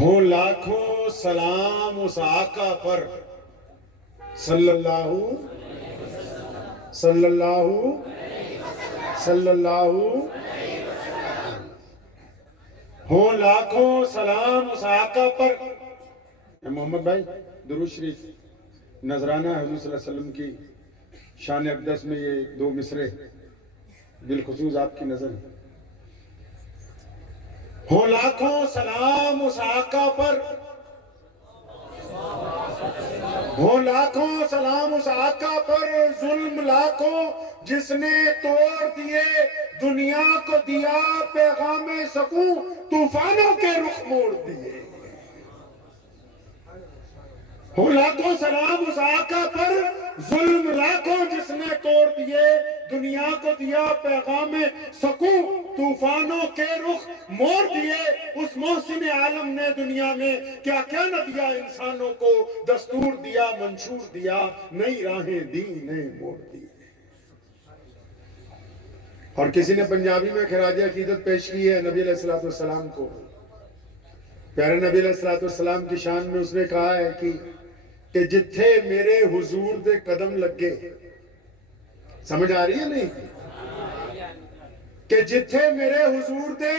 हो लाखों सलाम उस आका पर सल्लल्लाहु सल्लल्लाहु सल्लल्लाहु। हो लाखों सलाम उस आका पर। मोहम्मद भाई दुरूद शरीफ नजराना है हुज़ूर सल्लल्लाहु अलैहि वसल्लम की शान अक़दस में ये दो मिसरे बिलखुसूस आपकी नजर। हो लाखों सलाम उस आका पर, हो लाखों सलाम उस आका पर, जुल्म लाखों जिसने तोड़ दिए, दुनिया को दिया पैगामे सकूं, तूफानों के रुख मोड़ दिए। हो लाखों सलाम उस आका पर, जुल्म लाखों जिसने तोड़ दिए, दुनिया को दिया पैगामे सकूं, तूफानों के रुख मोड़ दिए। उस मोहसिन आलम ने दुनिया में क्या क्या न दिया, इंसानों को दस्तूर दिया, मंशूर दिया, नई राहें दी, नए मोड़ दिए। और किसी ने पंजाबी में खिराज अकीदत पेश की है नबी अलैहिस्सलातु वस्सलाम को। प्यारे नबी अलैहिस्सलातु वस्सलाम की शान में उसने कहा है कि जिथे मेरे हुजूर दे कदम लगे, समझ आ रही है नहीं, कि जिथे मेरे हुजूर दे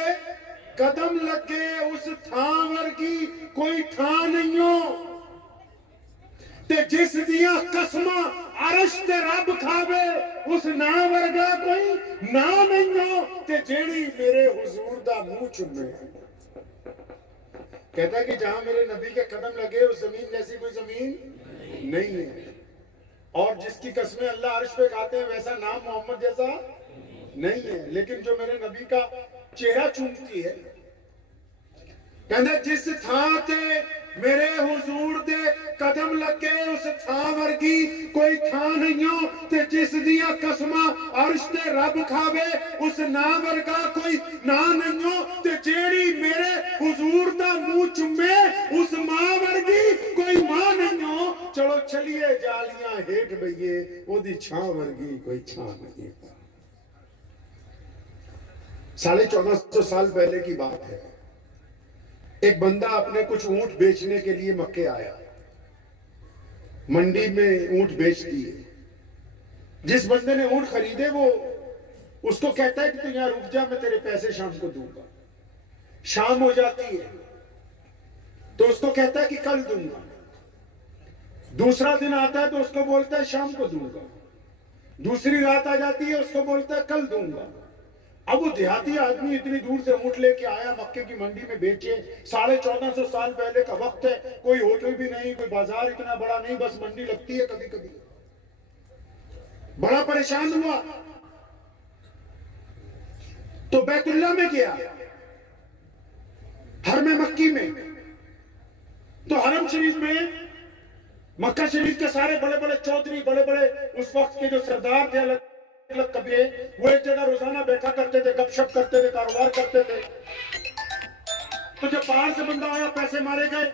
कदम लगे, उस थां वर्गी कोई थां नहीं हो, ते जिस दिया कसमा अरश ते रब खावे, उस ना वर्गा कोई ना नहीं हो, ते जेड़ी मेरे हुजूर दा मुंह चुमे। कहता है कि जहां मेरे नबी के कदम लगे, उस जमीन जैसी कोई जमीन नहीं है। और जिसकी कसमें अल्लाह अर्श पे खाते हैं, वैसा नाम मोहम्मद जैसा नहीं है। लेकिन जो मेरे नबी का चेहरा चूमती है, कहता जिस थां ते मेरे हुजूर दे कदम लगे, उस थां वर्गी कोई थां नहीं हो, ते जिस दिया कसमा अर्श ते रब खावे, उस ना वर्गा कोई ना नहीं हो, ते जेड़ी मेरे हुजूर दा मुंह चुमे, उस मां वर्गी कोई मां नहीं हो। चलो चलिए जालियां हेठ बइए, ओदी छां वर्गी कोई छां नहीं। 1450 साल पहले की बात है। एक बंदा अपने कुछ ऊंट बेचने के लिए मक्के आया, मंडी में ऊंट बेच दिए। जिस बंदे ने ऊंट खरीदे वो उसको कहता है कि तू यहां रुक जा, मैं तेरे पैसे शाम को दूंगा। शाम हो जाती है तो उसको कहता है कि कल दूंगा। दूसरा दिन आता है तो उसको बोलता है शाम को दूंगा। दूसरी रात आ जाती है, उसको बोलता है कल दूंगा। अब वो देहाती आदमी इतनी दूर से ऊंट लेके आया, मक्के की मंडी में बेचे। 1450 साल पहले का वक्त है, कोई होटल भी नहीं, कोई बाजार इतना बड़ा नहीं, बस मंडी लगती है कभी कभी। बड़ा परेशान हुआ तो बैतुल्ला में गया, हरम मक्की में। तो हरम शरीफ में, मक्का शरीफ के सारे बड़े बड़े चौधरी, बड़े बड़े उस वक्त के जो सरदार थे, अलग कबीले, वो एक जगह रोजाना बैठा करते थे, गपशप करते थे, कारोबार करते थे। तो जब बाहर से बंदा आया, पैसे मारे गए,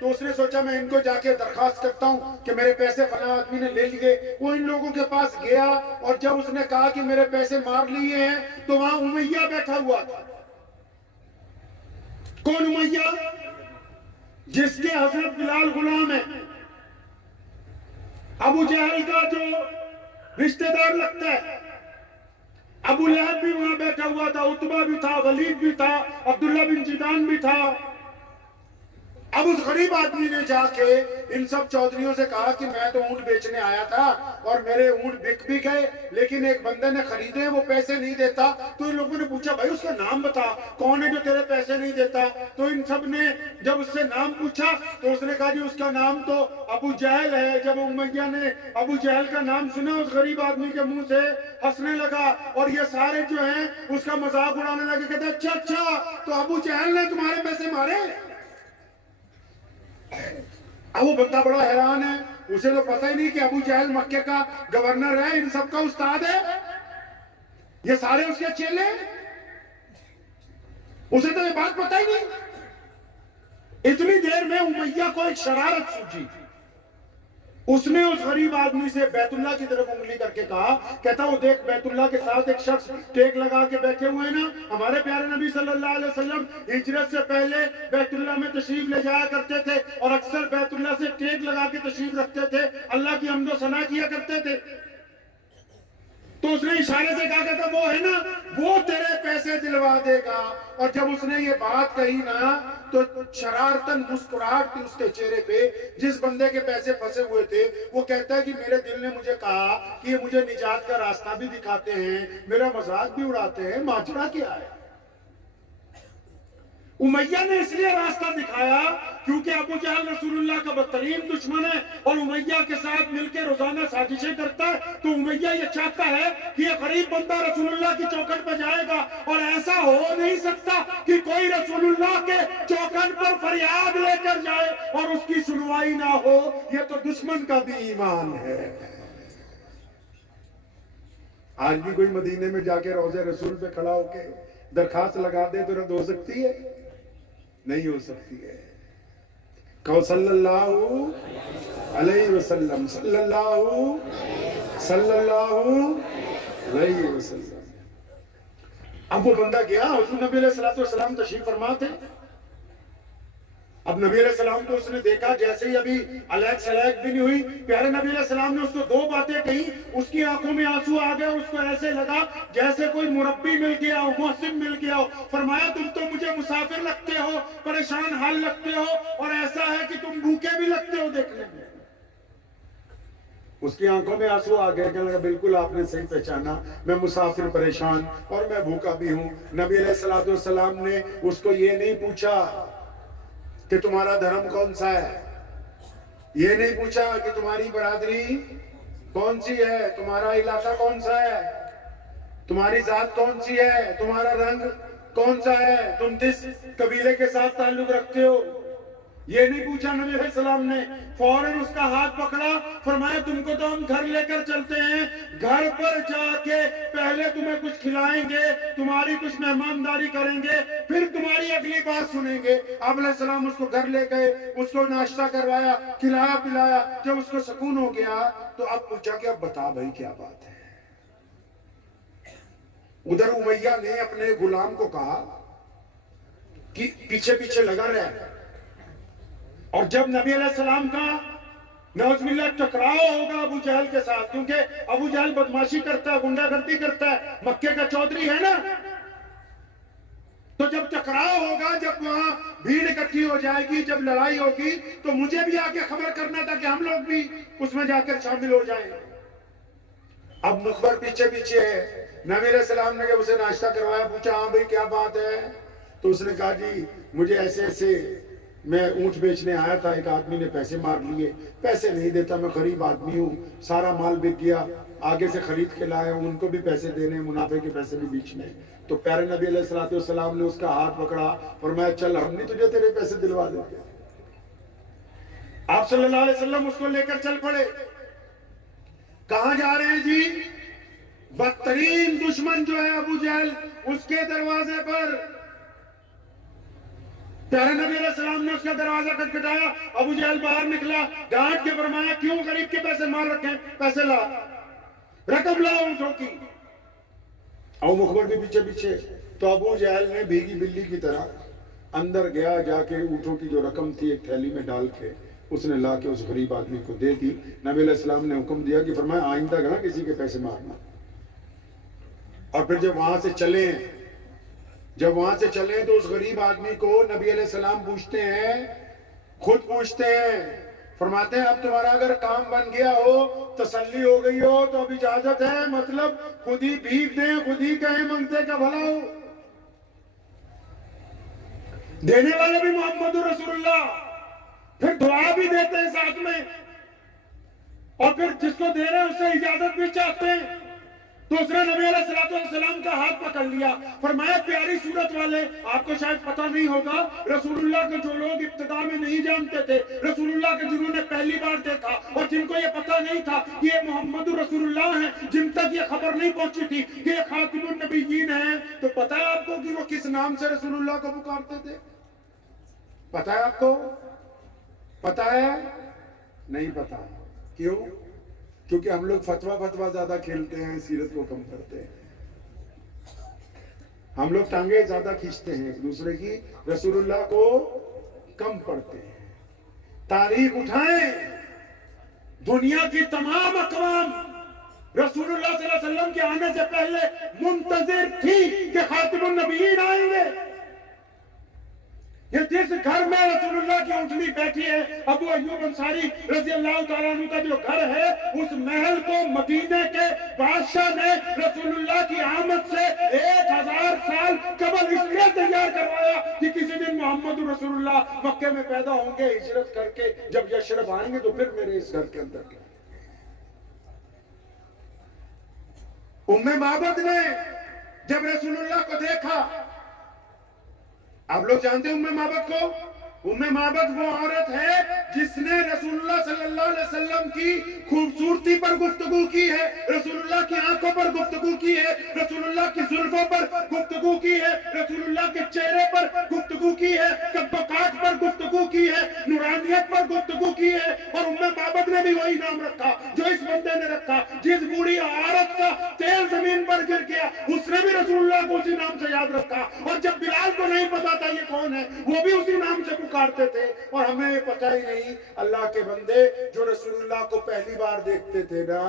तो उसने सोचा मैं इनको जाके दरखास्त करता हूं कि मेरे पैसे फला आदमी ने ले लिए। वो इन लोगों के पास गया और जब उसने कहा कि मेरे पैसे मार लिए हैं, तो वहां उमैया बैठा हुआ था। कौन उमैया? जिसके हजरत बिलाल गुलाम है, अबू जहल का जो रिश्तेदार लगता है। अबू लहब भी वहां बैठा हुआ था, उतबा भी था, वलीद भी था, अब्दुल्ला बिन जिदान भी था। अब उस गरीब आदमी ने जाके इन सब चौधरियों से कहा कि मैं तो ऊंट बेचने आया था और मेरे ऊंट बिक भी गए, लेकिन एक बंदे ने खरीदे, वो पैसे नहीं देता। तो इन लोगों ने पूछा भाई उसका नाम बता, कौन है जो तेरे पैसे नहीं देता? तो इन सब ने जब उससे नाम पूछा तो उसने कहा जी उसका नाम तो अबू जहल है। जब उमैया ने अबू जहल का नाम सुना, उस गरीब आदमी के मुंह से हंसने लगा और ये सारे जो हैं उसका मजाक उड़ाने लगे। कहते अच्छा अच्छा, तो अबू जहल ने तुम्हारे पैसे मारे? अब वो बंदा बड़ा हैरान है, उसे तो पता ही नहीं कि अबू जहल मक्के का गवर्नर है, इन सबका उस्ताद है, ये सारे उसके चेले। उसे तो ये बात पता ही नहीं। इतनी देर में उमैया को एक शरारत सूझी। उसने उस गरीब आदमी से बैतुल्लाह की तरफ उंगली करके कहा, कहता वो देख बैतुल्लाह के साथ एक शख्स टेक लगा के बैठे हुए हैं ना, हमारे प्यारे नबी सल्लल्लाहु अलैहि वसल्लम हिजरत से पहले बैतुल्लाह में तशरीफ ले जाया करते थे और अक्सर बैतुल्लाह से टेक लगा के तशरीफ रखते थे, अल्लाह की हम्दो सना किया करते थे। तो उसने इशारे से कहा, कहता वो है ना, वो तेरे पैसे दिलवा देगा। और जब उसने ये बात कही ना, तो शरारतन मुस्कुराहट थी उसके चेहरे पे। जिस बंदे के पैसे फंसे हुए थे वो कहता है कि मेरे दिल ने मुझे कहा कि ये मुझे निजात का रास्ता भी दिखाते हैं, मेरा मजाक भी उड़ाते हैं, माजरा क्या है। उमैया ने इसलिए रास्ता दिखाया क्योंकि अबू जहल रसूलुल्लाह का बदतरीन दुश्मन है और उमैया के साथ मिलकर रोजाना साजिशें करता है। तो उमैया ये चाहता है कि ये गरीब बंदा रसूलुल्लाह की चौखट पर जाएगा और ऐसा हो नहीं सकता कि कोई रसूलुल्लाह के चौखट पर फरियाद लेकर जाए और उसकी सुनवाई ना हो। ये तो दुश्मन का भी ईमान है। आज भी कोई मदीने में जाके रोजे रसूल पे खड़ा होके दरखास्त लगा दे तो रद्द हो सकती है? नहीं हो सकती है। कहो सल्लल्लाहु अलैहि वसल्लम, सल्लल्लाहु अलैहि वसल्लम। अब वो बंदा गया, हुजूर नबी अलैहि सलाम तशरीफ फरमा थे। अब नबी अलैहि सलाम को उसने देखा, जैसे ही अभी अलैक सलैक भी नहीं हुई, प्यारे नबी अलैहि सलाम ने उसको दो बातें कही, उसकी आंखों में आंसू आ गए। उसको ऐसे लगा जैसे कोई मुरब्बी मिल गया हो, मोहसिन मिल गया हो। फरमाया तुम तो मुझे मुसाफिर लगते हो, परेशान हाल लगते हो, और ऐसा है कि तुम भूखे भी लगते हो देखने में। उसकी आंखों में आंसू आ गए। कहने लगा बिल्कुल आपने सही पहचाना, मैं मुसाफिर परेशान और मैं भूखा भी हूं। नबी अलैहिस्सलाम ने उसको ये नहीं पूछा कि तुम्हारा धर्म कौन सा है, ये नहीं पूछा कि तुम्हारी बरादरी कौन सी है, तुम्हारा इलाका कौन सा है, तुम्हारी जात कौन सी है, तुम्हारा रंग कौन सा है, तुम किस कबीले के साथ ताल्लुक रखते हो, ये नहीं पूछा। नबी अलैहि सलाम ने फौरन उसका हाथ पकड़ा, फरमाया तुमको तो हम घर लेकर चलते हैं, घर पर जाके पहले तुम्हें कुछ खिलाएंगे, तुम्हारी कुछ मेहमानदारी करेंगे, फिर तुम्हारी अगली बात सुनेंगे। आप अलैहि सलाम उसको घर ले गए, उसको नाश्ता करवाया, खिलाया पिलाया। जब उसको सुकून हो गया तो अब पूछा कि अब बता भाई क्या बात है। उधर उमैया ने अपने गुलाम को कहा कि पीछे पीछे लगा रहे। और जब नबी अलैहिस्सलाम का नौज़ुबिल्लाह टकराव होगा अबू जहल के साथ, क्योंकि अबू जहल बदमाशी करता है, गुंडागर्दी करता है, मक्के का चौधरी है ना, तो जब टकराव होगा, जब वहां भीड़ इकट्ठी हो जाएगी, जब लड़ाई होगी, तो मुझे भी आके खबर करना था कि हम लोग भी उसमें जाकर शामिल हो जाएं। अब मुखबर पीछे पीछे है। नबी अलैहिस्सलाम ने जब उसे नाश्ता करवाया, पूछा हाँ भाई क्या बात है, तो उसने कहा जी मुझे ऐसे ऐसे मैं ऊंट बेचने आया था, एक आदमी ने पैसे मार लिए, पैसे नहीं देता, मैं गरीब आदमी हूँ, सारा माल बिक गया, आगे से खरीद के लाया हूँ, उनको भी पैसे देने, मुनाफे के पैसे भी बीचने। तो प्यारे नबी अलैहिस्सलाम ने उसका हाथ पकड़ा और मैं चल हम नहीं तुझे तेरे पैसे दिलवा देते। आप सल्लल्लाहु अलैहि वसल्लम उसको लेकर चल पड़े। कहां जा रहे हैं जी? बदतरीन दुश्मन जो है अबू जहल, उसके दरवाजे पर। प्यारे नबी अलैहिस्सलाम ने उसका दरवाजा खटखटाया, अबू जहल बाहर निकला, डांट के फरमाया क्यों गरीब के पैसे मार रखे, पैसे ला, रकम ला ऊँटों की। और मुखबर भी पीछे पीछे। तो अबू जहल ने भीगी बिल्ली की तरह अंदर गया, जाके ऊँटों की जो रकम थी एक थैली में डाल के उसने ला के उस गरीब आदमी को दे दी। नबी अलैहिस्सलाम ने हुक्म दिया कि फरमाया आइंदा ना किसी के पैसे मारना। और फिर जब वहां से चले तो उस गरीब आदमी को नबी अलैहिस्सलाम पूछते हैं, खुद पूछते हैं, फरमाते हैं अब तुम्हारा अगर काम बन गया हो, तसल्ली हो गई हो, तो अब इजाजत है, मतलब खुद ही भीख दें, खुद ही कहें मंगते का भला हो। देने वाले भी मोहम्मद रसूलुल्लाह, फिर दुआ भी देते हैं साथ में, और फिर जिसको दे रहे हैं उससे इजाजत भी चाहते हैं। तो उसने नबी अलैहिस्सलाम का हाथ पकड़ लिया, फरमाया प्यारी सूरत वाले, आपको शायद पता नहीं होगा, रसूलुल्लाह को जो लोग इब्तिदा में नहीं जानते थे, रसूलुल्लाह के जिन्होंने पहली बार देखा और जिनको ये पता नहीं था कि ये मोहम्मद रसूलुल्लाह हैं, जिन तक ये खबर नहीं पहुंची थी कि ये खातिमुन नबिय्यीन हैं, तो पता है आपको कि वो किस नाम से रसूलुल्लाह को पुकारते थे? पता है आपको? पता है? नहीं पता। क्यों? क्योंकि हम लोग फतवा ज्यादा खेलते हैं, सीरत को कम करते हैं। हम लोग टांगे ज्यादा खींचते हैं एक दूसरे की, रसूलुल्लाह को कम पढ़ते हैं। तारीख उठाएं, दुनिया की तमाम अक़वाम रसूलुल्लाह सल्लल्लाहु अलैहि वसल्लम के आने से पहले मुंतज़िर थी कि खातिमुन नबिय्यीन आएंगे। ये जिस घर में रसूलुल्लाह की ऊँटनी बैठी है, अबू अय्यूब अंसारी रज़ी अल्लाह तआला अन्हु का जो घर है, उस महल को मदीने के बादशाह ने रसूलुल्लाह की आमद से 1000 साल कबल इसलिए तैयार करवाया कि किसी दिन मोहम्मद रसूलुल्लाह मक्के में पैदा होंगे, हिजरत करके जब यशरब आएंगे तो फिर मेरे इस घर के अंदर। उम्मे माबद ने जब रसूलुल्लाह को देखा, आप लोग जानते हैं उम्मे माबद को? उम्मे माबद वो औरत है जिसने रसूलुल्लाह सल्लल्लाहु अलैहि वसल्लम की खूबसूरती पर गुफ्तगू की है, रसूलुल्लाह की आंखों पर गुफ्तगू की है, रसूलुल्लाह की जुल्फों पर गुफ्तगू की है, रसूलुल्लाह के चेहरे पर गुफ्तगू की है, कब्बकाट पर गुफ्तगू की है, नूरानियत पर गुफ्तगू की है। और उम्मे माबद ने भी वही नाम रखा जो इस बंदे ने रखा। जिस बूढ़ी औरत का तेल जमीन पर गिर गया, उसने भी रसूलुल्लाह को उसी नाम से याद रखा। और जब बिलाल को नहीं पता था ये कौन है, वो भी उसी नाम से पुकारते थे। और हमें पता ही नहीं, अल्लाह के बंदे जो रसूलुल्लाह को पहली बार देखते थे ना,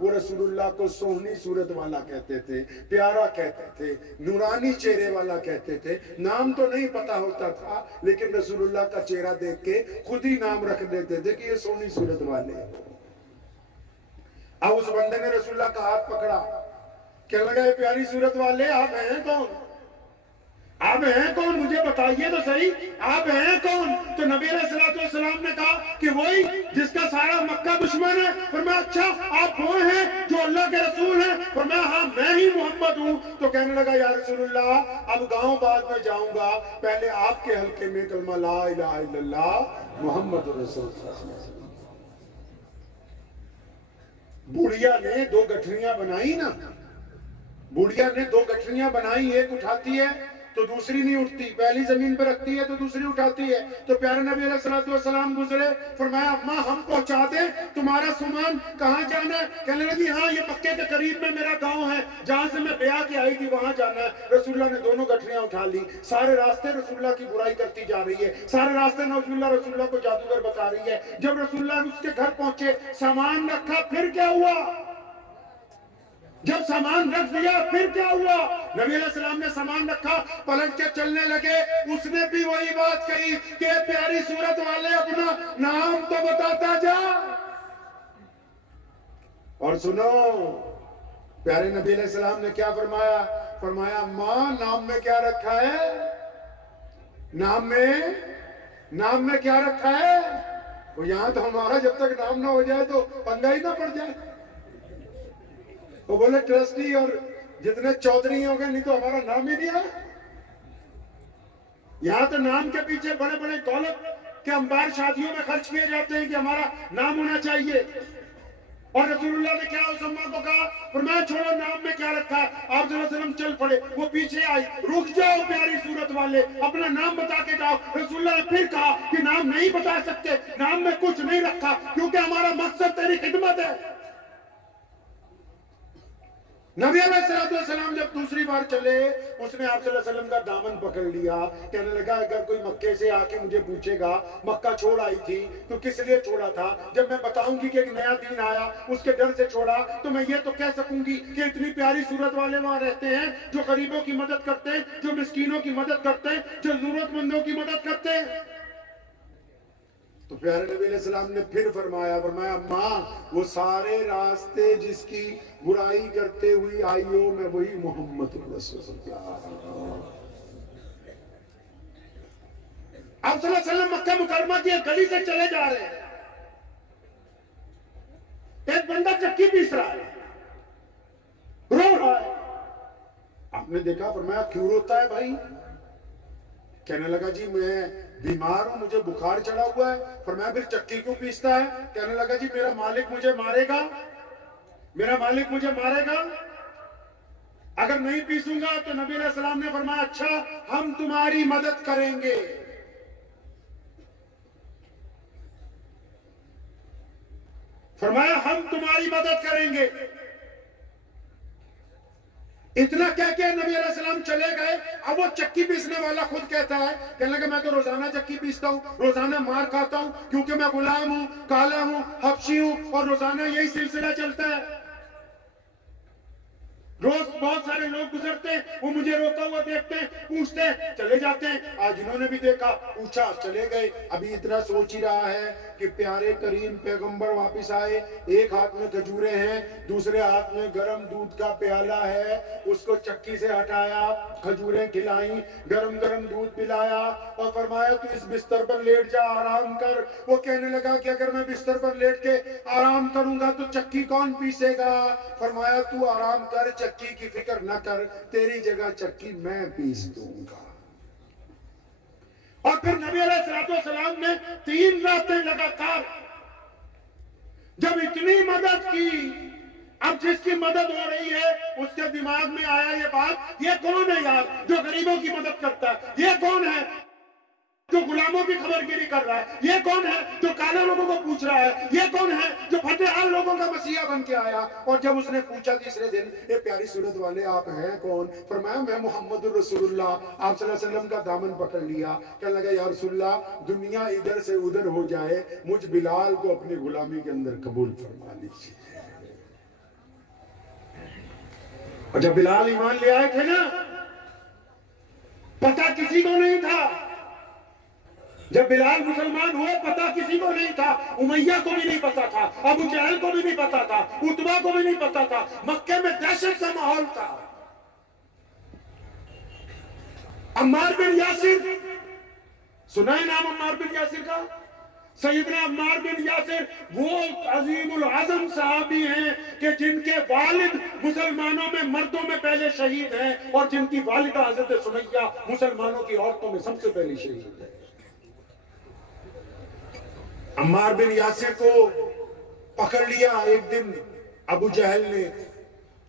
वो रसूलुल्लाह को सोहनी सूरत वाला कहते थे, प्यारा कहते थे, नूरानी चेहरे वाला कहते थे। नाम तो नहीं पता होता था, लेकिन रसूलुल्लाह का चेहरा देख के खुद ही नाम रख देते थे कि ये सोहनी सूरत वाले। अब उस बंदे ने रसूलुल्लाह का हाथ पकड़ा, क्या लगा ये प्यारी सूरत वाले आप हैं कौन? आप हैं कौन? मुझे बताइए तो सही, आप हैं कौन? तो नबी अलैहिस्सलातु वस्सलाम ने कहा कि वही जिसका सारा मक्का दुश्मन है। फरमाया अच्छा आप वो हैं जो अल्लाह के रसूल हैं? फरमाया हाँ मैं ही मोहम्मद हूँ। तो कहने लगा या रसूलुल्लाह, अब गांव बाद में जाऊंगा, पहले आपके हल्के में कलमा ला इलाहा इल्लल्लाह मुहम्मद रसूलुल्लाह। बुढ़िया ने 2 गठरियां बनाई ना, बुढ़िया ने 2 गठरियां बनाई, एक उठाती है तो दूसरी नहीं उठती, पहली जमीन पर रखती है तो दूसरी उठाती है। तो प्यारे नबी अलैहिस्सलातु वस्सलाम गुजरे, फरमाया अम्मा हम पहुंचा दे, तुम्हारा सामान कहाँ जाना है? कहने लगी हाँ ये मक्के के करीब में मेरा गांव है, जहां से मैं ब्याह के आई थी वहां जाना है। रसूलुल्लाह ने दोनों गठरियां उठा ली, सारे रास्ते रसूलुल्लाह की बुराई करती जा रही है, सारे रास्ते रसूलुल्लाह को जादूगर बता रही है। जब रसूलुल्लाह उसके घर पहुंचे, सामान रखा, फिर क्या हुआ? जब सामान रख दिया फिर क्या हुआ? नबी अलैहिस्सलाम ने सामान रखा, पलट के चलने लगे। उसने भी वही बात कही कि प्यारी सूरत वाले अपना नाम तो बताता जा। और सुनो, प्यारे नबी अलैहिस्सलाम ने क्या फरमाया? फरमाया मां नाम में क्या रखा है? नाम में क्या रखा है? वो यहां तो हमारा जब तक नाम ना हो जाए तो पंगा ही ना पड़ जाए। वो बोले ट्रस्टी और जितने चौधरी हो गए, नहीं तो हमारा नाम ही नहीं आया। यहाँ तो नाम के पीछे बड़े बड़े दौलत के अंबार शादियों में खर्च किए जाते हैं कि हमारा नाम होना चाहिए। और रसूलुल्लाह ने क्या उस अम्मा को कहा? फरमाया छोड़ो नाम में क्या रखा है। आप सल्लल्लाहु अलैहि वसल्लम चल पड़े, वो पीछे आई, रुक जाओ प्यारी सूरत वाले, अपना नाम बता के जाओ। रसूलुल्लाह ने फिर कहा कि नाम नहीं बता सकते, नाम में कुछ नहीं रखा, क्योंकि हमारा मकसद तेरी खिदमत है। नबी अलैहिस्सलाम जब दूसरी बार चले, उसने आप सल्लल्लाहु अलैहि वसल्लम का दामन पकड़ लिया। कहने लगा अगर कोई मक्के से आके मुझे पूछेगा मक्का छोड़ आई थी तो किस लिए छोड़ा था, जब मैं बताऊंगी कि एक नया दीन आया उसके डर से छोड़ा, तो मैं ये तो कह सकूंगी कि इतनी प्यारी सूरत वाले वहां रहते हैं जो गरीबों की मदद करते हैं, जो मिस्कीनों की मदद करते हैं, जो जरूरतमंदों की मदद करते हैं। तो प्यारे नबी अलैहिस्सलाम ने फिर फरमाया माँ वो सारे रास्ते जिसकी बुराई करते हुई आई हो, मैं वही मोहम्मद रसूलुल्लाह। आप सल्लल्लाहु अलैहि वसल्लम मक्का मुकरमा की एक गली से चले जा रहे हैं, एक बंदा चक्की पीस रहा है, रो रहा है। आपने देखा? फरमाया क्यों रोता है भाई? कहने लगा जी मैं बीमार हूं, मुझे बुखार चढ़ा हुआ है। फरमाया फिर चक्की क्यों पीसता है? कहने लगा जी मेरा मालिक मुझे मारेगा, मेरा मालिक मुझे मारेगा अगर नहीं पीसूंगा। तो नबी अलैहि सलाम ने फरमाया अच्छा हम तुम्हारी मदद करेंगे। फरमाया हम तुम्हारी मदद करेंगे। इतना कह के नबी अलैहिस्सलाम चले गए। अब वो चक्की पीसने वाला खुद कहता है, कहने लगा मैं तो रोजाना चक्की पीसता हूँ, रोजाना मार खाता हूँ, क्योंकि मैं गुलाम हूँ, काला हूँ, हबशी हूँ, और रोजाना यही सिलसिला चलता है। रोज बहुत सारे लोग गुजरते हैं, वो मुझे रोता हुआ देखते हैं, पूछते हैं, चले जाते हैं। आज इन्होंने भी देखा, पूछा, चले गए। अभी इतना सोच ही रहा है कि प्यारे करीम पैगंबर वापस आए, एक हाथ में खजूरें हैं, दूसरे हाथ में गरम दूध का प्याला है, उसको चक्की से हटाया, खजूरें खिलाई, गरम गरम दूध पिलाया और फरमाया तू इस बिस्तर पर लेट जा, आराम कर। वो कहने लगा कि अगर मैं बिस्तर पर लेट के आराम करूंगा तो चक्की कौन पीसेगा? फरमाया तू आराम कर, चक्की की फिक्र न कर, तेरी जगह चक्की मैं पीस दूंगा। और फिर नबी अलैहिस्सलाम ने 3 रातें लगातार जब इतनी मदद की, अब जिसकी मदद हो रही है उसके दिमाग में आया ये बात, ये कौन है यार जो गरीबों की मदद करता है? ये कौन है जो गुलामों की खबरगिरी कर रहा है? ये कौन है जो काले लोगों को पूछ रहा है? ये कौन है जो फतेहाल लोगों का मसीहा बन के आया? और जब उसने पूछा तीसरे दिन, ये प्यारी सूरत वाले आप हैं कौन? फरमाया मैं मोहम्मद रसूलुल्लाह। आप सल्लल्लाहु अलैहि वसल्लम का दामन पकड़ लिया, कहने लगा या रसूलुल्लाह, दुनिया इधर से उधर हो जाए, मुझ बिलाल को अपनी गुलामी के अंदर कबूल फरमा लीजिए। और जब बिलाल ईमान ले आए थे ना, पता किसी को नहीं था। जब बिलाल मुसलमान हुए पता किसी को नहीं था। उमैया को भी नहीं पता था, अबू जहल को भी नहीं पता था, उतबा को भी नहीं पता था। मक्के में दहशत का माहौल था। अम्मार बिन यासिर, सुना है नाम अम्मार बिन यासिर का? सैयदना अम्मार बिन यासिर वो अजीमुल आजम सहाबी हैं कि जिनके वालिद मुसलमानों में मर्दों में पहले शहीद हैं, और जिनकी वालिदा हजरत सुमैया मुसलमानों की औरतों में सबसे पहले शहीद है। अम्मार बिन यासिर को पकड़ लिया एक दिन अबू जहल ने,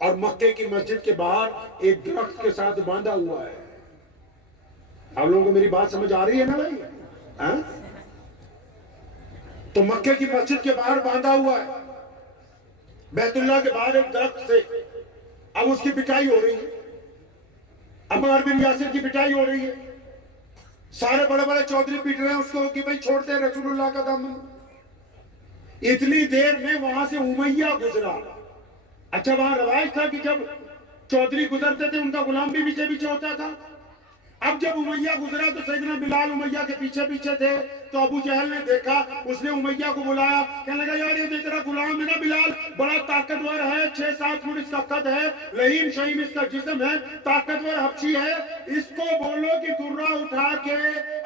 और मक्के की मस्जिद के बाहर एक दरख्त के साथ बांधा हुआ है। आप लोगों को मेरी बात समझ आ रही है ना भाई? हाँ? तो मक्के की मस्जिद के बाहर बांधा हुआ है, बैतुल्लाह के बाहर एक दरख्त से। अब उसकी पिटाई हो रही है, अम्मार बिन यासिर की पिटाई हो रही है। सारे बड़े बड़े चौधरी पीट रहे हैं उसको कि भाई छोड़ते रसूलुल्लाह का दामन। इतनी देर में वहां से उमैया गुजरा। अच्छा, वहां रवाज था कि जब चौधरी गुजरते थे उनका गुलाम भी पीछे पीछे होता था। अब जब उमैया गुजरा तो सैयदना बिलाल उमैया के पीछे पीछे थे। तो अबू जहल ने देखा, उसने उमैया को बुलाया, कहने लगा यार ये तेरा गुलाम है ना बिलाल, बड़ा ताकतवर है, 6-7 फुट इसका कद है, लहीम शहीम इसका जिस्म है, ताकतवर हबशी है, इसको बोलो कि दुर्रा उठा के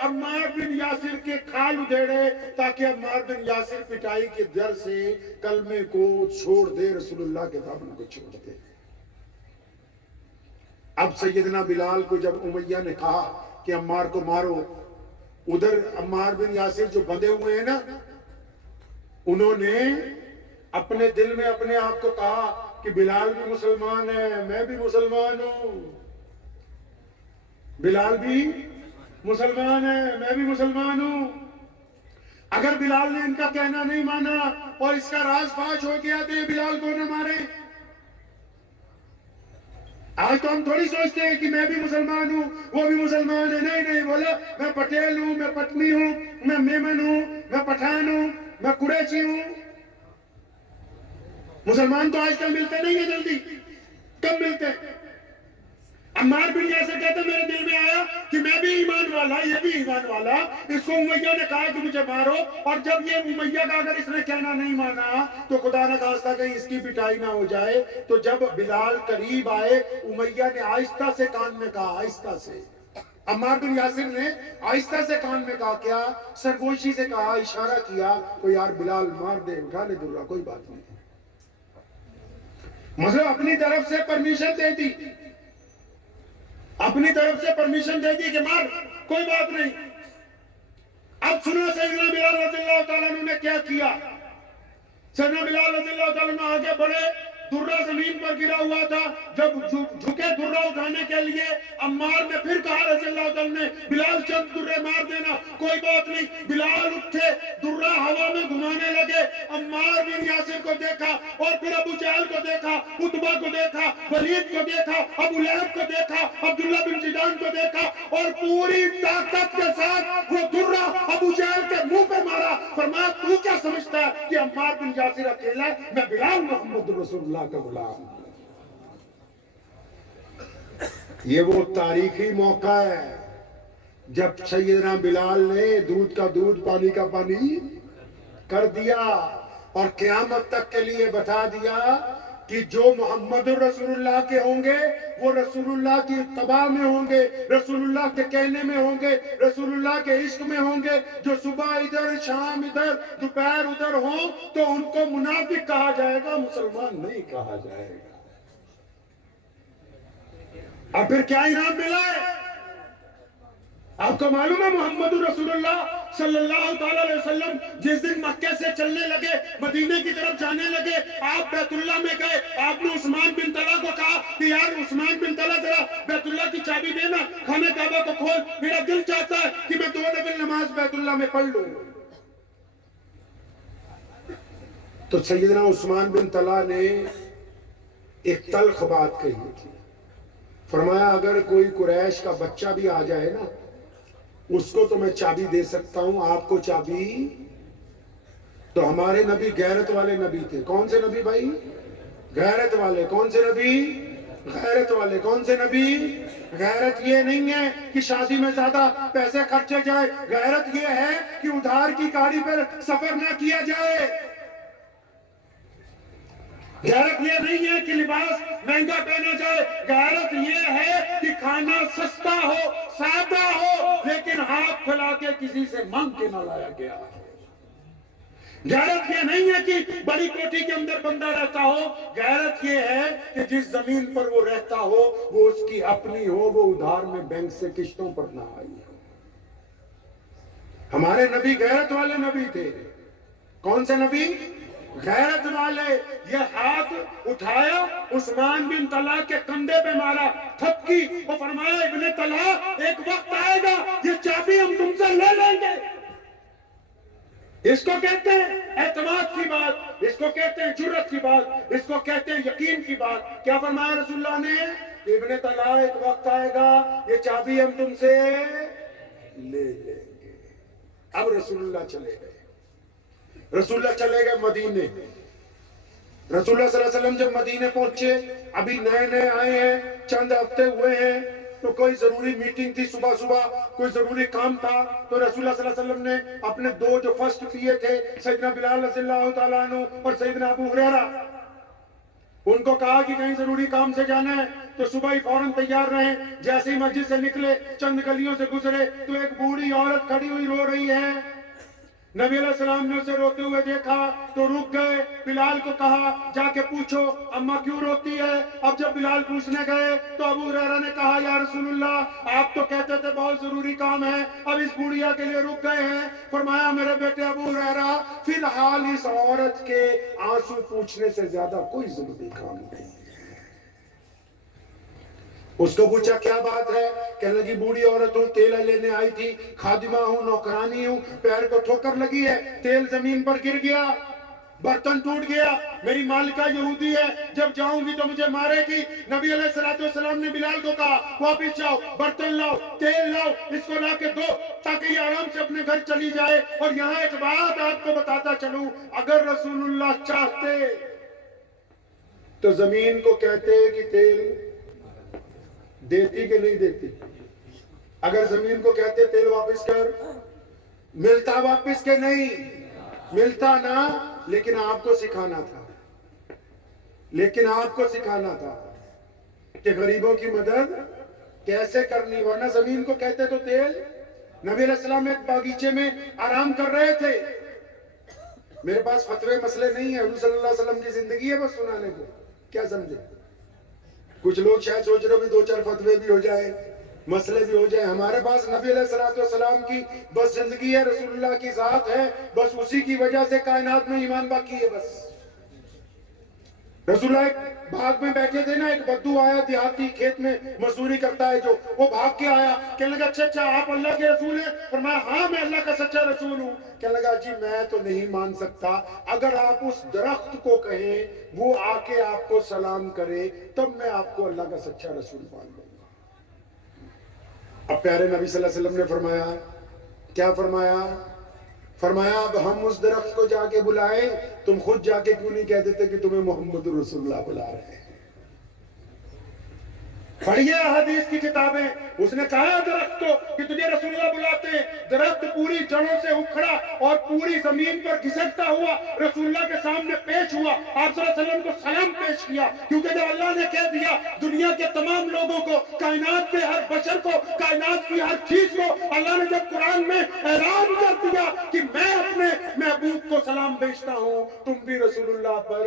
अम्मार बिन यासिर के खाल उधेड़े, ताकि अम्मार बिन यासिर पिटाई के डर से कलमे को छोड़ दे, रसूलुल्लाह के दामन को छोड़ दे। अब सैयदना बिलाल को जब उमैया ने कहा कि अम्मार को मारो, उधर अम्मार बिन यासिर जो बंधे हुए हैं ना, उन्होंने अपने दिल में अपने आप को कहा कि बिलाल भी मुसलमान है, मैं भी मुसलमान हूं, बिलाल भी मुसलमान है, मैं भी मुसलमान हूं। अगर बिलाल ने इनका कहना नहीं माना और इसका राज फाश हो गया तो ये बिलाल को न मारे। आज तो हम थोड़ी सोचते हैं कि मैं भी मुसलमान हूं, वो भी मुसलमान है। नहीं नहीं, बोला मैं पटेल हूं, मैं पटनी हूं, मैं मेमन हूं, मैं पठान हूं, मैं कुरैशी हूं। मुसलमान तो आजकल मिलते नहीं है जल्दी, कब मिलते हैं। अम्मार बिन यासिर कहते मेरे दिल में आया कि मैं भी ईमान वाला, ये भी ईमान वाला। इसको उमैया ने कहा कि मुझे मारो, और जब ये उमैया का अगर इसने कहना नहीं माना तो खुदा न खास्ता कहीं इसकी पिटाई ना हो जाए। तो जब बिलाल करीब आए, उमैया ने आहिस्ता से कान में कहा, आहिस्ता से। अम्मार बिन यासिर ने आहिस्ता से कान में कहा, क्या? सरगोशी से कहा, इशारा किया, तो यार बिलाल मार दे, उठा ले दुर्रा, कोई बात नहीं। मतलब अपनी तरफ से परमिशन दे दी, अपनी तरफ से परमिशन दे दी कि मार, कोई बात नहीं। अब सुनो सैयदना बिलाल रज़ियल्लाहु ताला अन्हु ने क्या किया। सैयदना बिलाल रज़ियल्लाहु ताला अन्हु आगे बढ़े दुर्रा जमीन पर गिरा हुआ था। जब झुके दुर्रा उठाने के लिए, अम्मार ने फिर कहा रज़ियल्लाहु अन्हु ने, बिलाल चंद दुर्रे मार देना। कोई बात नहीं। बिलाल उठे, दुर्रा हवा में घुमाने लगे। अम्मार बिन यासिर को देखा और फिर अबू जहल को देखा, उतबा को देखा, वलीद को देखा, अबू लहब को देखा, अब्दुल्ला बिन जिदान को देखा और पूरी ताकत के साथ वो दुर्रा अबू जहल के मुंह पे मारा। फरमाया, तू क्या समझता है कि अम्मार बिन यासिर अकेला है? मैं बिलाल मोहम्मद रसूलुल्लाह का गुलाम। ये वो तारीखी मौका है जब सैयदना बिलाल ने दूध का दूध पानी का पानी कर दिया और क़यामत तक के लिए बता दिया कि जो मोहम्मद रसूलुल्लाह के होंगे वो रसूलुल्लाह की इत्तबा में होंगे, रसूलुल्लाह के कहने में होंगे, रसूलुल्लाह के इश्क में होंगे। जो सुबह इधर, शाम इधर, दोपहर उधर हो तो उनको मुनाफिक कहा जाएगा, मुसलमान नहीं कहा जाएगा। अब फिर क्या इनाम मिला है? आपको मालूम है मोहम्मद रसूलुल्लाह सल्लल्लाहु अलैहि वसल्लम जिस दिन मक्के से चलने लगे, मदीने की तरफ जाने लगे, आप बैतुल्लाह में गए। आपने उस्मान बिन तला को कहा कि यार उस्मान बिन तला, जरा बैतुल्लाह की चाबी देना, खाने काबा को खोल, मेरा दिल चाहता है कि मैं 2 नफिल नमाज बैतुल्लाह में पढ़ लूं। तो सैयदना उस्मान बिन तला ने एक तल्ख बात कही थी। फरमाया, अगर कोई कुरैश का बच्चा भी आ जाए ना, उसको तो मैं चाबी दे सकता हूं, आपको चाबी? तो हमारे नबी गैरत वाले नबी थे। कौन से नबी भाई? गैरत वाले। कौन से नबी? गैरत वाले। कौन से नबी? गैरत ये नहीं है कि शादी में ज्यादा पैसे खर्चे जाए, गैरत ये है कि उधार की गाड़ी पर सफर ना किया जाए। गैरत ये नहीं है कि लिबास महंगा पहना जाए, गैरत ये है कि खाना सस्ता हो, सादा हो, लेकिन हाथ फैला के किसी से मांग के ना लाया गया। गैरत ये नहीं है कि बड़ी कोठी के अंदर बंदा रहता हो, गैरत ये है कि जिस जमीन पर वो रहता हो वो उसकी अपनी हो, वो उधार में बैंक से किश्तों पर ना आई हो। हमारे नबी गैरत वाले नबी थे। कौन से नबी? गैरत वाले। ये हाथ उठाया, उस्मान बिन तला के कंधे पे मारा, थपकी और फरमाया, इब्ने तला, एक वक्त आएगा ये चाबी हम तुमसे ले लेंगे। इसको कहते हैं एतमाद की बात, इसको कहते हैं जुर्रत की बात, इसको कहते हैं यकीन की बात। क्या फरमाया रसूलुल्लाह ने? इब्ने तला, एक वक्त आएगा ये चाबी हम तुमसे ले लेंगे। अब रसूलुल्लाह चले गए। रसूलुल्लाह चले गए मदीने। रसूलुल्लाह सल्लल्लाहु अलैहि वसल्लम जब मदीने पहुंचे, अभी नए नए आए हैं, चंद हफ्ते हुए हैं, तो कोई जरूरी मीटिंग थी, सुबह सुबह कोई जरूरी काम था। तो रसूलुल्लाह सल्लल्लाहु अलैहि वसल्लम ने अपने 2 जो फर्स्ट किए थे, सैयदना बिलाल रज़ियल्लाहु ताला अन्हु और सैयदना अबू हुरैरा, उनको कहा कि कहीं जरूरी काम से जाना है तो सुबह ही फौरन तैयार रहे। जैसे ही मस्जिद से निकले, चंद गलियों से गुजरे तो एक बूढ़ी औरत खड़ी हुई रो रही है। नबी अलैहि सलाम ने उसे रोते हुए देखा तो रुक गए। बिलाल को कहा, जाके पूछो अम्मा क्यों रोती है। अब जब बिलाल पूछने गए तो अबू हुरैरा ने कहा, या रसूलुल्लाह, आप तो कहते थे बहुत जरूरी काम है, अब इस बुढ़िया के लिए रुक गए हैं। फरमाया, मेरे बेटे अबू हुरैरा, फिलहाल इस औरत के आंसू पूछने से ज्यादा कोई जरूरी काम नहीं। उसको पूछा, क्या बात है? कहने लगी, बूढ़ी औरत हूँ, तेल लेने आई थी, खादिमा हूँ, नौकरानी हूँ, पैर को ठोकर लगी है, तेल जमीन पर गिर गया, बर्तन टूट गया, मेरी मालिका यहूदी है, जब जाऊंगी तो मुझे मारेगी। नबी अलैहिस्सलाम ने बिलाल को कहा, वापिस जाओ, बर्तन लाओ, तेल लाओ, इसको ला के दो ताकि ये आराम से अपने घर चली जाए। और यहाँ एक बात आपको बताता चलूं, अगर रसूलुल्लाह चाहते तो जमीन को कहते कि तेल देती कि नहीं देती। अगर जमीन को कहते तेल वापस कर, मिलता वापस के नहीं मिलता ना। लेकिन आपको सिखाना था, लेकिन आपको सिखाना था कि गरीबों की मदद कैसे करनी, वरना जमीन को कहते तो तेल। नबी अलैहिस्सलाम एक बागीचे में आराम कर रहे थे। मेरे पास फतवे मसले नहीं है, हुज़ूर सल्लल्लाहु अलैहि वसल्लम की जिंदगी है बस सुनाने को, क्या समझे। कुछ लोग शायद सोच रहे हो भी 2-4 फतवे भी हो जाए, मसले भी हो जाए। हमारे पास नबी अलैहिस्सलाम की बस जिंदगी है, रसूलुल्लाह की जात है, बस उसी की वजह से कायनात में ईमान बाकी है। बस रसूलुल्लाह एक बाग में बैठे थे ना, एक बद्दू आया देहाती, खेत में मजदूरी करता है जो, वो भाग के आया, कहने लगा अच्छा अच्छा आप अल्लाह के रसूल हैं? फरमाया हाँ मैं अल्लाह का सच्चा रसूल हूँ। कहने लगा जी मैं तो नहीं मान सकता, अगर आप उस दरख्त को कहें वो आके आपको सलाम करे तब मैं आपको अल्लाह का सच्चा रसूल मान लूंगा। अब प्यारे नबी सल्लल्लाहु अलैहि वसल्लम ने फरमाया, क्या फरमाया? फरमाया अब हम उस दरख्त को जाके बुलाएं, तुम खुद जाके क्यों नहीं कह देते कि तुम्हें मोहम्मद रसूलुल्लाह बुला रहे हैं? पढ़िए हदीस की किताबें, उसने कहा दरख्त को कि तुझे रसूलुल्लाह बुलाते हैं। दरख्त पूरी जड़ों से उखड़ा और पूरी जमीन पर घिसकता हुआ रसूलुल्लाह के सामने पेश हुआ। आप सल्लल्लाहु अलैहि वसल्लम को सलाम पेश किया, क्योंकि जब अल्लाह ने कह दिया दुनिया के तमाम लोगों को, कायनात के हर बशर को, कायनात की हर चीज को, अल्लाह ने जब कुरान में ऐलान कर दिया कि मैं अपने महबूब को सलाम भेजता हूं, तुम भी रसूलुल्लाह पर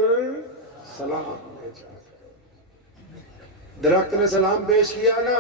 सलाम भेजा। दरख्त ने सलाम पेश किया ना,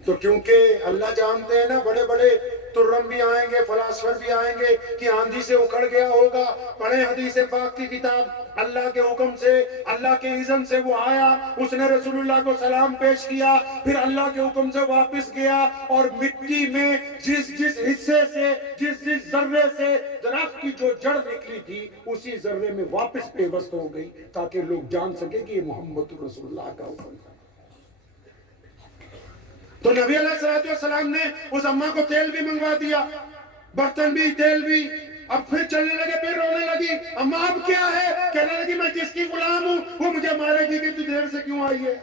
तो क्योंकि अल्लाह जानते हैं ना बड़े बड़े तुर्रम भी आएंगे, फलासफर भी आएंगे कि आंधी से उखड़ गया होगा। पढ़े हदीस पाक की किताब, अल्लाह के हुक्म से, अल्लाह के इज़्न से वो आया, उसने रसूलुल्लाह को सलाम पेश किया, फिर अल्लाह के हुक्म से वापस गया और मिट्टी में जिस जिस हिस्से से, जिस जिस जर्रे से दरख्त की जो जड़ निकली थी उसी जर्रे में वापस पेवस्त हो गई, ताकि लोग जान सके कि ये मोहम्मद रसूलुल्लाह का हुक्म था। तो नबी अलैहिस्सलाम ने उस अम्मा को तेल भी मंगवा दिया, बर्तन भी, तेल भी। अब फिर चलने लगे, फिर रोने लगी, अम्मा अब क्या है? कहने लगी मैं जिसकी गुलाम हूं वो मुझे मारेगी कि तू देर से क्यों आई है?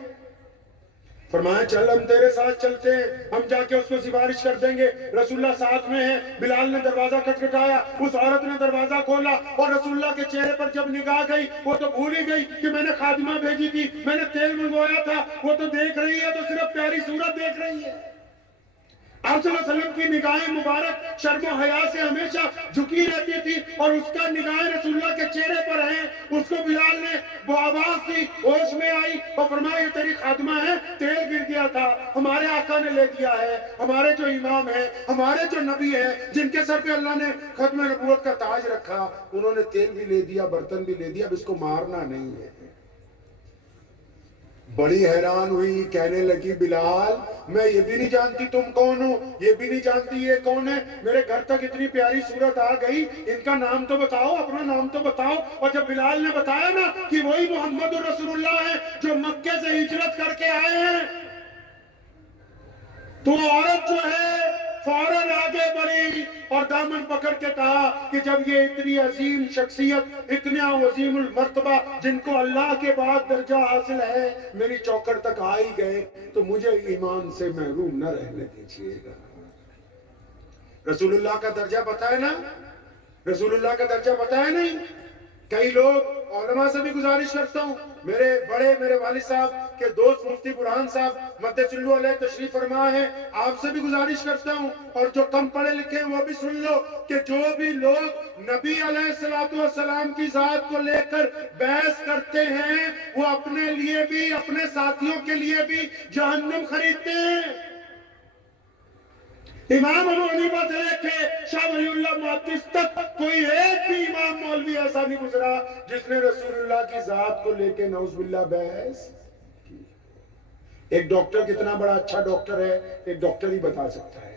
फरमाया चल हम तेरे साथ चलते हैं, हम जाके उसको सिफारिश कर देंगे। रसूलुल्लाह साथ में है। बिलाल ने दरवाजा खटखटाया, उस औरत ने दरवाजा खोला और रसूलुल्लाह के चेहरे पर जब निगाह गई, वो तो भूल ही गई कि मैंने खादिमा भेजी थी, मैंने तेल मंगवाया था। वो तो देख रही है तो सिर्फ प्यारी सूरत देख रही है। आप सल्लल्लाहु अलैहि वसल्लम की निगाहें मुबारक शर्म हया से हमेशा झुकी रहती थी और उसका निगाहें रसूलुल्लाह के चेहरे पर है। उसको बिलाल ने वो आवाज दी, होश में आई और फरमाया ये तेरी खादिमा है, तेल गिर गया था, हमारे आका ने ले दिया है। हमारे जो इमाम है, हमारे जो नबी है, जिनके सर पे अल्लाह ने खत्म नबूवत का ताज रखा, उन्होंने तेल भी ले दिया, बर्तन भी ले दिया, अब इसको मारना नहीं है। बड़ी हैरान हुई, कहने लगी बिलाल मैं ये भी नहीं जानती तुम कौन हो, ये भी नहीं जानती ये कौन है, मेरे घर तक इतनी प्यारी सूरत आ गई, इनका नाम तो बताओ, अपना नाम तो बताओ। और जब बिलाल ने बताया ना कि वही मोहम्मद रसूलुल्लाह है जो मक्के से हिजरत करके आए हैं, तो औरत जो है फौरन आगे बढ़ी और दामन पकड़ के कहा कि जब ये इतनी अजीम शख्सियत, इतना वजीमुल मर्तबा, जिनको अल्लाह के बाद दर्जा हासिल है, मेरी चौखट तक आ ही गए तो मुझे ईमान से महरूम न रहने दीजिएगा। रसूलुल्लाह का दर्जा पता है ना, रसूलुल्लाह का दर्जा पता है नहीं। कई लोग उलमा से भी गुजारिश करता हूँ, मेरे वालिद साहब के दोस्त मुफ्ती बुरहान साहब मद्दसुल्लु अलैह तशरीफ फरमा है, आपसे भी गुजारिश करता हूँ और जो कम पढ़े लिखे हैं वो भी सुन लो कि जो भी लोग नबी अलैहिस्सलातु वस्सलाम की जात को लेकर बहस करते हैं वो अपने लिए भी, अपने साथियों के लिए भी जहन्नम खरीदते हैं। इमाम अबू हनीफा से लेके शाह वलीउल्लाह मुहद्दिस तक कोई एक भी इमाम मौलवी ऐसा नहीं गुजरा जिसने रसूलुल्लाह की जात को लेके नौजुबिल्लाह बहस की। एक डॉक्टर कितना बड़ा अच्छा डॉक्टर है, एक डॉक्टर ही बता सकता है।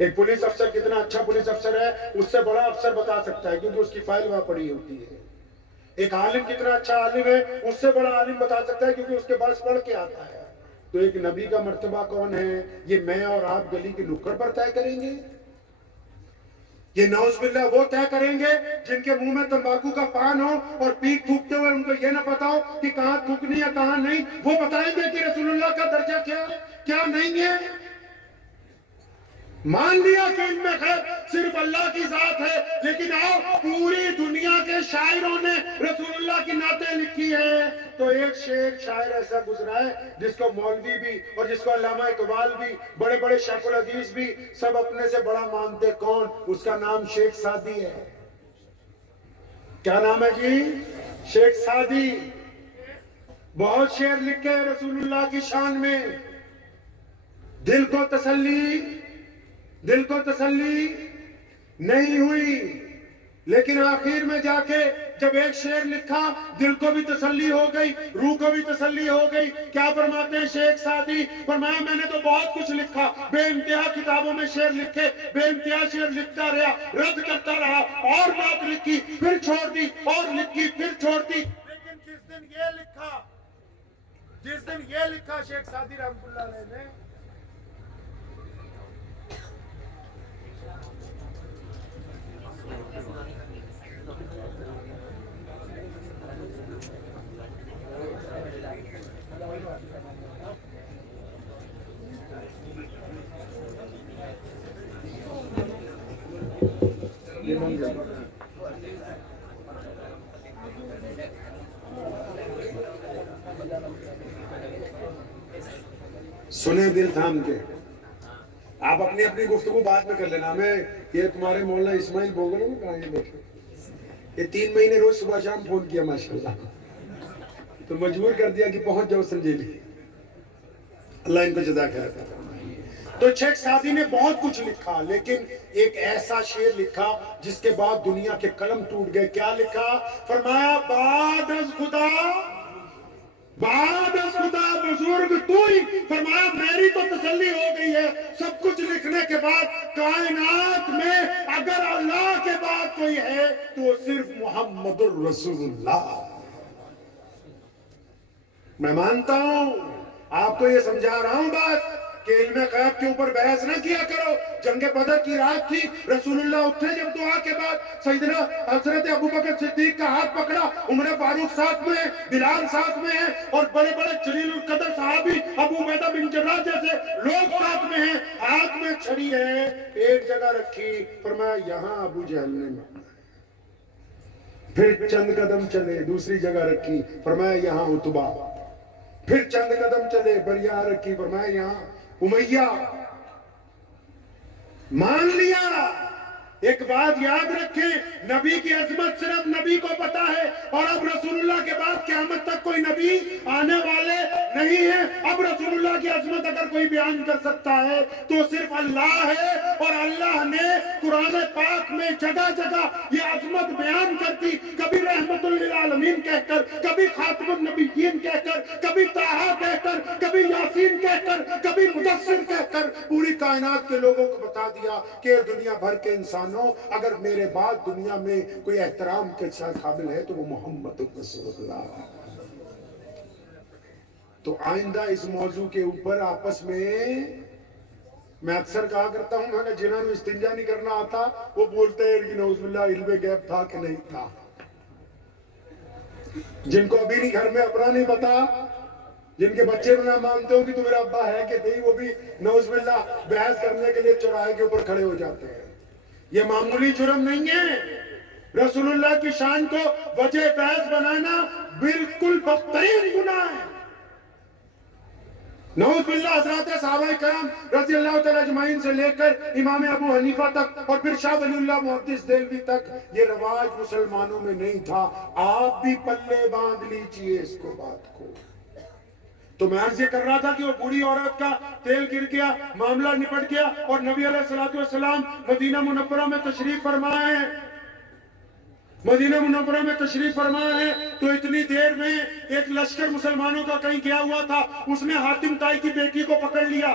एक पुलिस अफसर कितना अच्छा पुलिस अफसर है, उससे बड़ा अफसर बता सकता है, क्योंकि उसकी फाइल वहां पड़ी होती है। एक आलिम कितना अच्छा आलिम है, उससे बड़ा आलिम बता सकता है, क्योंकि उसके पास पढ़ के आता है। तो एक नबी का मर्तबा कौन है, ये मैं और आप गली की नुक्कड़ पर तय करेंगे? ये नौजुबिल्लाह वो तय करेंगे जिनके मुंह में तंबाकू का पान हो और पीक थूकते हुए उनको ये ना पता हो कि कहां थूकनी है कहां नहीं। वो बताएंगे कि रसूलुल्लाह का दर्जा क्या है क्या नहीं है। मान लिया कि इनमें खैर सिर्फ अल्लाह की जात है, लेकिन आओ पूरी दुनिया के शायरों ने रसूलुल्लाह की नाते लिखी है, तो एक शेर शायर ऐसा गुजरा है जिसको मौलवी भी और जिसको अल्लामा इकबाल भी, बड़े बड़े शेखुल हदीस भी सब अपने से बड़ा मानते। कौन? उसका नाम शेख सादी है। क्या नाम है जी? शेख सादी। बहुत शेर लिखे रसूलुल्लाह की शान में। दिल को तसल्ली नहीं हुई लेकिन आखिर में जाके जब एक शेर लिखा, दिल को भी तसल्ली हो गई, रूह को भी तसल्ली हो गई। क्या फरमाते हैं शेख सादी? फरमाया मैंने तो बहुत कुछ लिखा, बेइंतहा किताबों में शेर लिखे, बेइंतहा शेर लिखता रहा, रद्द करता रहा, और बात लिखी फिर छोड़ दी, और लिखी फिर छोड़ दी। लेकिन जिस दिन ये लिखा शेख सादी रहमतुल्लाह अलैह ने, सुने दिल थाम के। आप अपनी अपनी गुफ्तगू बाद में कर लेना। हमें ये तुम्हारे मौलाना इस्माइल बोगल में कहा ये बैठे, ये 3 महीने रोज सुबह शाम फोन किया माशाल्लाह, तो मजबूर कर दिया कि पहुंच जाओ संजेली। अल्लाह इनको जज़ा खैर करे। तो शेख सादी ने बहुत कुछ लिखा, लेकिन एक ऐसा शेर लिखा जिसके बाद दुनिया के कलम टूट गए। क्या लिखा? फरमाया बाद अज़ खुदा बुजुर्ग तू ही। फरमाया मेरी तो तसल्ली हो गई है सब कुछ लिखने के बाद, कायनात में अगर अल्लाह के बाद कोई है तो सिर्फ मुहम्मदुर रसूलुल्लाह। मैं मानता हूं, आपको ये समझा रहा हूं बात कि इल्म गैब के ऊपर बहस ना किया करो। जंग बदर की रात थी, रसूलुल्लाह उठे जब दुआ के बाद, सैयदना हजरत अबू बकर सिद्दीक का हाथ पकड़ा, उमर फारूक साथ में है, बिलाल साथ में है, और बड़े बड़े जलीलुल कदर सहाबी अबू उबैदा बिन जर्राह जैसे लोग साथ में हैं। हाथ में छड़ी है, एक जगह रखी, फरमाया यहां अबू जहल ने मारा। फिर चंद कदम चले, दूसरी जगह रखी, फरमाया यहां उतबा। फिर चंद कदम चले, बरिया रखी, फरमाया यहां उमैया। मान लिया। एक बात याद रखें, नबी की अजमत सिर्फ नबी को पता है, और अब रसूलुल्लाह के बाद क़यामत तक कोई नबी आने वाले नहीं है। अब रसूलुल्लाह की अजमत अगर कोई बयान कर सकता है तो सिर्फ अल्लाह है, और अल्लाह ने कुरान पाक में जगह जगह ये अजमत बयान कर दी। कभी रहमतुल लिल आलमीन कहकर, कभी खातिमुन नबिय्यीन कहकर, कभी ताहा कहकर, कभी यासीन कहकर, कभी मुदस्सिर कहकर पूरी कायनात के लोगों को बता दिया कि दुनिया भर के इंसान अगर मेरे बाद दुनिया में कोई एहतराम के साथ काबिल है तो वो मोहम्मद रसूलुल्लाह। तो आइंदा इस मौजू के ऊपर आपस में, मैं अक्सर कहा करता हूं, मैं जिन्होंने इस्तिंजा नहीं करना आता वो बोलते हैं कि नौजुबिल्लाह इल्म गैब था कि नहीं था। जिनको अभी नहीं घर में अपना नहीं पता, जिनके बच्चे ना मानते हो कि तू मेरा अब्बा है कि नहीं, वो भी नौजुबिल्लाह बहस करने के लिए चौराहे के ऊपर खड़े हो जाते हैं। ये मामूली जुर्म नहीं है। रसूलुल्लाह की शान को वजह बहस बनाना बिल्कुल बदतरीन गुनाह है। नऊज़ुबिल्लाह हज़रात सहाबाए किराम रज़ियल्लाहु तआला अजमाइन से लेकर इमाम अबू हनीफा तक और फिर शाह वलीउल्लाह मुहद्दिस देलवी तक ये रवाज मुसलमानों में नहीं था। आप भी पल्ले बांध लीजिए इसको, बात को। तो मैं अर्ज ये कर रहा था कि वो बूढ़ी औरत का तेल गिर गया, मामला निपट गया, और नबी अलैहिस्सलातु वस्सलाम मदीना मुनव्वरा में तशरीफ फरमाए हैं। मदीना मुनव्वरा में तशरीफ फरमाए हैं तो इतनी देर में एक लश्कर मुसलमानों का कहीं गया हुआ था, उसने हातिम ताई की बेटी को पकड़ लिया।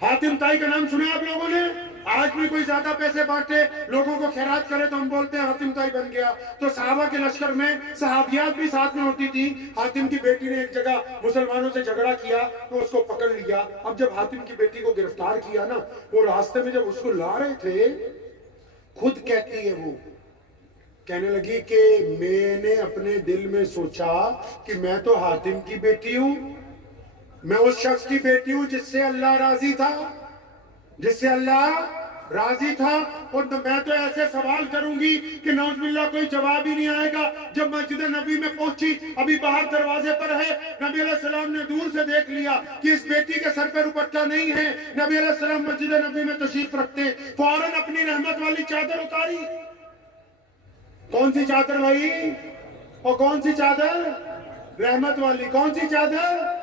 हातिम ताई का नाम सुना आप लोगों ने? आज भी कोई ज्यादा पैसे बांटे, लोगों को खैरात करे तो हम बोलते हैं हातिम ताई बन गया। तो सहाबा के लश्कर में सहाबियात भी साथ में होती थी। हातिम की बेटी ने एक जगह मुसलमानों से झगड़ा किया तो उसको पकड़ लिया। अब जब हातिम की बेटी को गिरफ्तार किया ना, वो रास्ते में जब उसको ला रहे थे, खुद कहती है, वो कहने लगी कि मैंने अपने दिल में सोचा कि मैं तो हातिम की बेटी हूं, मैं उस शख्स की बेटी हूं जिससे अल्लाह राजी था, जिससे अल्लाह राजी था, और मैं तो ऐसे सवाल करूंगी कि नौजुबिल्लाह कोई जवाब ही नहीं आएगा। जब मस्जिद नबी में पहुंची, अभी बाहर दरवाजे पर है, नबी अलैहिस्सलाम ने दूर से देख लिया कि इस बेटी के सर पर दुपट्टा नहीं है। नबी अलैहिस्सलाम मस्जिद नबी में तशरीफ रखते, फौरन अपनी रहमत वाली चादर उतारी। कौन सी चादर भाई? और कौन सी चादर? रहमत वाली। कौन सी चादर?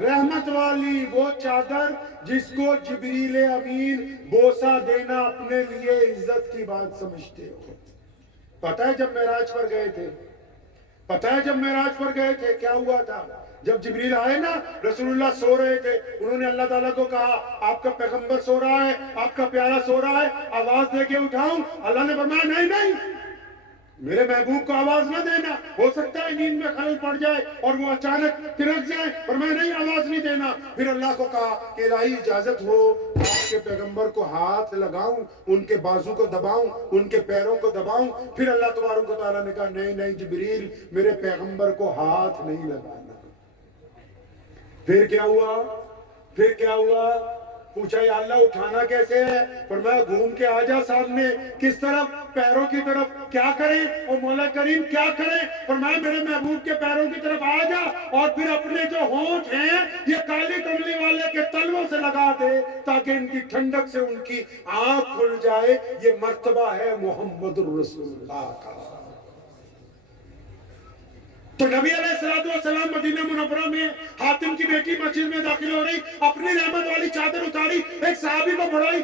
रहमत वाली। वो चादर जिसको जिब्रील अमीन बोसा देना अपने लिए इज्जत की बात समझते हो। पता है जब मेराज पर गए थे, पता है जब मेराज पर गए थे क्या हुआ था? जब जिब्रील आए ना, रसूलुल्लाह सो रहे थे, उन्होंने अल्लाह ताला को कहा आपका पैगंबर सो रहा है, आपका प्यारा सो रहा है, आवाज दे के उठाऊं? अल्लाह ने फरमाया नहीं नहीं, मेरे महबूब को आवाज ना देना, हो सकता है नींद में खलल पड़ जाए और वो अचानक तिरक जाए, पर मैं नहीं, आवाज नहीं देना। फिर अल्लाह को कहा कि इलाही इजाजत हो आपके पैगंबर को हाथ लगाऊं, उनके बाजू को दबाऊं, उनके पैरों को दबाऊं। फिर अल्लाह तबारक व तआला ने कहा नहीं नहीं जिब्रील, मेरे पैगंबर को हाथ नहीं लगाना। फिर क्या हुआ? फिर क्या हुआ? पूछा या अल्लाह उठाना कैसे है? फरमाया घूम के आ जा सामने। किस तरफ? पैरों की तरफ। क्या करें? और मौला करीम क्या करें? फरमाया मेरे महबूब के पैरों की तरफ आ जा और फिर अपने जो होंठ हैं ये काली कमली वाले के तलवों से लगा दे ताकि इनकी ठंडक से उनकी आंख खुल जाए। ये मर्तबा है मोहम्मदुर रसूलुल्लाह का। तो नबी अलैहिस्सलाम मदीना मुनव्वरा में हातिम की बेटी मस्जिद में दाखिल हो रही, अपनी रहमत वाली चादर उतारी, एक सहाबी को बढ़ाई,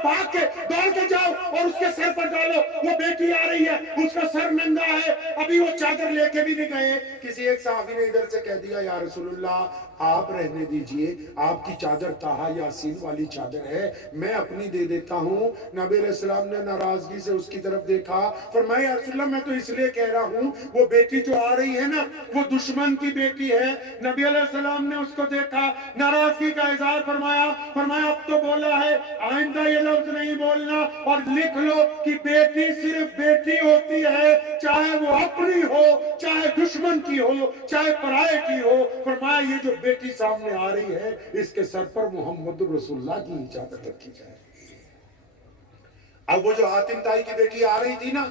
भाग के दौड़ के जाओ और उसके सर पर डालो, वो बेटी आ रही है, उसका सर नंगा है। अभी वो चादर लेके भी नहीं गए, किसी एक सहाबी ने इधर से कह दिया या रसूलुल्लाह आप रहने दीजिए, आपकी चादर ताहा यासीन वाली चादर है, मैं अपनी दे देता हूँ। नबी अलैहिस्सलाम ने नाराजगी से उसकी तरफ देखा, फरमाया या रसूलुल्लाह मैं तो इसलिए कह रहा हूँ वो बेटी जो आ रही है ना वो दुश्मन की बेटी है। नबी अलैहिस्सलाम ने उसको देखा, नाराजगी का इजहार फरमाया, अब तो बोला है आइंदा ये लफ्ज नहीं बोलना और लिख लो कि बेटी सिर्फ बेटी होती है, चाहे वो अपनी हो, चाहे दुश्मन की हो, चाहे पराये की हो। फरमाया ये जो बेटी सामने आ रही है इसके सर पर मोहम्मद रसूलुल्लाह की चादर रखी जाए। अब वो जो हातिम ताई की बेटी आ रही थी ना,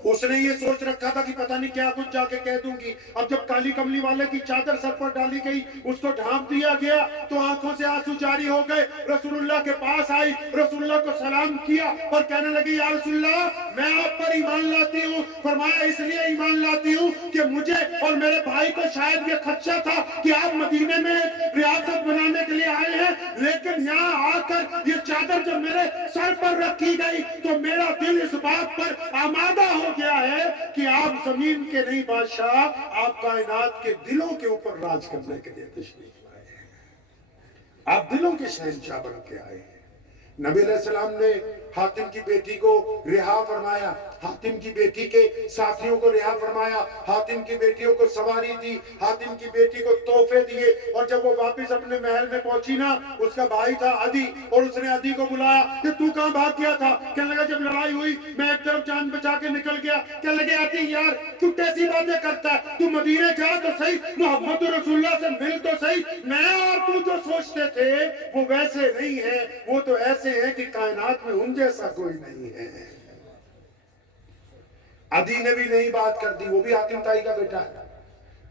उसने ये सोच रखा था कि पता नहीं क्या कुछ जाके कह दूंगी। अब जब काली कमली वाले की चादर सर पर डाली गई, उसको ढांप दिया गया तो आंखों से आंसू जारी हो गए। रसूलुल्लाह के पास आई, रसूलुल्लाह को सलाम किया और कहने लगी या रसूलुल्लाह मैं आप पर ईमान लाती हूँ। फरमाया इसलिए ईमान लाती हूँ कि मुझे और मेरे भाई को शायद ये खदशा था कि आप मदीने में एक रियासत बनाने के लिए आए हैं, लेकिन यहाँ आकर ये चादर जब मेरे सर पर रखी गई तो मेरा दिल इस बात पर आमादा हो गया है कि आप जमीन के नहीं बादशाह, आप कायनात के दिलों के ऊपर राज करने के लिए तशरीफ लाए हैं, आप दिलों के शहंशाह बन के आए हैं। नबी अलैहिस्सलाम ने हातिम की बेटी को रिहा फरमाया, हातिम की बेटी के साथियों को रिहा फरमाया, हातिम की बेटियों को सवारी दी, हातिम की बेटी को तोहफे दिए। और जब वो वापस अपने महल में पहुंची ना, उसका भाई था अदी, और उसने अदी को बुलाया कि तू कहां भाग गया था? कहने लगा जब लड़ाई हुई मैं एक तरफ जान बचा के निकल गया। कहने लगे अदी यार तू कैसी बातें करता है, तू मदीने जा तो सही, मोहम्मद रसूलुल्लाह से मिल तो सही। मैं और तू जो सोचते थे वो वैसे नहीं है, वो तो ऐसे है कि कायनात में उन जैसा कोई नहीं है। अदी ने भी नई बात कर दी, वो भी हातिम ताई का बेटा है।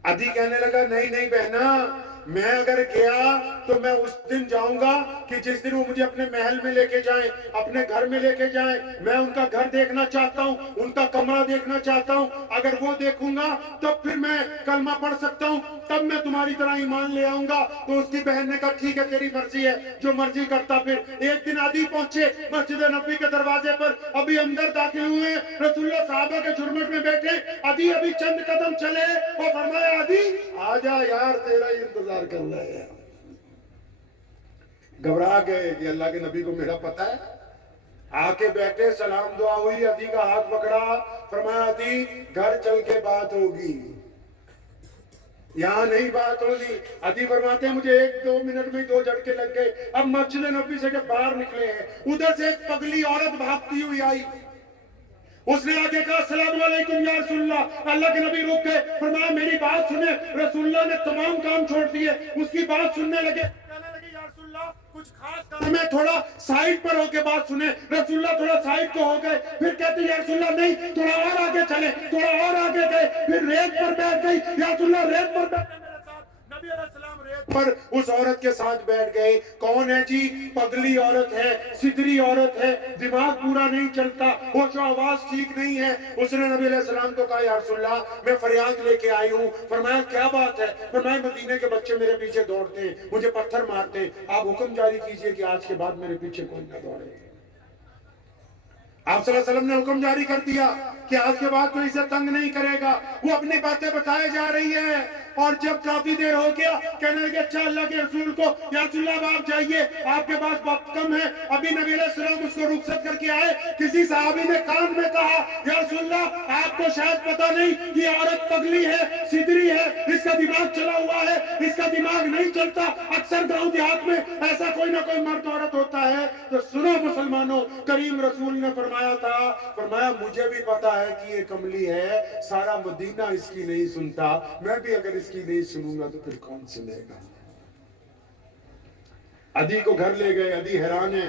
अदी कहने लगा नहीं नहीं बहना, मैं अगर गया तो मैं उस दिन जाऊंगा कि जिस दिन वो मुझे अपने महल में लेके जाएं, अपने घर में लेके जाएं। मैं उनका घर देखना चाहता हूं, उनका कमरा देखना चाहता हूं। अगर वो देखूंगा तब फिर मैं कलमा पढ़ सकता हूं, तब मैं तुम्हारी तरह ईमान ले आऊंगा। तो उसकी बहन ने कहा ठीक है तेरी मर्जी है, जो मर्जी करता। फिर एक दिन आदि पहुंचे मस्जिद नबी के दरवाजे पर, अभी अंदर दाखिल हुए, रसूलुल्लाह साहबा के झुरमुट में बैठे। अदी अभी चंद कदम चले और फरमाया अदी आजा यार तेरा इंतजार कर रहा है। घबरा गए कि अल्लाह के नबी को मेरा पता है। आके बैठे, सलाम दुआ हुई, अदी का हाथ पकड़ा, फरमाया अदी घर चल के बात होगी, यहाँ नहीं बात होगी। अदी फरमाते हैं मुझे 1-2 मिनट में 2 झटके लग गए। अब मस्जिद नबी से जब बाहर निकले हैं, उधर से एक पगली औरत भागती हुई आई। उसने आगे कहा अस्सलाम वालेकुम या रसूलल्लाह। अल्लाह के नबी रुक गए, फरमाया मेरी बात सुने। रसूलुल्लाह ने तमाम काम छोड़ दिए, उसकी बात सुनने लगे। कहने लगे या रसूलल्लाह कुछ खास काम है, थोड़ा साइड पर होके बात सुने। रसूलुल्लाह थोड़ा साइड को हो गए, फिर कहते या रसूलल्लाह नहीं थोड़ा और आगे चले, थोड़ा और आगे गए, फिर रेत पर बैठ गई। या रसूलल्लाह रेत पर बैठ नबी अलैहिस्सलाम रेत पर उस औरत के साथ बैठ गए। कौन है जी? पगली औरत है, सिदरी औरत है, दिमाग पूरा नहीं चलता, होशो आवाज ठीक नहीं है। उसने नबी अलैहिस्सलाम को कहा या रसूलल्लाह मैं फरियाद लेके आई हूँ। फरमाया क्या बात है? फरमाया मदीने के बच्चे मेरे पीछे दौड़ते हैं, मुझे पत्थर मारते हैं, आप हुक्म जारी कीजिए कि आज के बाद मेरे पीछे कोई ना दौड़े। आप सल्लल्लाहु अलैहि वसल्लम ने हुक्म जारी कर दिया कि आज के बाद कोई इसे तंग नहीं करेगा। वो अपनी बातें बताए जा रही है और जब काफी देर हो गया कहने लगे अच्छा अल्लाह के रसूल को या रसूलल्लाह आप जाइए, आपके पास वक्त कम है। अभी नबी अलैहिस्सलाम उसको रुखसत करके आए, किसी सहाबी ने कान में कहा या रसूलल्लाह आपको शायद पता नहीं कि औरत पगली है, सिदरी है, इसका दिमाग चला हुआ है, इसका दिमाग नहीं चलता। अक्सर गांव देहात में ऐसा कोई ना कोई मर्द औरत होता है। तो सुनो मुसलमानों, करीम रसूल ने फरमाया था, फरमाया मुझे भी पता है कि ये कमली है, सारा मदीना इसकी नहीं सुनता, मैं भी अगर इसकी नहीं सुनूंगा तो फिर कौन सुनेगा। अदी को घर ले गए। अदी हैरान है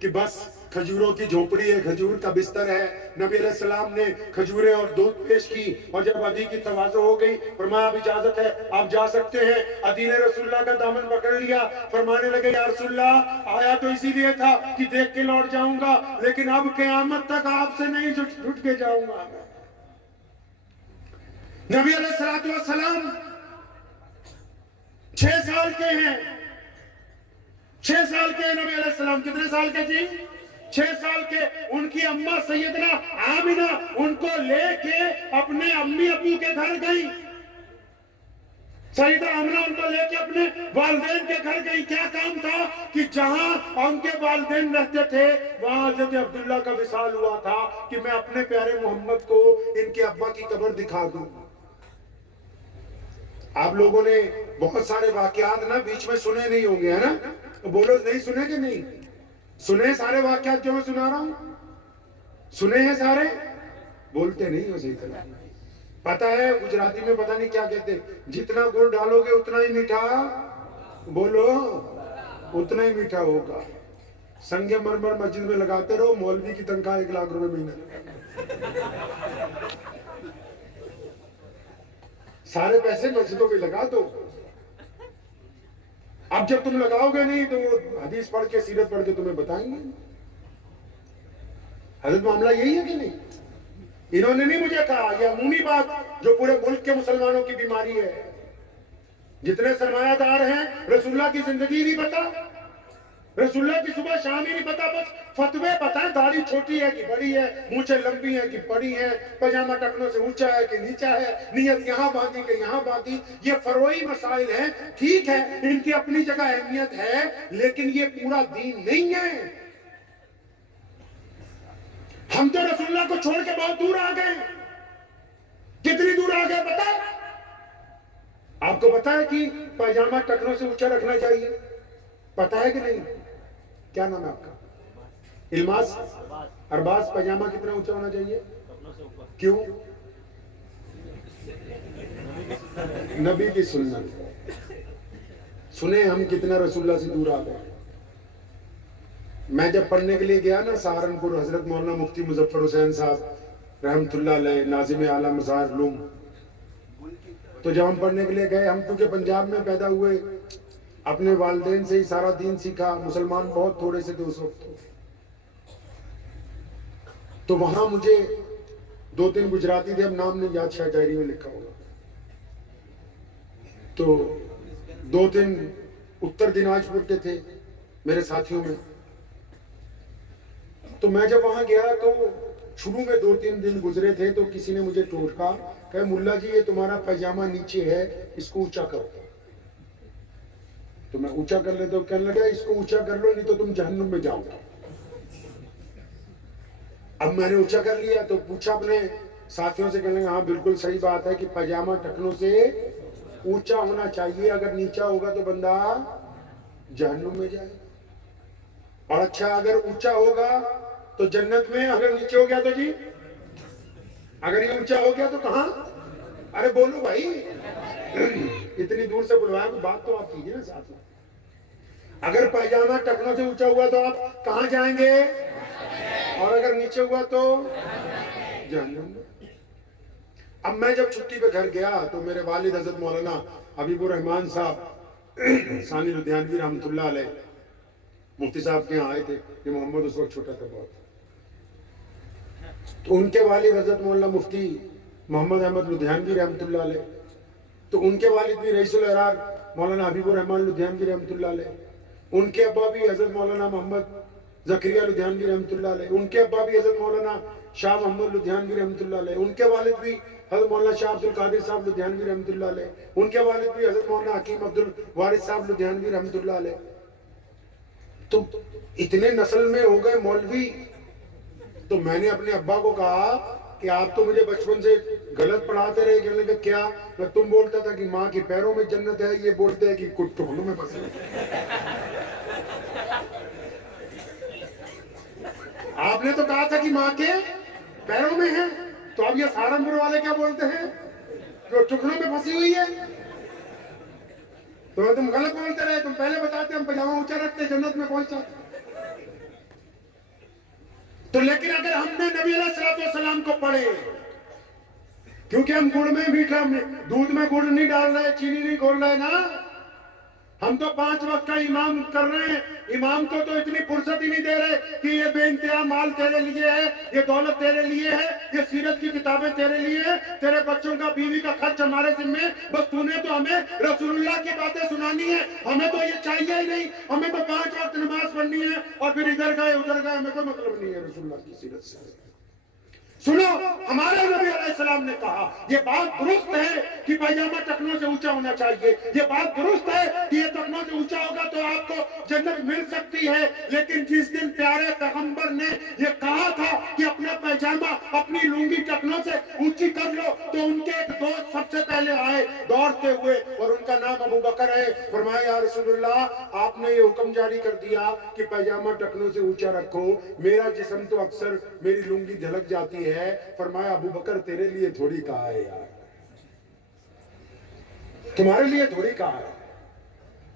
कि बस खजूरों की झोपड़ी है, खजूर का बिस्तर है। नबी अलैहिस्सलाम ने खजूरें और दूध पेश की और जब अदी की तवाज़ो हो गई फरमाया अब इजाजत है, आप जा सकते हैं। अदी ने रसूलुल्लाह का दामन पकड़ लिया, फरमाने लगे या रसूलुल्लाह आया तो इसीलिए था कि देख के लौट जाऊंगा, लेकिन अब क़यामत तक आपसे नहीं छूट के जाऊंगा। नबी अलैहिस्सलाम 6 साल के हैं, 6 साल के नबी अलैहिस्सलाम। कितने साल के जी? 6 साल के। उनकी अम्मा सैयदना आमिना उनको लेके अपने अम्मी अबू के घर गई। सैयदा आमिना उनको लेके अपने वालिदैन के घर गई। क्या काम था कि जहां उनके वालिदैन रहते थे वहां हज़रत अब्दुल्ला का विसाल हुआ था कि मैं अपने प्यारे मोहम्मद को इनके अब्बा की कब्र दिखा दूं। आप लोगों ने बहुत सारे वाकयात ना बीच में सुने नहीं होंगे, है ना? तो बोलो नहीं सुने कि नहीं सुने? सारे वाकयात जो मैं सुना रहा हूं सुने हैं सारे? बोलते नहीं हो सही तरह। पता है गुजराती में पता नहीं क्या कहते, जितना गुड़ डालोगे उतना ही मीठा, बोलो उतना ही मीठा होगा। संगे मरमर मस्जिद में लगाते रहो, मौलवी की तनख्वाह 1 लाख रुपए महीना। सारे पैसे मस्जिदों में लगा दो। अब जब तुम लगाओगे नहीं तो हदीस पढ़ के सीरत पढ़ के तुम्हें बताएंगे। हजरत मामला यही है कि नहीं? इन्होंने नहीं मुझे कहा, यह अमूमी बात जो पूरे मुल्क के मुसलमानों की बीमारी है। जितने सरमायादार हैं रसूलुल्लाह की जिंदगी नहीं पता, रसूलुल्लाह की सुबह शाम ही नहीं पता, बस फतवे पता है दाढ़ी छोटी है कि बड़ी है, मूछें लंबी है कि बड़ी है, पजामा टखनों से ऊंचा है कि नीचा है, नियत यहाँ बांधी कि यहाँ बांधी। ये फरोई मसाइल हैं, ठीक है इनकी अपनी जगह अहमियत है, लेकिन ये पूरा दीन नहीं है। हम तो रसूलुल्लाह को छोड़ के बहुत दूर आ गए। कितनी दूर आ गए पता है? आपको पता है कि पजामा टखनों से ऊंचा रखना चाहिए? पता है कि नहीं? क्या नाम है आपका? इल्मास अरबाज। पजामा कितना ऊंचा होना चाहिए? क्यों? नबी की सुन्नत। सुने हम कितना रसूलुल्लाह से दूर आ गए। मैं जब पढ़ने के लिए गया ना सहारनपुर, हजरत मौलाना मुफ्ती मुजफ्फर हुसैन साहब रहमतुल्लाह अलैह नाज़िम आला मज़ाहिर उलूम, तो जब हम पढ़ने के लिए गए, हम क्योंकि पंजाब में पैदा हुए, अपने वालिदैन से ही सारा दीन सीखा, मुसलमान बहुत थोड़े से थे उस वक्त। तो वहां मुझे 2-3 गुजराती थे, अब नाम नहीं याद, शायद डायरी में लिखा होगा। तो 2-3 उत्तर दिनाजपुर के थे मेरे साथियों में। तो मैं जब वहां गया तो शुरू में 2-3 दिन गुजरे थे तो किसी ने मुझे टोका, कहे मुल्ला जी ये तुम्हारा पैजामा नीचे है, इसको ऊंचा करो। तो मैं ऊंचा कर लेता हूं, कहने लगा इसको ऊंचा कर लो नहीं तो तुम जहन्नुम में जाओगे। अब मैंने ऊंचा कर लिया तो पूछा अपने साथियों से, कहने लगा हाँ बिल्कुल सही बात है कि पैजामा टखनों से ऊंचा होना चाहिए, अगर नीचा होगा तो बंदा जहन्नुम में जाए। और अच्छा अगर ऊंचा होगा तो जन्नत में, अगर नीचे हो गया तो जी, अगर ये ऊंचा हो गया तो कहां? अरे बोलो भाई, इतनी दूर से बुलवाया तो बात तो आप कीजिए ना साथ में। अगर पैजामा टखनों से ऊंचा हुआ तो आप कहां जाएंगे, और अगर नीचे हुआ तो जहन्नम में। अब मैं जब छुट्टी पे घर गया तो मेरे वालिद हजरत मौलाना हबीबुर रहमान साहब सानी लुधियानवी रहमतुल्लाह अलैह मुफ्ती साहब के यहाँ आए थे। ये मोहम्मद उस वक्त छोटा था बहुत। तो उनके वालिद हजरत मौलाना मुफ्ती मोहम्मद अहमद लुधियानवी रहमतुल्लाह अलैह, तो उनके वालिद भी रईसुल अहरार मौलाना हबीबुर रहमान लुधियानवी रहमतुल्लाह अलैह, उनके अब्बा भी हजरत मौलाना मोहम्मद जकरिया लुधियानवी रहमतुल्लाह अलैह, उनके अब्बा भी हजरत मौलाना शाह मोहम्मद लुधियानवी रहमतुल्लाह अलैह, उनके वालिद भी हजरत मौलाना शाह अब्दुल कादिर साहब लुधियानवी रहमतुल्लाह अलैह, उनके वालिद भी हजरत मौलाना हकीम अब्दुल वारिस साहब लुधियानवी रहमतुल्लाह अलैह। तो इतने नस्ल में हो गए मौलवी। तो मैंने अपने अब्बा को कहा कि आप तो मुझे बचपन से गलत पढ़ाते रहे। कहने लगे क्या? मैं तुम बोलता था कि माँ के पैरों में जन्नत है, ये बोलते हैं कि कुछ टुकड़ों में फंसे। आपने तो कहा था कि माँ के पैरों में है, तो अब ये सहारनपुर वाले क्या बोलते हैं? जो टुकड़ों में फंसी हुई है। तो तुम गलत बोलते रहे, तुम पहले बताते हम पजामा ऊंचा रखते जन्नत में पहुंच जाते। तो लेकिन अगर हमने नबी अलैहिस्सलाम को पढ़े, क्योंकि हम गुड़ में मीठा दूध में गुड़ नहीं डाल रहे, चीनी नहीं घोल रहे ना, हम तो 5 वक्त का इमाम कर रहे हैं। इमाम को तो इतनी फुर्सत ही नहीं दे रहे कि ये बेइंतहा माल तेरे लिए है, ये दौलत तेरे लिए है, ये सीरत की किताबें तेरे लिए है, तेरे बच्चों का बीवी का खर्च हमारे जिम्मे, बस तूने तो हमें रसूलुल्लाह की बातें सुनानी है, हमें तो ये चाहिए ही नहीं, हमें तो 5 वक्त नमाज पढ़नी है और फिर इधर गए उधर गए, हमें कोई मतलब नहीं है रसूलुल्लाह की सीरत से। सुनो, हमारे नबी अलैहिस्सलाम ने कहा, ये बात दुरुस्त है कि पैजामा टखनों से ऊंचा होना चाहिए, ये बात दुरुस्त है कि ये टखनों से ऊंचा होगा तो आपको जन्नत मिल सकती है। लेकिन जिस दिन प्यारे पैगंबर ने ये कहा था कि अपना पैजामा अपनी लुंगी टखनों से ऊंची कर लो, तो उनके एक दोस्त सबसे पहले आए दौड़ते हुए और उनका नाम अबू बकर है। फरमाया या रसूलुल्लाह, आपने ये हुक्म जारी कर दिया कि पैजामा टखनों से ऊंचा रखो, मेरा जिस्म तो अक्सर मेरी लुंगी झलक जाती है। फरमाया अबू बकर तेरे लिए थोड़ी कहा है यार, तुम्हारे लिए थोड़ी कहा है,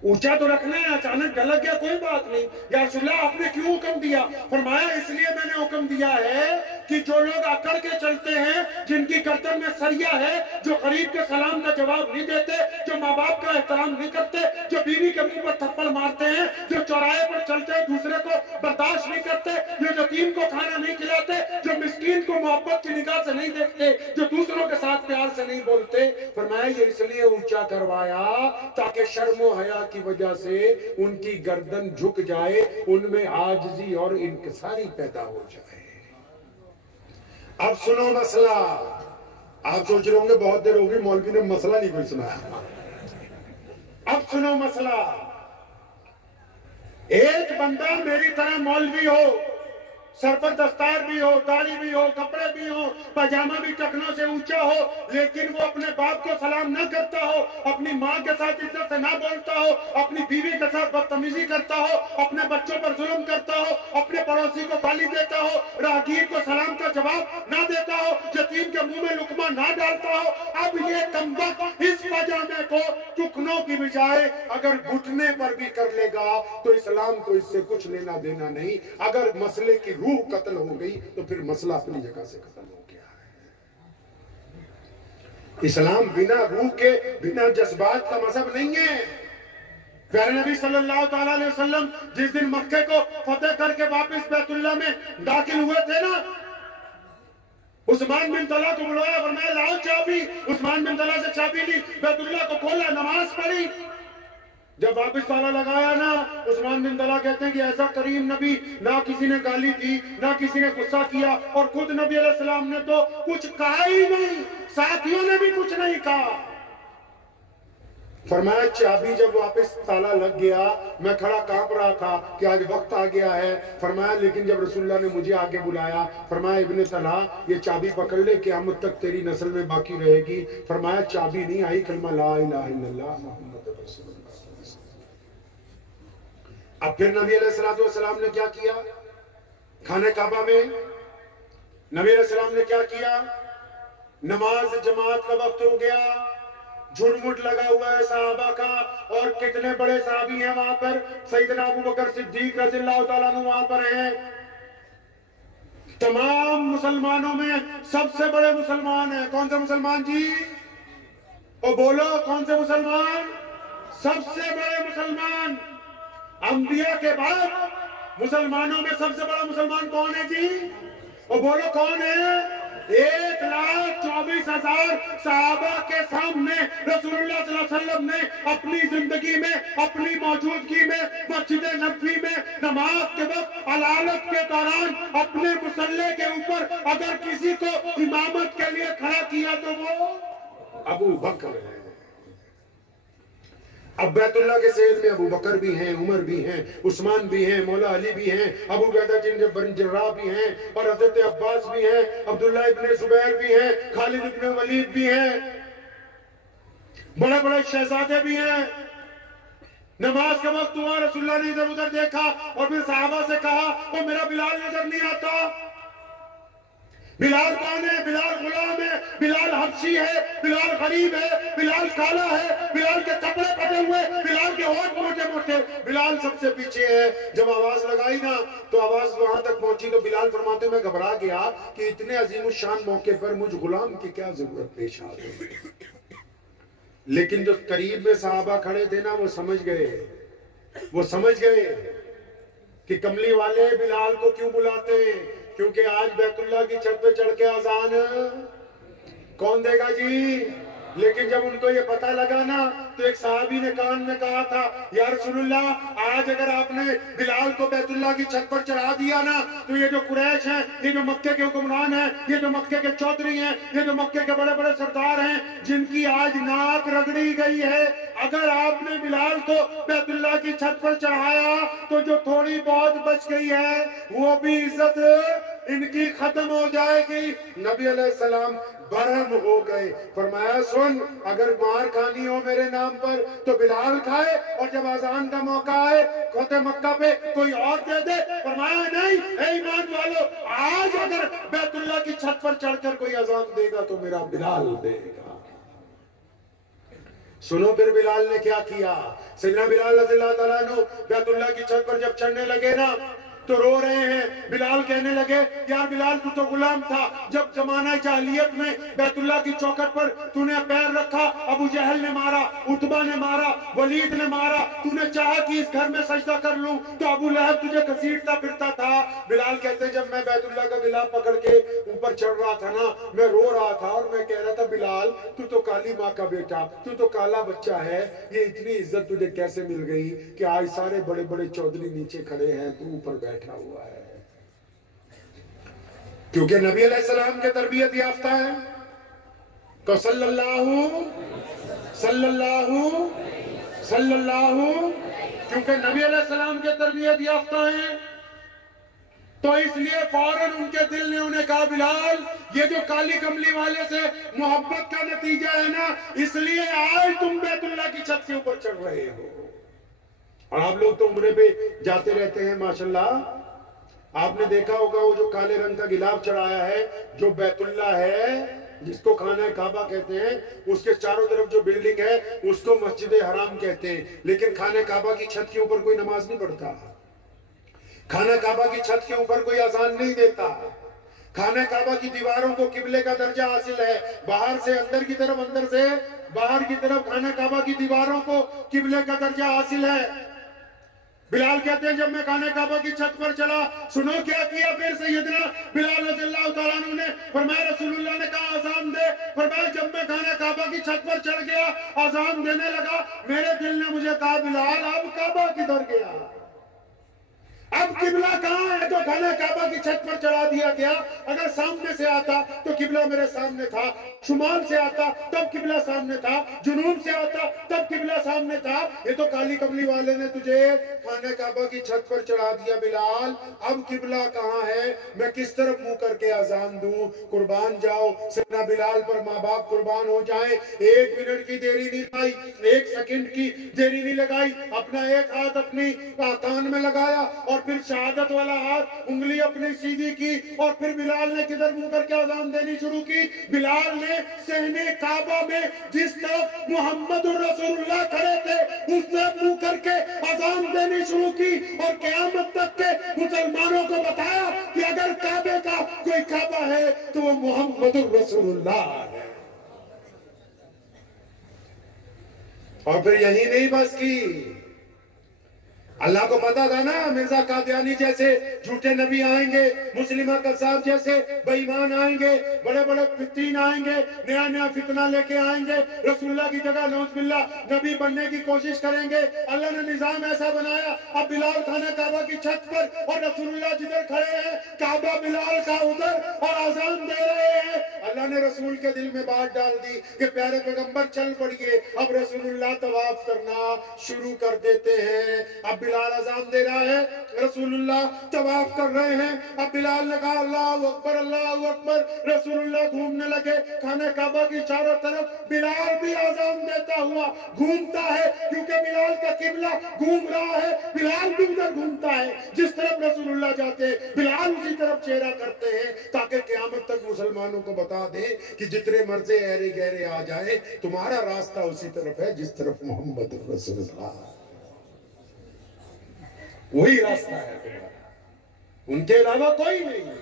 ऊंचा तो रखना है, अचानक गलत गया कोई बात नहीं। या रसूलुल्लाह आपने क्यों हुक्म दिया? फरमाया इसलिए मैंने हुक्म दिया है कि जो लोग अकड़ के चलते हैं, जिनकी गर्दन में सरिया है, जो गरीब के सलाम का जवाब नहीं देते, जो माँ बाप का एहतराम नहीं करते, जो बीवी के मुंह पर थप्पड़ मारते हैं, जो चौराहे पर चलते हैं दूसरे को बर्दाश्त नहीं करते, जो यतीम को खाना नहीं खिलाते, जो मिस्कीन को मोहब्बत की निगाह से नहीं देखते, जो दूसरों के साथ प्यार से नहीं बोलते, फरमाया ये इसलिए ऊंचा करवाया ताकि शर्म हया की वजह से उनकी गर्दन झुक जाए, उनमें आजिज़ी और इनकिसारी पैदा हो जाए। अब सुनो मसला। आप सोच रहे होंगे बहुत देर होगी मौलवी ने मसला नहीं कोई सुनाया। अब सुनो मसला। एक बंदा मेरी तरह मौलवी हो, सर पर दस्तार भी हो, दाढ़ी भी हो, कपड़े भी हो, पजामा भी टखनों से ऊंचा हो, लेकिन वो अपने बाप को सलाम ना करता हो, अपनी माँ के साथ इज्जत से ना बोलता हो, अपनी बीवी के साथ बदतमीजी करता हो, अपने बच्चों पर जुल्म करता हो, अपने पड़ोसी को गाली देता हो, राहगीर को सलाम का जवाब ना देता हो, यतीम के मुंह में लुकमा ना डालता हो। अब ये कमबख्त इस पजामे को टुकनों की बजाय अगर घुटने पर भी कर लेगा तो इस्लाम को इससे कुछ लेना देना नहीं। अगर मसले की रूह कत्ल हो गई तो फिर मसला अपनी जगह से खत्म हो गया है। इस्लाम बिना रूह के, बिना जज्बात का मजहब नहीं है। प्यारे नबी सल्लल्लाहु अलैहि वसल्लम जिस दिन मक्के को फतेह करके वापस बैतुल्लाह में दाखिल हुए थे ना, उस्मान बिन तला को बुलाया, फरमाया लाओ चाबी। उस्मान बिन तला से चाबी ली, बैतुल्लाह को खोला, नमाज पढ़ी। जब वापस ताला लगाया ना, उस्मान बिन तला कहते हैं कि ऐसा करीम नबी ना किसी ने गाली दी, ना किसी ने गुस्सा किया, और खुद नबी अलैहिस्सलाम ने तो कुछ कहा ही नहीं, साथियों ने भी कुछ नहीं कहा। फरमाया चाबी जब वापस ताला लग गया, मैं खड़ा कांप रहा था कि आज वक्त आ गया है। फरमाया लेकिन जब रसूलुल्लाह ने मुझे आगे बुलाया, फरमाया इब्ने तला ये चाबी पकड़ ले, क़यामत तक तेरी नस्ल में बाकी रहेगी। फरमाया चाबी नहीं आई, कलमा ला इलाहा इल्लल्लाह मुहम्मद रसूलुल्लाह। अब फिर नबी अलैहिस्सलाम ने क्या किया? खाने काबा में नबी अलैहिस्सलाम ने क्या किया? नमाज जमात का वक्त हो गया, झुरमुट लगा हुआ है सहाबा का, और कितने बड़े सहाबी हैं वहां पर। सैयदना अबू बकर सिद्दीक रज़ियल्लाहु ताला अन्हु वहां पर हैं। तमाम मुसलमानों में सबसे बड़े मुसलमान हैं। कौन से मुसलमान जी? ओ बोलो, कौन से मुसलमान? सबसे बड़े मुसलमान। अंबिया के बाद मुसलमानों में सबसे बड़ा मुसलमान कौन है जी? और बोलो कौन है? 1,24,000 सहाबा के सामने रसूलुल्लाह सल्लल्लाहु अलैहि वसल्लम ने अपनी जिंदगी में, अपनी मौजूदगी में, मस्जिद नबवी में नमाज के वक्त अलालत के दौरान अपने मुसल्ले के ऊपर अगर किसी को इमामत के लिए खड़ा किया तो वो अबू बकर है। अब बैतुल्लाह के सेहत में अबू बकर भी हैं, उमर भी हैं, उस्मान भी हैं, मौला अली भी हैं, अबू बैदा बिन जर्राह भी हैं, और हजरत अब्बास भी हैं, अब्दुल्ला इब्ने जुबैर भी हैं, खालिद इब्ने वलीद भी हैं, बड़े बड़े शहजादे भी हैं। नमाज के वक्त हुआ, रसूलुल्लाह ने इधर उधर देखा और फिर सहाबा से कहा, वो मेरा बिलाल नजर नहीं आता। बिलाल कौन है? बिलाल गुलाम है, बिलाल हबशी है, बिलाल गरीब है, बिलाल काला है, बिलाल के कपड़े फटे हुए, बिलाल के होंठ मोटे मोटे, बिलाल सबसे पीछे है। जब आवाज लगाई ना तो आवाज वहां तक पहुंची तो बिलाल फरमाते मैं घबरा गया कि इतने अजीम शान मौके पर मुझ गुलाम की क्या जरूरत पेश आ गई। लेकिन जो करीब में सहाबा खड़े थे ना वो समझ गए कि कमली वाले बिलाल को क्यों बुलाते हैं, क्योंकि आज बैतुल्लाह की छत पे चढ़ के अजान कौन देगा जी। लेकिन जब उनको ये पता लगा ना तो एक साहबी ने कान में कहा था, या रसूलुल्लाह आज अगर आपने बिलाल को बैतुल्लाह की छत पर चढ़ा दिया ना तो ये जो कुरैश हैं, ये जो मक्के के हुक्मरान हैं, ये जो मक्के के चौधरी हैं, ये जो मक्के के बड़े बड़े सरदार हैं जिनकी आज नाक रगड़ी गई है, अगर आपने बिलाल को बैतुल्लाह की छत पर चढ़ाया तो जो थोड़ी बहुत बच गई है वो भी इज्जत इनकी खत्म हो जाएगी। नबी अलैहिस्सलाम बरहम हो गए, फरमाया सुन अगर मार खानी हो मेरे नाम पर तो बिलाल खाए, और जब अजान का मौका आए खोते मक्का पे कोई और दे दे। फरमाया नहीं, ए ईमान वालों, आज अगर बैतुल्लाह की छत पर चढ़कर कोई अजान देगा तो मेरा बिलाल देगा। सुनो फिर बिलाल ने क्या किया। सैयदना बिलाल रज़ियल्लाहु ताला अन्हु बैतुल्लाह की छत पर जब चढ़ने लगे ना तो रो रहे हैं। बिलाल कहने लगे, यार बिलाल तू तो गुलाम था, जब जमाना जाहिलियत में बैतुल्लाह की चौखट पर तूने पैर रखा, अबू जहल ने मारा, उतबा ने मारा, वलीद ने मारा, तूने चाहा कि इस घर में सजदा कर लूं तो अबू लहब तुझे घसीटता फिरता था। बिलाल कहते जब मैं बैतुल्लाह का गिलाफ पकड़ के ऊपर चढ़ रहा था ना, मैं रो रहा था और मैं कह रहा था बिलाल तू तो काली माँ का बेटा, तू तो काला बच्चा है, ये इतनी इज्जत तुझे कैसे मिल गई कि आज सारे बड़े बड़े चौधरी नीचे खड़े हैं, तू ऊपर बैठा हुआ है। क्योंकि नबी अलैहिस्सलाम के तरबियत याफ्ता है तो सल्लल्लाहु क्योंकि नबी अलैहिस्सलाम के तरबियत याफ्ता है तो इसलिए फौरन उनके दिल ने उन्हें कहा बिलाल ये जो काली कमली वाले से मोहब्बत का नतीजा है ना, इसलिए आज तुम बैतुल्लाह की छत के ऊपर चढ़ रहे हो। और आप लोग तो उम्रे पे जाते रहते हैं माशाल्लाह, आपने देखा होगा वो जो काले रंग का गिलाफ चढ़ाया है, जो बैतुल्लाह है जिसको खाना काबा कहते हैं, उसके चारों तरफ जो बिल्डिंग है उसको मस्जिद हराम कहते हैं। लेकिन खाने काबा की छत के ऊपर कोई नमाज नहीं पढ़ता, खाना काबा की छत के ऊपर कोई अजान नहीं देता, खाना काबा की दीवारों को किबले का दर्जा हासिल है, बाहर से अंदर की तरफ, अंदर से बाहर की तरफ खाना काबा की दीवारों को किबले का दर्जा हासिल है। बिलाल कहते हैं जब मैं खाने काबा की छत पर चला, सुनो क्या किया फिर सैयदना बिलाल रज़ियल्लाहु ताला अन्हु ने। फरमाया रसूलुल्लाह ने कहा अज़ान दे। फरमाया जब मैं खाने काबा की छत पर चढ़ गया, अज़ान देने लगा, मेरे दिल ने मुझे कहा बिलाल अब काबा किधर गया, अब किबला कहाँ है जो खाना काबा की छत पर चढ़ा दिया गया। अगर सामने से आता तो किबला मेरे सामने था, शुमाल से आता तब किबला सामने था, जुनूब से आता तब किबला सामने था। ये तो काली कमली वाले ने तुझे खाने काबा की छत पर चढ़ा दिया बिलाल, अब किबला कहाँ है, मैं किस तरफ मुंह करके अजान दूं। कुर्बान जाओ सैयदना बिलाल पर माँ बाप कुर्बान हो जाए, 1 मिनट की देरी नहीं लगाई, 1 सेकंड की देरी नहीं लगाई, अपना एक हाथ अपनी कान में लगाया और फिर शहादत वाला हाथ उंगली अपनी सीधी की और फिर बिलाल ने किधर मुंह करके अजान देनी शुरू की। बिलाल ने सहने काबा में जिस तरफ मोहम्मद रसूलुल्लाह खड़े थे उस तरफ मुंह करके अजान देनी शुरू की और क़यामत तक के मुसलमानों को बताया कि अगर काबे का कोई काबा है तो वो मोहम्मद रसूलुल्लाह है। और फिर यही नहीं बस की, अल्लाह को पता था ना मिर्जा कादियानी जैसे झूठे नबी आएंगे, मुस्लिमा कसाब जैसे बेईमान आएंगे, बड़े बड़े फितीन आएंगे, नया नया फितना लेके आएंगे, रसूलुल्लाह की जगह नौजुबिल्लाह नबी बनने की कोशिश करेंगे। अल्लाह ने निजाम ऐसा बनाया, अब बिलाल खाना काबा की छत पर और रसूलुल्लाह जिधर खड़े हैं, काबा बिलाल का उधर और आजान दे रहे हैं। अल्लाह ने रसूल के दिल में बात डाल दी कि प्यारे पैगंबर चल पड़िए। अब रसूलुल्लाह तवाफ करना शुरू कर देते हैं। अब बिलाल अजान दे रहा है, रसूलुल्लाह तवाफ कर रहे हैं। अब बिलाल ने कहा अल्लाहु अकबर अल्लाहु अकबर। रसूलुल्लाह घूमने लगे खाने काबा की चारों तरफ। बिलाल भी अजान देता हुआ घूमता है, क्योंकि बिलाल का किबला घूम रहा है। बिलाल भी उधर घूमता है, जिस तरफ रसूलुल्लाह जाते हैं बिलाल उसी तरफ चेहरा करते हैं, ताकि क़यामत तक मुसलमानों को बता दे कि जितने मर्जी ऐरे गहरे आ जाए, तुम्हारा रास्ता उसी तरफ है जिस तरफ मोहम्मद रसूलुल्लाह, वही रास्ता है तुम्हारा, उनके अलावा कोई नहीं है।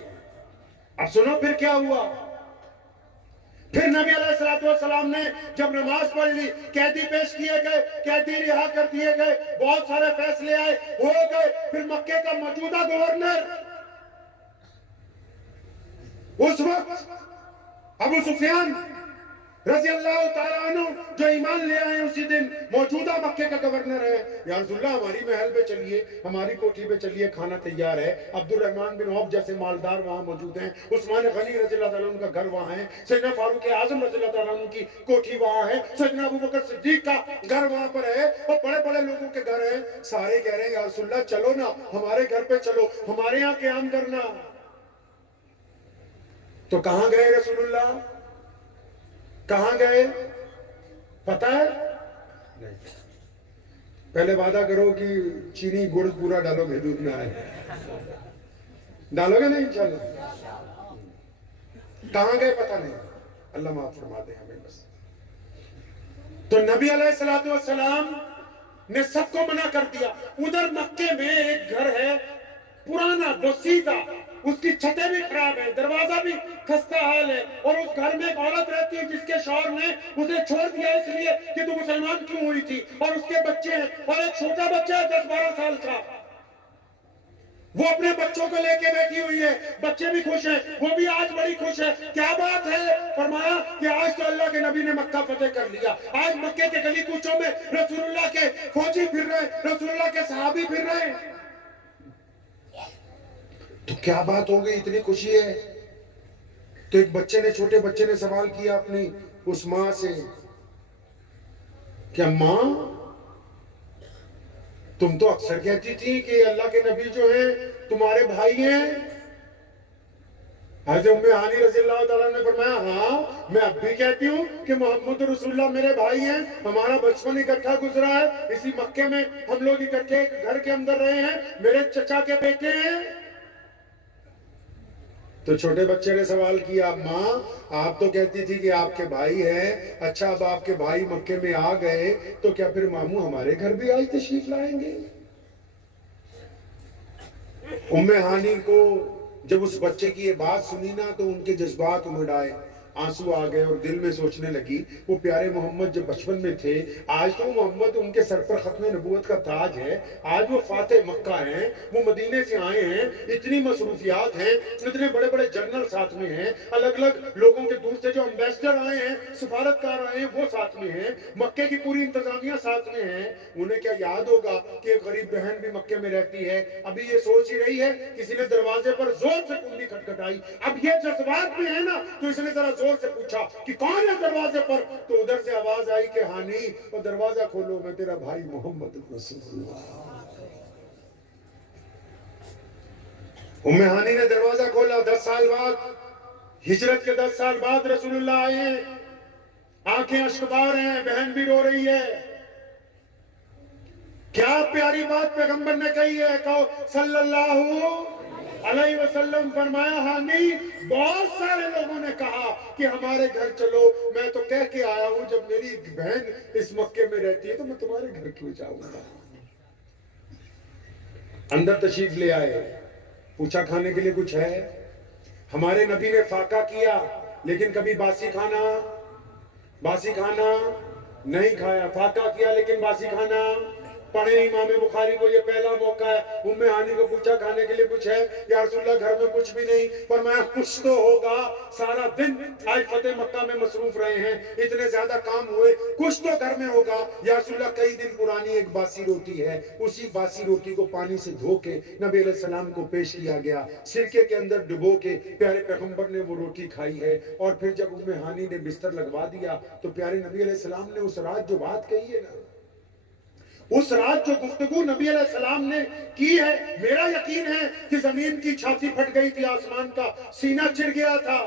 अब सुनो फिर क्या हुआ। फिर नबी अलैहिस्सलाम ने जब नमाज पढ़ ली, कैदी पेश किए गए, कैदी रिहा कर दिए गए, बहुत सारे फैसले आए हो गए। फिर मक्के का मौजूदा गवर्नर उस वक्त अबू सुफियान रज़ी अल्लाह ताला अन्हु, जो ईमान ले आए उसी दिन, मौजूदा मक्के का गवर्नर है। या रसूलल्लाह हमारी महल पे चलिए, हमारी कोठी पे चलिए, खाना तैयार है। अब्दुल रहमान बिन औफ जैसे मालदार वहां मौजूद हैं, उस्मान गनी रज़ी अल्लाह ताला अन्हु का घर वहां है, सैयदना फारूक आजम रज़ी अल्लाह ताला अन्हु की कोठी वहां है, सैयदना अबू बकर सिद्दीक का घर वहां पर है, और बड़े बड़े लोगों के घर हैं। सारे कह रहे हैं या रसूलल्लाह चलो ना, हमारे घर पे चलो, हमारे यहाँ क़याम करना। तो कहां गए रसूलुल्लाह, कहां गए पता है? नहीं। पहले वादा करो कि चीनी गुड़ पूरा डालोगे, दूध में आए डालोगे नहीं इंशाल्लाह। कहां गए पता नहीं, अल्लाह माफ फरमा दे हमें बस। तो नबी अलैहिस्सलाम ने सबको मना कर दिया। उधर मक्के में एक घर है पुराना बसीता, उसकी छतें भी खराब है, दरवाजा भी खस्ता हाल है, और उस घर में एक औरत रहती है जिसके शौहर ने उसे छोड़ दिया इसलिए कि तू मुसलमान क्यों हुई थी, और उसके बच्चे हैं, और एक छोटा बच्चा है 10-12 साल का, वो अपने बच्चों को लेके बैठी हुई है। बच्चे भी खुश हैं, वो भी आज बड़ी खुश है। क्या बात है? फरमाया कि आज तो अल्लाह के नबी ने मक्का फतेह कर लिया, आज मक्के के गली कूचों में रसूलुल्लाह के फौजी फिर रहे, रसूलुल्लाह के सहाबी फिर रहे। तो क्या बात हो गई, इतनी खुशी है? तो एक बच्चे ने, छोटे बच्चे ने सवाल किया अपनी उस माँ से, क्या माँ तुम तो अक्सर कहती थी कि अल्लाह के नबी जो हैं तुम्हारे भाई हैं। हज़रत उम्मे हानी रज़ियल्लाहु ताला ने फरमाया हाँ, मैं अब भी कहती हूँ कि मोहम्मद रसूलुल्लाह मेरे भाई हैं, हमारा बचपन इकट्ठा गुजरा है, इसी मक्के में हम लोग इकट्ठे घर के अंदर रहे हैं, मेरे चचा के बेटे हैं। तो छोटे बच्चे ने सवाल किया, माँ आप तो कहती थी कि आपके भाई हैं, अच्छा अब आपके भाई मक्के में आ गए तो क्या फिर मामू हमारे घर भी आज तशरीफ लाएंगे? उम्मे हानी को जब उस बच्चे की ये बात सुनी ना, तो उनके जज्बात उमड़ आए, आंसू आ गए, और दिल में सोचने लगी वो प्यारे मोहम्मद जब बचपन में थे, आज तो मोहम्मद उनके सर पर खत्म नबूवत का ताज है, आज वो फाते मक्का हैं, वो मदीने से आए हैं, इतनी मसरूफियात हैं, इतने बड़े बड़े जनरल साथ में हैं, अलग अलग लोगों के दूर से जो एम्बेसडर आए हैं, सफारतकार आए हैं, वो साथ में हैं, मक्के की पूरी इंतजामिया साथ में है। उन्हें क्या याद होगा कि एक गरीब बहन भी मक्के में रहती है, अभी ये सोच ही रही है, किसी ने दरवाजे पर जोर से कुंडी खटखटाई, अब ये जज्बात में है ना, तो इसने जरा जोर से पूछा कि कौन है दरवाजे पर, तो उधर से आवाज आई कि हानी, और दरवाजा खोलो, मैं तेरा भाई मोहम्मद रसूलुल्लाह। उम्मे हानी ने दरवाजा खोला। 10 साल बाद, हिजरत के 10 साल बाद रसूलुल्लाह आए हैं, आंखें अश्कबार हैं, बहन भी रो रही है। क्या प्यारी बात पैगंबर ने कही है, कहो सल्लल्लाहु अलैहि वसल्लम। फरमाया हानी, बहुत सारे लोगों ने कहा कि हमारे घर चलो, मैं तो कह के आया हूं जब मेरी बहन इस मक्के में रहती है तो मैं तुम्हारे घर क्यों जाऊंगा। अंदर तशरीफ ले आए, पूछा खाने के लिए कुछ है? हमारे नबी ने फाका किया, लेकिन कभी बासी खाना नहीं खाया। फाका किया लेकिन बासी खाना पढ़े इमाम बुखारी को, ये पहला मौका है। उम्मे हानी को पूछा खाने के लिए कुछ है? या रसूलुल्लाह घर में कुछ भी नहीं। फरमाया कुछ तो होगा, सारा दिन आज फतेह मक्का में मसरूफ रहे हैं, इतने ज्यादा काम हुए, कुछ तो घर में होगा। या रसूलुल्लाह कई दिन पुरानी एक बासी रोटी है, उसी बासी रोटी को पानी से धो के नबी अलैहि सलाम को पेश किया गया, सिरके के अंदर डुबो के प्यारे पैगंबर ने वो रोटी खाई है। और फिर जब उम्मे हानी ने बिस्तर लगवा दिया तो प्यारे नबी अलैहि सलाम ने उस रात जो बात कही है ना, उस रात जो गुफ्तगू नबी अलैहिस्सलाम ने की है, मेरा यकीन है कि जमीन की छाती फट गई थी, आसमान का सीना चिर गया था।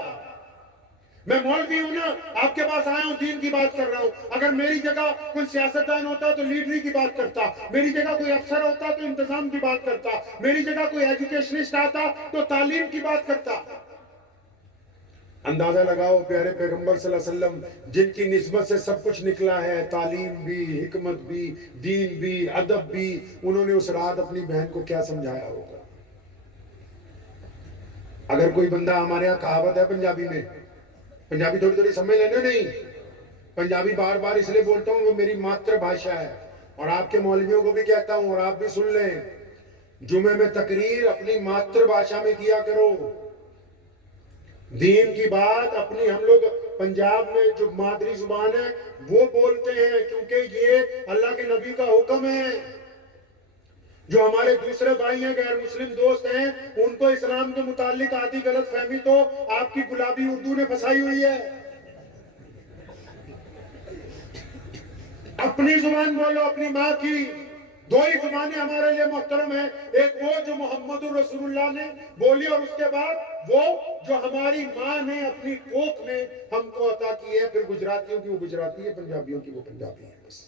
मैं मौलवी हूं ना, आपके पास आया हूं, दीन की बात कर रहा हूं। अगर मेरी जगह कोई सियासतदान होता तो लीडरी की बात करता, मेरी जगह कोई अफसर होता तो इंतजाम की बात करता, मेरी जगह कोई एजुकेशनिस्ट आता तो तालीम की बात करता। अंदाजा लगाओ, प्यारे पैगंबर सल्लल्लाहु अलैहि वसल्लम जिनकी निस्बत से सब कुछ निकला है, तालीम भी, हिकमत भी, दीन भी, अदब भी, उन्होंने उस रात अपनी बहन को क्या समझाया होगा। अगर कोई बंदा, हमारे यहाँ कहावत है पंजाबी में, पंजाबी थोड़ी थोड़ी समझ लेना, नहीं पंजाबी बार बार इसलिए बोलता हूँ, वो मेरी मातृभाषा है और आपके मौलवियों को भी कहता हूँ और आप भी सुन लें, जुमे में तकरीर अपनी मातृभाषा में किया करो। दीन की बात अपनी, हम लोग पंजाब में जो मादरी जुबान है वो बोलते हैं, क्योंकि ये अल्लाह के नबी का हुक्म है। जो हमारे दूसरे भाई हैं, गैर मुस्लिम दोस्त हैं, उनको इस्लाम के मुतालिक आधी गलत फहमी तो आपकी गुलाबी उर्दू ने फंसाई हुई है। अपनी जुबान बोलो, अपनी माँ की। दो ही जुबानें हमारे लिए मोहतरम है, एक वो जो मोहम्मद रसूलुल्लाह ने बोली और उसके बाद वो जो हमारी माँ ने अपनी कोख में हमको अता की है। फिर गुजरातियों की वो गुजराती है, पंजाबियों की वो पंजाबी है। बस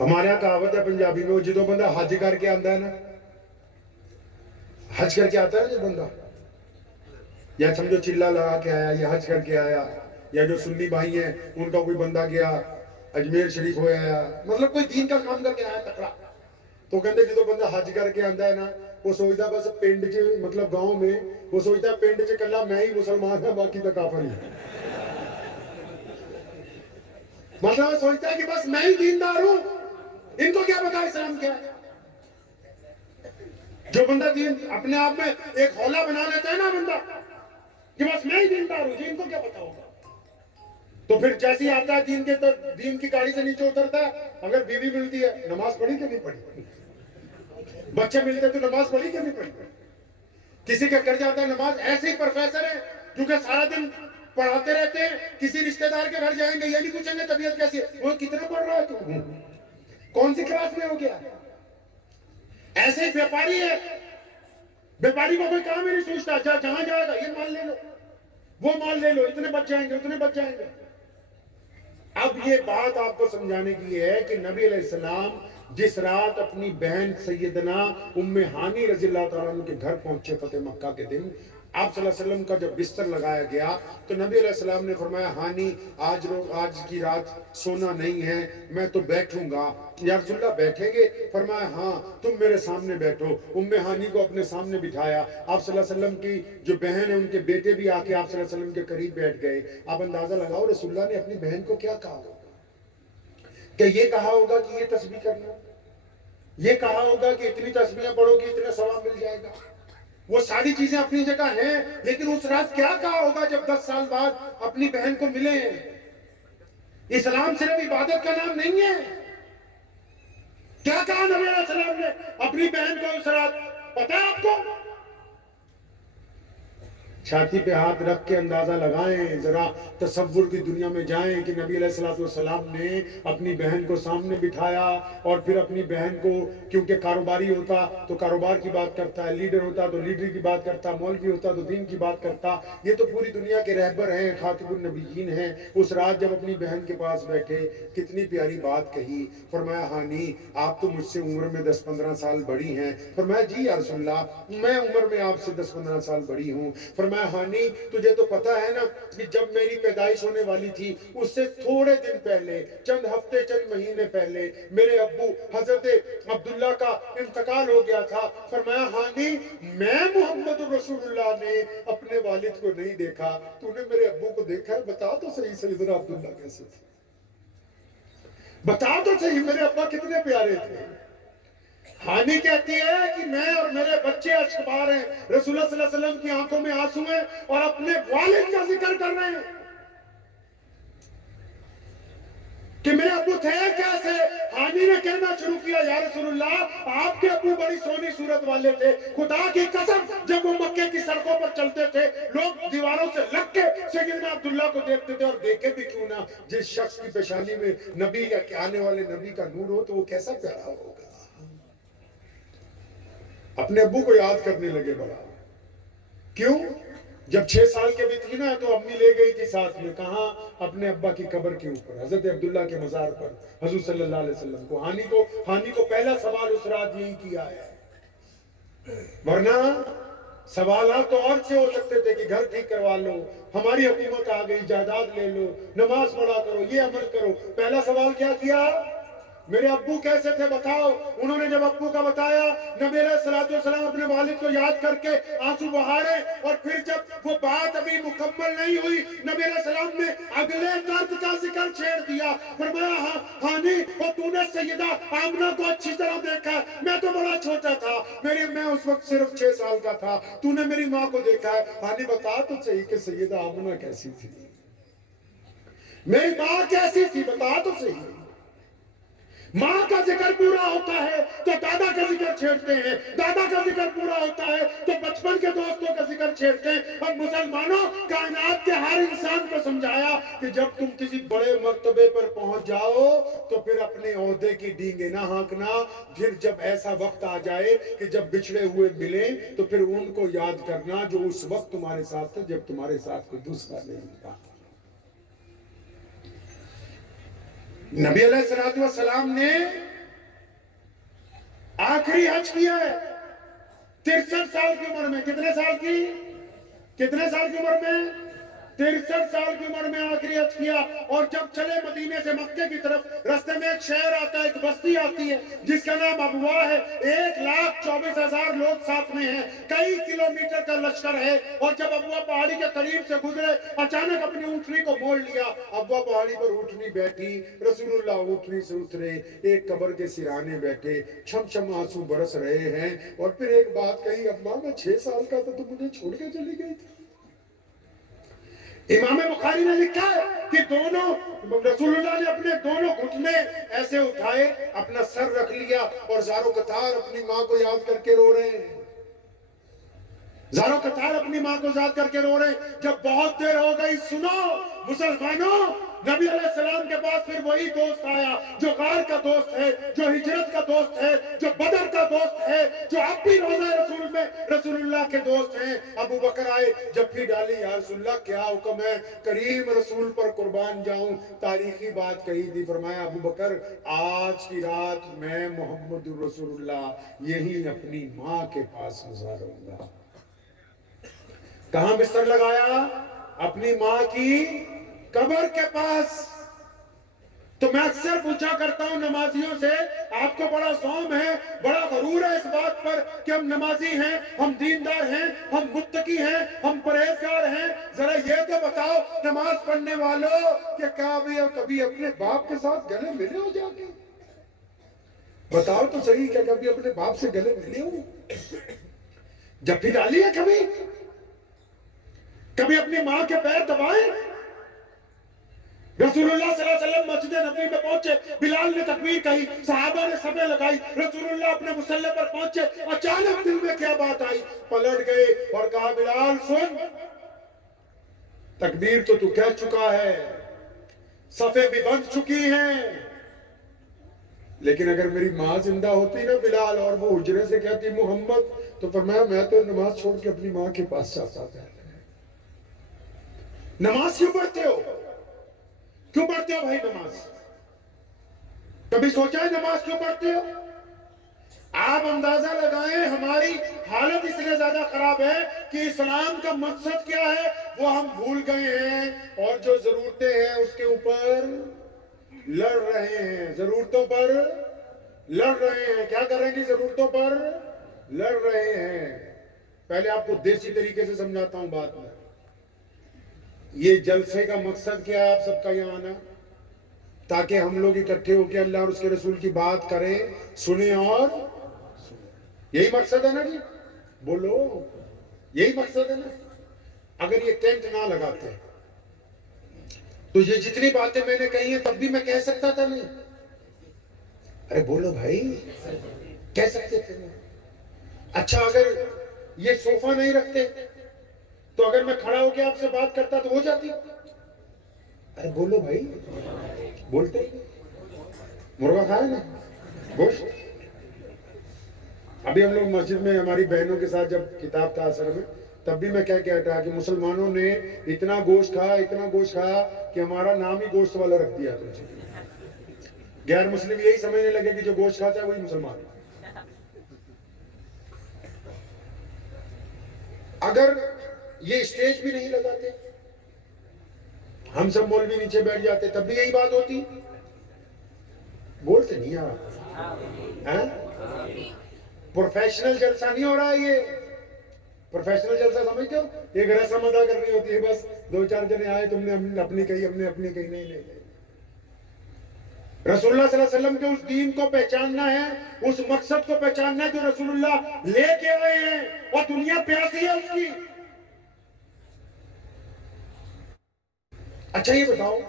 हमारे यहाँ कहावत है पंजाबी में, वो जो बंदा हज करके आता है ना, हज करके आता है जो बंदा, या समझो चिल्ला लगा के आया, या हज करके आया, या जो सुन्नी भाई हैं उनका कोई बंदा गया अजमेर शरीफ हो आया, मतलब कोई दीन का काम करके आया तकड़ा, तो कहते जो बंदा हज करके आंदा है ना, वो सोचता बस पिंड च, मतलब गांव में वो सोचता पिंड च कला मैं ही मुसलमान है, बाकी तो काफिर ही। मतलब सोचता है कि बस मैं ही दीनदार हूं, इनको क्या पता इस्लाम क्या है। जो बंदा दीन अपने आप में एक हौला बना लेता है ना बंदा कि बस मैं ही दीनदार हूं, इनको क्या पता होगा। तो फिर जैसे ही आता है दीन के, तो दीन की गाड़ी से नीचे उतरता है, अगर बीवी मिलती है, नमाज पढ़ी कि नहीं पढ़ी, बच्चे मिलते तो नमाज पढ़ी कि नहीं पढ़ी, किसी का कर जाता है नमाज। ऐसे ही प्रोफेसर है क्योंकि सारा दिन पढ़ाते रहते हैं, किसी रिश्तेदार के घर जाएंगे, ये नहीं पूछेंगे तबीयत कैसी है, वो कितना पढ़ रहा है तू, कौन सी क्लास में हो गया। ऐसे ही व्यापारी है, व्यापारी को कोई काम ही नहीं सोचता, जहां जाएगा ये माल ले लो, वो माल ले लो, इतने बच जाएंगे, उतने बच जाएंगे। अब ये बात आपको समझाने की है कि नबी अलैहिस्सलाम जिस रात अपनी बहन सैयदना उम्मे हानी रज़ी अल्लाह तआला अन्हा के घर पहुंचे फतेह मक्का के दिन, आप सल्लल्लाहु अलैहि वसल्लम का जब बिस्तर लगाया गया तो नबी अलैहिस्सलाम ने फरमाया, हानी आज की रात सोना नहीं है, मैं तो बैठूंगा। या रसूलल्लाह बैठेंगे? फरमाया हाँ, तुम मेरे सामने बैठो। उम्मे हानी को अपने सामने बिठाया। आप सल्लल्लाहु अलैहि वसल्लम की जो बहन है उनके बेटे भी आके आप सल्लल्लाहु अलैहि वसल्लम के करीब बैठ गए। आप अंदाजा लगाओ रसूलल्लाह ने अपनी बहन को क्या कहा होगा। क्या ये कहा होगा कि ये तस्बीह करना, ये कहा होगा कि इतनी तस्बीहें पढ़ोगी इतना सवाब मिल जाएगा। वो सारी चीजें अपनी जगह हैं, लेकिन उस रात क्या कहा होगा जब 10 साल बाद अपनी बहन को मिले। इस्लाम सिर्फ इबादत का नाम नहीं है। क्या कहा नबी अलैहि सलाम ने अपनी बहन को उस रात, पता है आपको? छाती पे हाथ रख के अंदाजा लगाएं, जरा तसव्वुर की दुनिया में जाएं कि नबी अलैहिस्सलाम ने अपनी बहन को सामने बिठाया और फिर अपनी बहन को, क्योंकि कारोबारी होता तो कारोबार की बात करता है, लीडर होता तो लीडरी की बात करता, मौलवी होता तो दीन की बात करता, ये तो पूरी दुनिया के रहबर हैं, खातिबुन नबीयीन हैं। उस रात जब अपनी बहन के पास बैठे, कितनी प्यारी बात कही। फरमाया, हानी आप तो मुझसे उम्र में 10-15 साल बड़ी हैं। फरमाया, जी या रसूलल्लाह, मैं उम्र में आपसे 10-15 साल बड़ी हूँ। मैं हानी, तुझे तो पता है ना कि जब मेरी पैदाइश होने वाली थी उससे थोड़े दिन पहले, चंद हफ्ते चंद महीने पहले मेरे अब्बू हजरत अब्दुल्ला का इंतकाल हो गया था। फरमाया, हानी मैं मोहम्मद रसूलुल्लाह ने अपने वालिद को नहीं देखा, तूने मेरे अब्बू को देखा है, बता तो सही सैयदना अब्दुल्ला कैसे थे। बताओ तो सही मेरे अब्बा कितने प्यारे थे। हानि कहती है कि मैं और मेरे बच्चे अश्कबार हैं, रसूलुल्लाह सल्लल्लाहु अलैहि वसल्लम की आंखों में आंसू हैं और अपने वालिद का जिक्र कर रहे हैं कि मेरे अब्बू थे कैसे। हानि ने कहना शुरू किया, या रसूलुल्लाह आपके अब्बू बड़ी सोनी सूरत वाले थे, खुदा की कसम जब वो मक्के की सड़कों पर चलते थे लोग दीवारों से लग के सैयदना अब्दुल्ला को देखते थे, और देखे भी क्यों ना, जिस शख्स की पेशानी में नबी या आने वाले नबी का नूर हो तो वो कैसा प्यारा होगा। अपने अब्बू को याद करने लगे बड़ा। क्यों? जब 6 साल के भी थी ना तो अम्मी ले गई थी साथ में, कहा अपने अब्बा की कब्र के ऊपर, हजरत अब्दुल्ला के मजार पर हुजूर सल्लल्लाहु अलैहि वसल्लम को। हानि को पहला सवाल उस रात यही किया है, वरना सवाल तो और से हो सकते थे कि घर ठीक करवा लो, हमारी हुकूमत आ गई, जायदाद ले लो, नमाज पढ़ा करो, ये अमल करो। पहला सवाल क्या किया, मेरे अब्बू कैसे थे बताओ। उन्होंने जब अब्बू का बताया, नबी अलैहि सलाम अपने वालिद को याद करके आंसू बहारे, और फिर जब वो बात अभी मुकम्मल नहीं हुई नबी अलैहि सलाम ने अगले दर्द का जिक्र छेड़ दिया। फरमाया हानि और तूने सैयदा आमना को अच्छी तरह देखा, मैं तो बड़ा छोटा था, मैं उस वक्त सिर्फ 6 साल का था, तूने मेरी माँ को देखा है। हानि बता तो सही कि सैयदा आमना कैसी थी, मेरी माँ कैसी थी, बता तो सही। माँ का जिक्र पूरा होता है तो दादा का जिक्र छेड़ते हैं, दादा का जिक्र पूरा होता है तो बचपन के दोस्तों का जिक्र छेड़ते हैं। और मुसलमानों, कायनात के हर इंसान को समझाया कि जब तुम किसी बड़े मर्तबे पर पहुंच जाओ तो फिर अपने ओहदे की डींगे ना हाँकना। फिर जब ऐसा वक्त आ जाए कि जब बिछड़े हुए मिले तो फिर उनको याद करना जो उस वक्त तुम्हारे साथ थे जब तुम्हारे साथ कोई दूसरा नहीं था। नबी अलैहिस्सलाम ने आखिरी हज किया है 63 साल की उम्र में। कितने साल की उम्र में? 63 साल की उम्र में आखिरी हज किया। और जब चले मदीने से मक्के की तरफ, रास्ते में एक शहर आता है, एक बस्ती आती है जिसका नाम अबवा है। 1,24,000 लोग साथ में हैं, कई किलोमीटर का लश्कर है। और जब अबवा पहाड़ी के करीब से गुजरे, अचानक अपनी ऊँटनी को मोड़ लिया। अबवा पहाड़ी पर ऊँटनी बैठी, रसूलुल्लाह ऊँटनी से उतरे, एक कब्र के सिराने बैठे, छम छम आंसू बरस रहे हैं। और फिर एक बात कही, अब्बा मैं 6 साल का था तो मुझे छोड़ के चली गई थी। इमाम बुखारी ने लिखा है कि रसूलुल्लाह ने अपने दोनों घुटने ऐसे उठाए, अपना सर रख लिया और ज़ारो कतार अपनी माँ को याद करके रो रहे हैं। ज़ारो कतार अपनी माँ को याद करके रो रहे हैं। जब बहुत देर हो गई, सुनो मुसलमानों, नबी अलैहिस्सलाम के पास फिर वही दोस्त आया जो गार का दोस्त है, जो हिजरत का दोस्त है, जो बदर का दोस्त है, जो अब भी रोज़ा रसूल में रसूलुल्लाह के दोस्त हैं। अबू बकर आए, जफ्फी डाली, या रसूलुल्लाह क्या हुक्म है, करीम रसूल पर कुर्बान जाऊं। तारीखी बात कही थी, फरमाया अबू बकर आज की रात मैं मोहम्मद रसूलुल्लाह यही अपनी माँ के पास गुजारूंगा। कहां बिस्तर लगाया? अपनी माँ की कब्र के पास। तो मैं अक्सर पूछा करता हूं नमाजियों से, आपको बड़ा शौक है, बड़ा गरूर है इस बात पर कि हम नमाजी हैं, हम दीनदार हैं, हम मुत्तकी हैं, हम परहेजगार हैं। जरा ये तो बताओ नमाज पढ़ने वालों कि कभी अपने बाप के साथ गले मिले हो जाके? बताओ तो सही, क्या कभी अपने बाप से गले मिले हो? जफ्फी डाली है कभी अपनी माँ के पैर दबाए? रसूलुल्लाह सल्लल्लाहु अलैहि वसल्लम मस्जिद नबवी में पहुंचे, बिलाल ने तकबीर कही, सहाबा ने सबे लगाई, रसूलुल्लाह अपने मुसल्ले पर पहुंचे। अचानक दिल में क्या बात आई, पलट गए और कहा, बिलाल सुन, तकबीर तो तू कह चुका है, सफे भी बंध चुकी हैं, लेकिन अगर मेरी माँ जिंदा होती ना बिलाल, और वो हुजरे से कहती मोहम्मद, तो फरमाया मैं तो नमाज छोड़ के अपनी माँ के पास जाता था। नमाज क्यों पढ़ते हो? क्यों पढ़ते हो भाई नमाज? कभी सोचा है नमाज क्यों पढ़ते हो? आप अंदाजा लगाएं, हमारी हालत इसलिए ज्यादा खराब है कि इस्लाम का मकसद क्या है वो हम भूल गए हैं, और जो जरूरतें हैं उसके ऊपर लड़ रहे हैं, जरूरतों पर लड़ रहे हैं। क्या करेंगे? जरूरतों पर लड़ रहे हैं। पहले आपको देसी तरीके से समझाता हूं बात में। ये जलसे का मकसद क्या है आप सबका यहाँ आना? ताकि हम लोग इकट्ठे होकर अल्लाह और उसके रसूल की बात करें, सुने और सुने। यही मकसद है ना जी, बोलो, यही मकसद है ना। अगर ये टेंट ना लगाते तो ये जितनी बातें मैंने कही हैं तब भी मैं कह सकता था नहीं? अरे बोलो भाई, कह सकते थे ना। अच्छा, अगर ये सोफा नहीं रखते तो अगर मैं खड़ा होकर आपसे बात करता तो हो जाती? अरे बोलो भाई, बोलते। मुर्गा खाया ना, गोश्त। अभी हम लोग मस्जिद में हमारी बहनों के साथ जब किताब था असर में, तब भी मैं क्या कहता कि मुसलमानों ने इतना गोश्त खाया, इतना गोश्त खाया कि हमारा नाम ही गोश्त वाला रख दिया तुमसे। गैर मुस्लिम यही समझने लगे कि जो गोश्त खाता है वही मुसलमान है। अगर ये स्टेज भी नहीं लगाते, हम सब मौलवी नीचे बैठ जाते, तब भी यही बात होती। बोलते नहीं यार, प्रोफेशनल जलसा नहीं हो रहा है ये। प्रोफेशनल जलसा समझते हो, एक रस्म अदा करनी होती है, बस दो चार जने आए, तुमने अपनी कही, हमने अपनी कही। नहीं, रसूलुल्लाह सल्लल्लाहु अलैहि वसल्लम के उस दीन को पहचानना है, उस मकसद को पहचानना है जो रसूलुल्लाह लेके आए हैं, और दुनिया प्यासी है उसकी। अच्छा ये बताओ,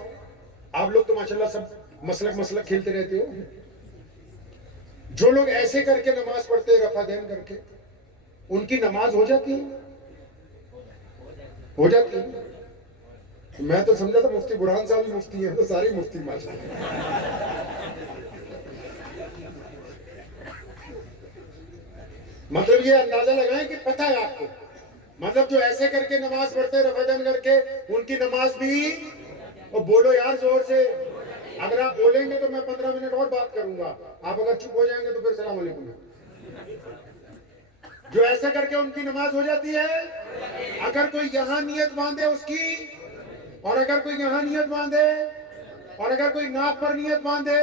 आप लोग तो माशाल्लाह सब मसलक खेलते रहते हो। जो लोग ऐसे करके नमाज पढ़ते हैं, रफा दैन करके, उनकी नमाज हो जाती है? हो जाती है। मैं तो समझा था मुफ्ती बुरहान साहब भी मुफ्ती हैं, तो सारी मुफ्ती माशाल्लाह। मतलब ये अंदाजा लगाएं कि पता है आपको, मतलब जो ऐसे करके नमाज पढ़ते हैं, रफा दैन करके, उनकी नमाज भी। और बोलो यार जोर से, अगर आप बोलेंगे तो मैं 15 मिनट और बात करूंगा, आप अगर चुप हो जाएंगे तो फिर सलाम अलैकुम। जो ऐसा करके उनकी नमाज हो जाती है। अगर कोई यहां नियत बांधे उसकी, और अगर कोई यहां नियत बांधे, और अगर कोई नाक पर नियत बांधे,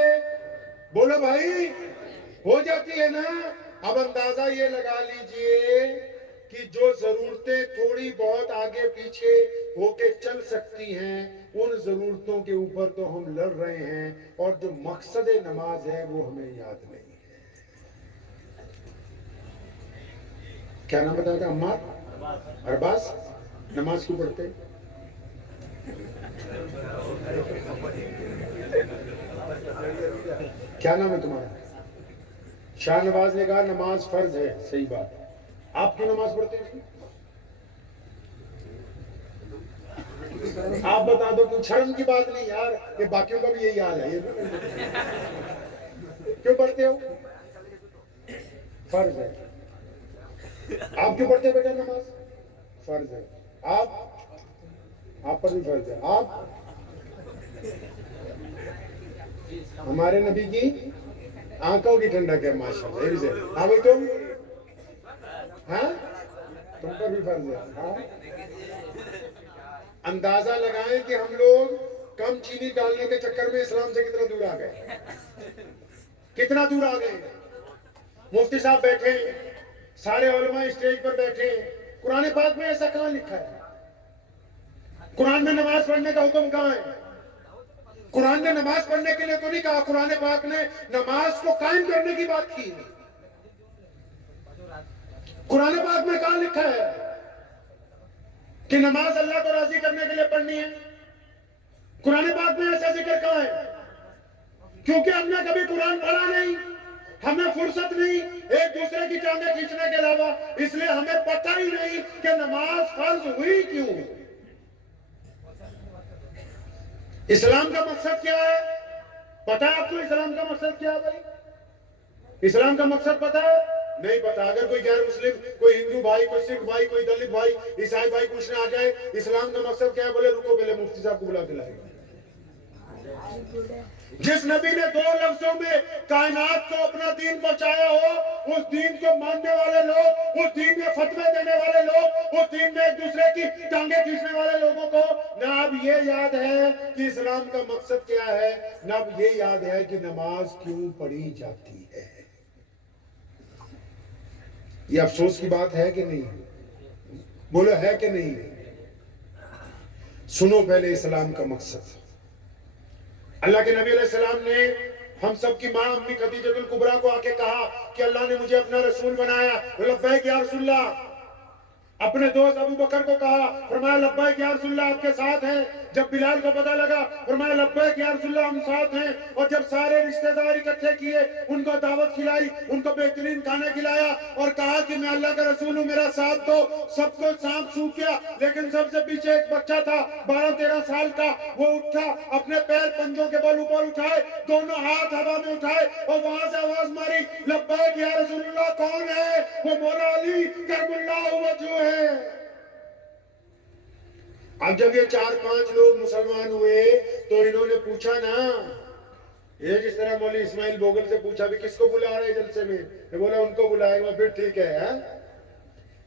बोलो भाई, हो जाती है ना। अब अंदाजा ये लगा लीजिए कि जो जरूरतें थोड़ी बहुत आगे पीछे होके चल सकती हैं, उन जरूरतों के ऊपर तो हम लड़ रहे हैं, और जो मकसद नमाज है वो हमें याद नहीं है। क्या नाम बताया था? अम्मार अरबाज। नमाज क्यों पढ़ते? क्या नाम है तुम्हारा? शाहनवाज ने कहा नमाज फर्ज है। सही बात। आप क्यों नमाज पढ़ते हैं? आप बता दो। कुछ शर्म की बात नहीं यार, ये बाकियों का भी यही हाल है। ये क्यों पढ़ते हो? फर्ज है। आप क्यों पढ़ते हो बेटा नमाज? फर्ज है। आप पर भी फर्ज है। आप हमारे नबी की आंखों की ठंडक है माशाल्लाह। हाँ तुम, हाँ तुम पर भी फर्ज है। हाँ, अंदाजा लगाएं कि हम लोग कम चीनी डालने के चक्कर में इस्लाम से कितना दूर आ गए, कितना दूर आ गए। मुफ्ती साहब बैठे, सारे उलमा स्टेज पर बैठे। कुरान पाक में ऐसा कहां लिखा है? कुरान में नमाज पढ़ने का हुक्म कहां है? कुरान ने नमाज पढ़ने के लिए तो नहीं कहा, कुरान पाक ने नमाज को कायम करने की बात की। कुरान पाक में कहां लिखा है कि नमाज अल्लाह को राजी करने के लिए पढ़नी है? कुरान पाक में ऐसा जिक्र कहां है? क्योंकि हमने कभी कुरान पढ़ा नहीं, हमें फुर्सत नहीं एक दूसरे की टांगें खींचने के अलावा, इसलिए हमें पता ही नहीं कि नमाज फर्ज हुई क्यों। इस्लाम का मकसद क्या है? पता है आपको इस्लाम का मकसद क्या है भाई? इस्लाम का मकसद पता है? नहीं पता। अगर कोई गैर मुस्लिम, कोई हिंदू भाई, कोई सिख भाई, कोई दलित भाई, ईसाई भाई पूछने आ जाए इस्लाम का मकसद क्या है, बोले रुको पहले मुफ्ती साहब को बुला के लाएगा। जिस नबी ने 2 लफ्जों में कायनात को अपना दीन पहुंचाया हो, उस दीन को मानने वाले लोग, उस दीन में फतवे देने वाले लोग, उस दीन में एक दूसरे की टांगे खींचने वाले लोगों को ना अब ये याद है कि इस्लाम का मकसद क्या है, ना अब ये याद है कि नमाज क्यों पढ़ी जाती है। ये अफसोस की बात है कि नहीं? बोलो है कि नहीं? सुनो पहले इस्लाम का मकसद। अल्लाह के नबी अलैहिस्सलाम ने हम सब की माँ अम्मी खदीजतुल कुबरा को आके कहा कि अल्लाह ने मुझे अपना रसूल बनाया। लब्बैक या रसूलल्लाह। अपने दोस्त अबू बकर को कहा, फरमाया लब्बैक या रसूलल्लाह आपके साथ हैं। जब बिलाल को पता लगा, फरमाया लब्बैक या रसूलल्लाह हम साथ हैं। और जब सारे रिश्तेदार इकट्ठे किए, उनको दावत खिलाई, उनको बेहतरीन खाना खिलाया और कहा कि मैं अल्लाह का रसूल हूँ, मेरा साथ दो। सबको सांप सूख गया, लेकिन सबसे पीछे एक बच्चा था 12-13 साल का। वो उठा, अपने पैर पंजों के बल ऊपर उठाए, दोनों हाथ हवा में उठाए और वहां से आवाज मारी, लब्बैक या रसूलल्लाह। कौन है वो? मौला अली करमुल्लाहु वजहू है। अब जब ये 4-5 लोग मुसलमान हुए तो इन्होंने पूछा ना, ये जिस तरह मौलवी इस्माइल बोगल से पूछा भी किसको बुला रहे जलसे में, ये बोला उनको बुलाएगा, फिर ठीक है।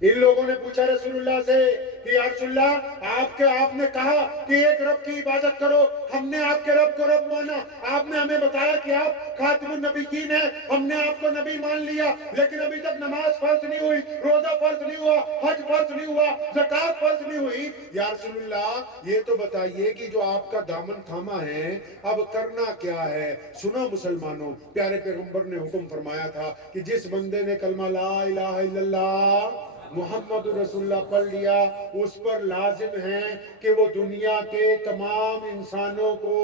इन लोगों ने पूछा रसूलुल्लाह से कि या रसूलल्लाह आपने कहा कि एक रब की इबादत करो, हमने आपके रब को रब माना, आपने हमें बताया कि आप खातिमुन नबीयीन हैं, हमने आपको नबी मान लिया, लेकिन अभी तक नमाज फर्ज नहीं हुई, रोजा फर्ज नहीं हुआ, हज फर्ज नहीं हुआ, ज़कात फर्ज नहीं हुई। या रसूलुल्लाह ये तो बताइए कि जो आपका दामन थामा है अब करना क्या है? सुनो मुसलमानों, प्यारे पैगंबर ने हुक्म फरमाया था कि जिस बंदे ने कलमा ला इलाहा इल्लल्लाह मोहम्मद रसूलुल्लाह पढ़ लिया, उस पर लाजिम है कि वो दुनिया के तमाम इंसानों को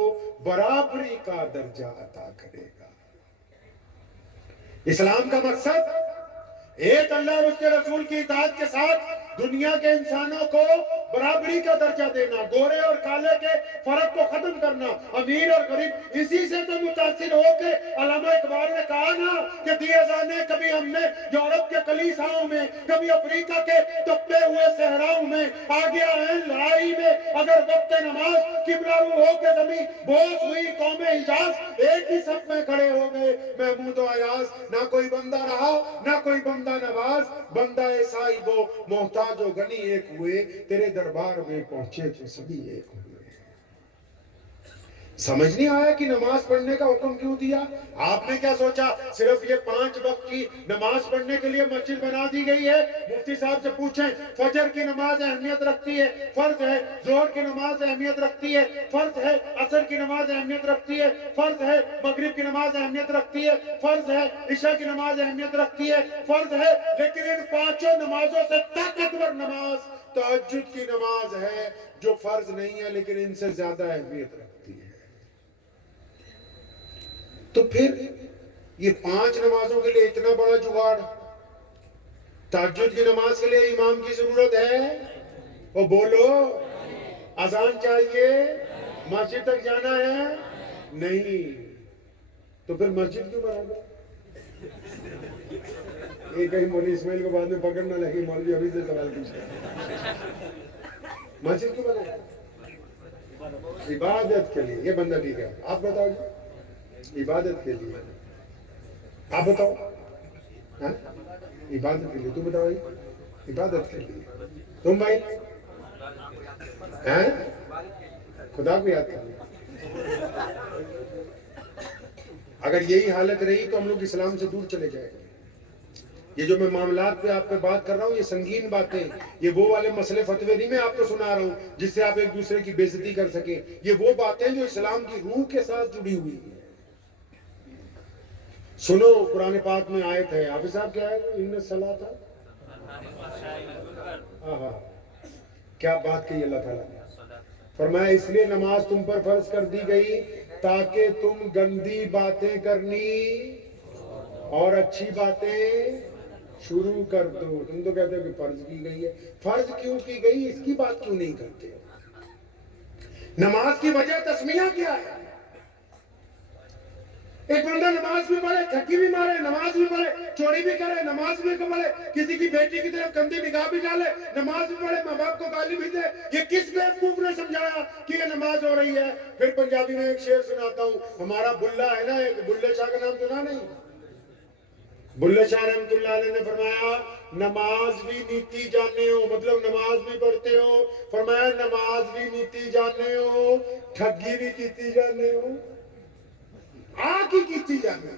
बराबरी का दर्जा अता करेगा। इस्लाम का मकसद एक अल्लाह और उसके रसूल की इताअत के साथ दुनिया के इंसानों को बराबरी का दर्जा देना, गोरे और काले के फर्क को खत्म करना, अमीर और गरीब। इसी से तो मुतासिर होके अल्लामा इकबाल ने कहा ना कि दिए जाने कभी हमने यूरोप के कलीसाओं में, कभी अफ्रीका के तपते हुए सहराओं में, आ गया है लड़ाई में अगर वक्त नमाज किबला रू हो के जमीन बोझ हुई कौमे हिजाज, एक ही सब में खड़े हो गए महमूद और अयाज। ना कोई बंदा रहा ना कोई बंदा नवाज, बंदा ऐसा ही वो मोहताज जो गनी एक हुए, तेरे दरबार में पहुंचे तो सभी एक हुए। समझ नहीं आया कि नमाज पढ़ने का हुक्म क्यों दिया? आपने क्या सोचा सिर्फ ये 5 वक्त की नमाज पढ़ने के लिए मस्जिद बना दी गई है? मुफ्ती साहब से पूछें, फजर की नमाज अहमियत रखती है, फर्ज है। जोहर की नमाज अहमियत रखती है, फर्ज है। असर की नमाज अहमियत रखती है, फर्ज है। मगरिब की नमाज अहमियत रखती है, फर्ज है। इशा की नमाज अहमियत रखती है, फर्ज है। लेकिन इन 5 नमाजों से ताकतवर नमाज तहज्जुद की नमाज है, जो फर्ज नहीं है लेकिन इनसे ज्यादा अहमियत रखती है। तो फिर ये 5 नमाजों के लिए इतना बड़ा जुगाड़, तहज्जुद की नमाज के लिए इमाम की जरूरत है? वो बोलो, अजान चाहिए, मस्जिद तक जाना है? नहीं, तो फिर मस्जिद क्यों बना दो? ये कहीं मौलवी इस्माइल को बाद में पकड़ना लगे, मौलवी अभी से सवाल पूछे, मस्जिद क्यों बना? इबादत के लिए। ये बंदा ठीक है, आप बताओ। इबादत के लिए, आप बताओ। हाँ? इबादत के लिए, तू बताओ। इबादत के लिए तुम भाई हैं? खुदा को याद कर। अगर यही हालत रही तो हम लोग इस्लाम से दूर चले जाएंगे। ये जो मैं मामलात पे आप पे बात कर रहा हूँ, ये संगीन बातें, ये वो वाले मसले फतवे नहीं मैं आपको सुना रहा हूँ जिससे आप एक दूसरे की बेइज्जती कर सके। ये वो बातें जो इस्लाम की रूह के साथ जुड़ी हुई है। सुनो, कुरान पाक में आयत है, हाफिज साहब क्या है? इन्ना सलाता, क्या बात कही अल्लाह ताला ने। फरमाया इसलिए नमाज तुम पर फर्ज कर दी गई ताकि तुम गंदी बातें करनी और अच्छी बातें शुरू कर दो। तुम तो कहते हो कि फर्ज की गई है, फर्ज क्यों की गई इसकी बात क्यों नहीं करते हो? नमाज की वजह तस्मिया क्या है? एक बंदा नमाज भी पढ़े, थकी भी मारे, नमाज भी पढ़े, चोरी भी करे, नमाज भी पढ़े, किसी की बेटी की तरफ गंदी निगाह भी डाले, नमाज भी पढ़े, माँ बाप को गाली भी दे। ये किस बेवकूफ ने समझाया कि ये नमाज हो रही है? फिर पंजाबी में एक शेर सुनाता हूँ। हमारा बुल्ला है ना, एक बुल्ले शाह का नाम सुना नहीं? बुल्ले शाह रहमतुल्लाह अलैह ने फरमाया नमाज भी नीति जाने हो, मतलब नमाज भी पढ़ते हो। फरमाया नमाज भी नीति जाने हो, ठगी भी कीती जाने हो, आकी कीती जाने।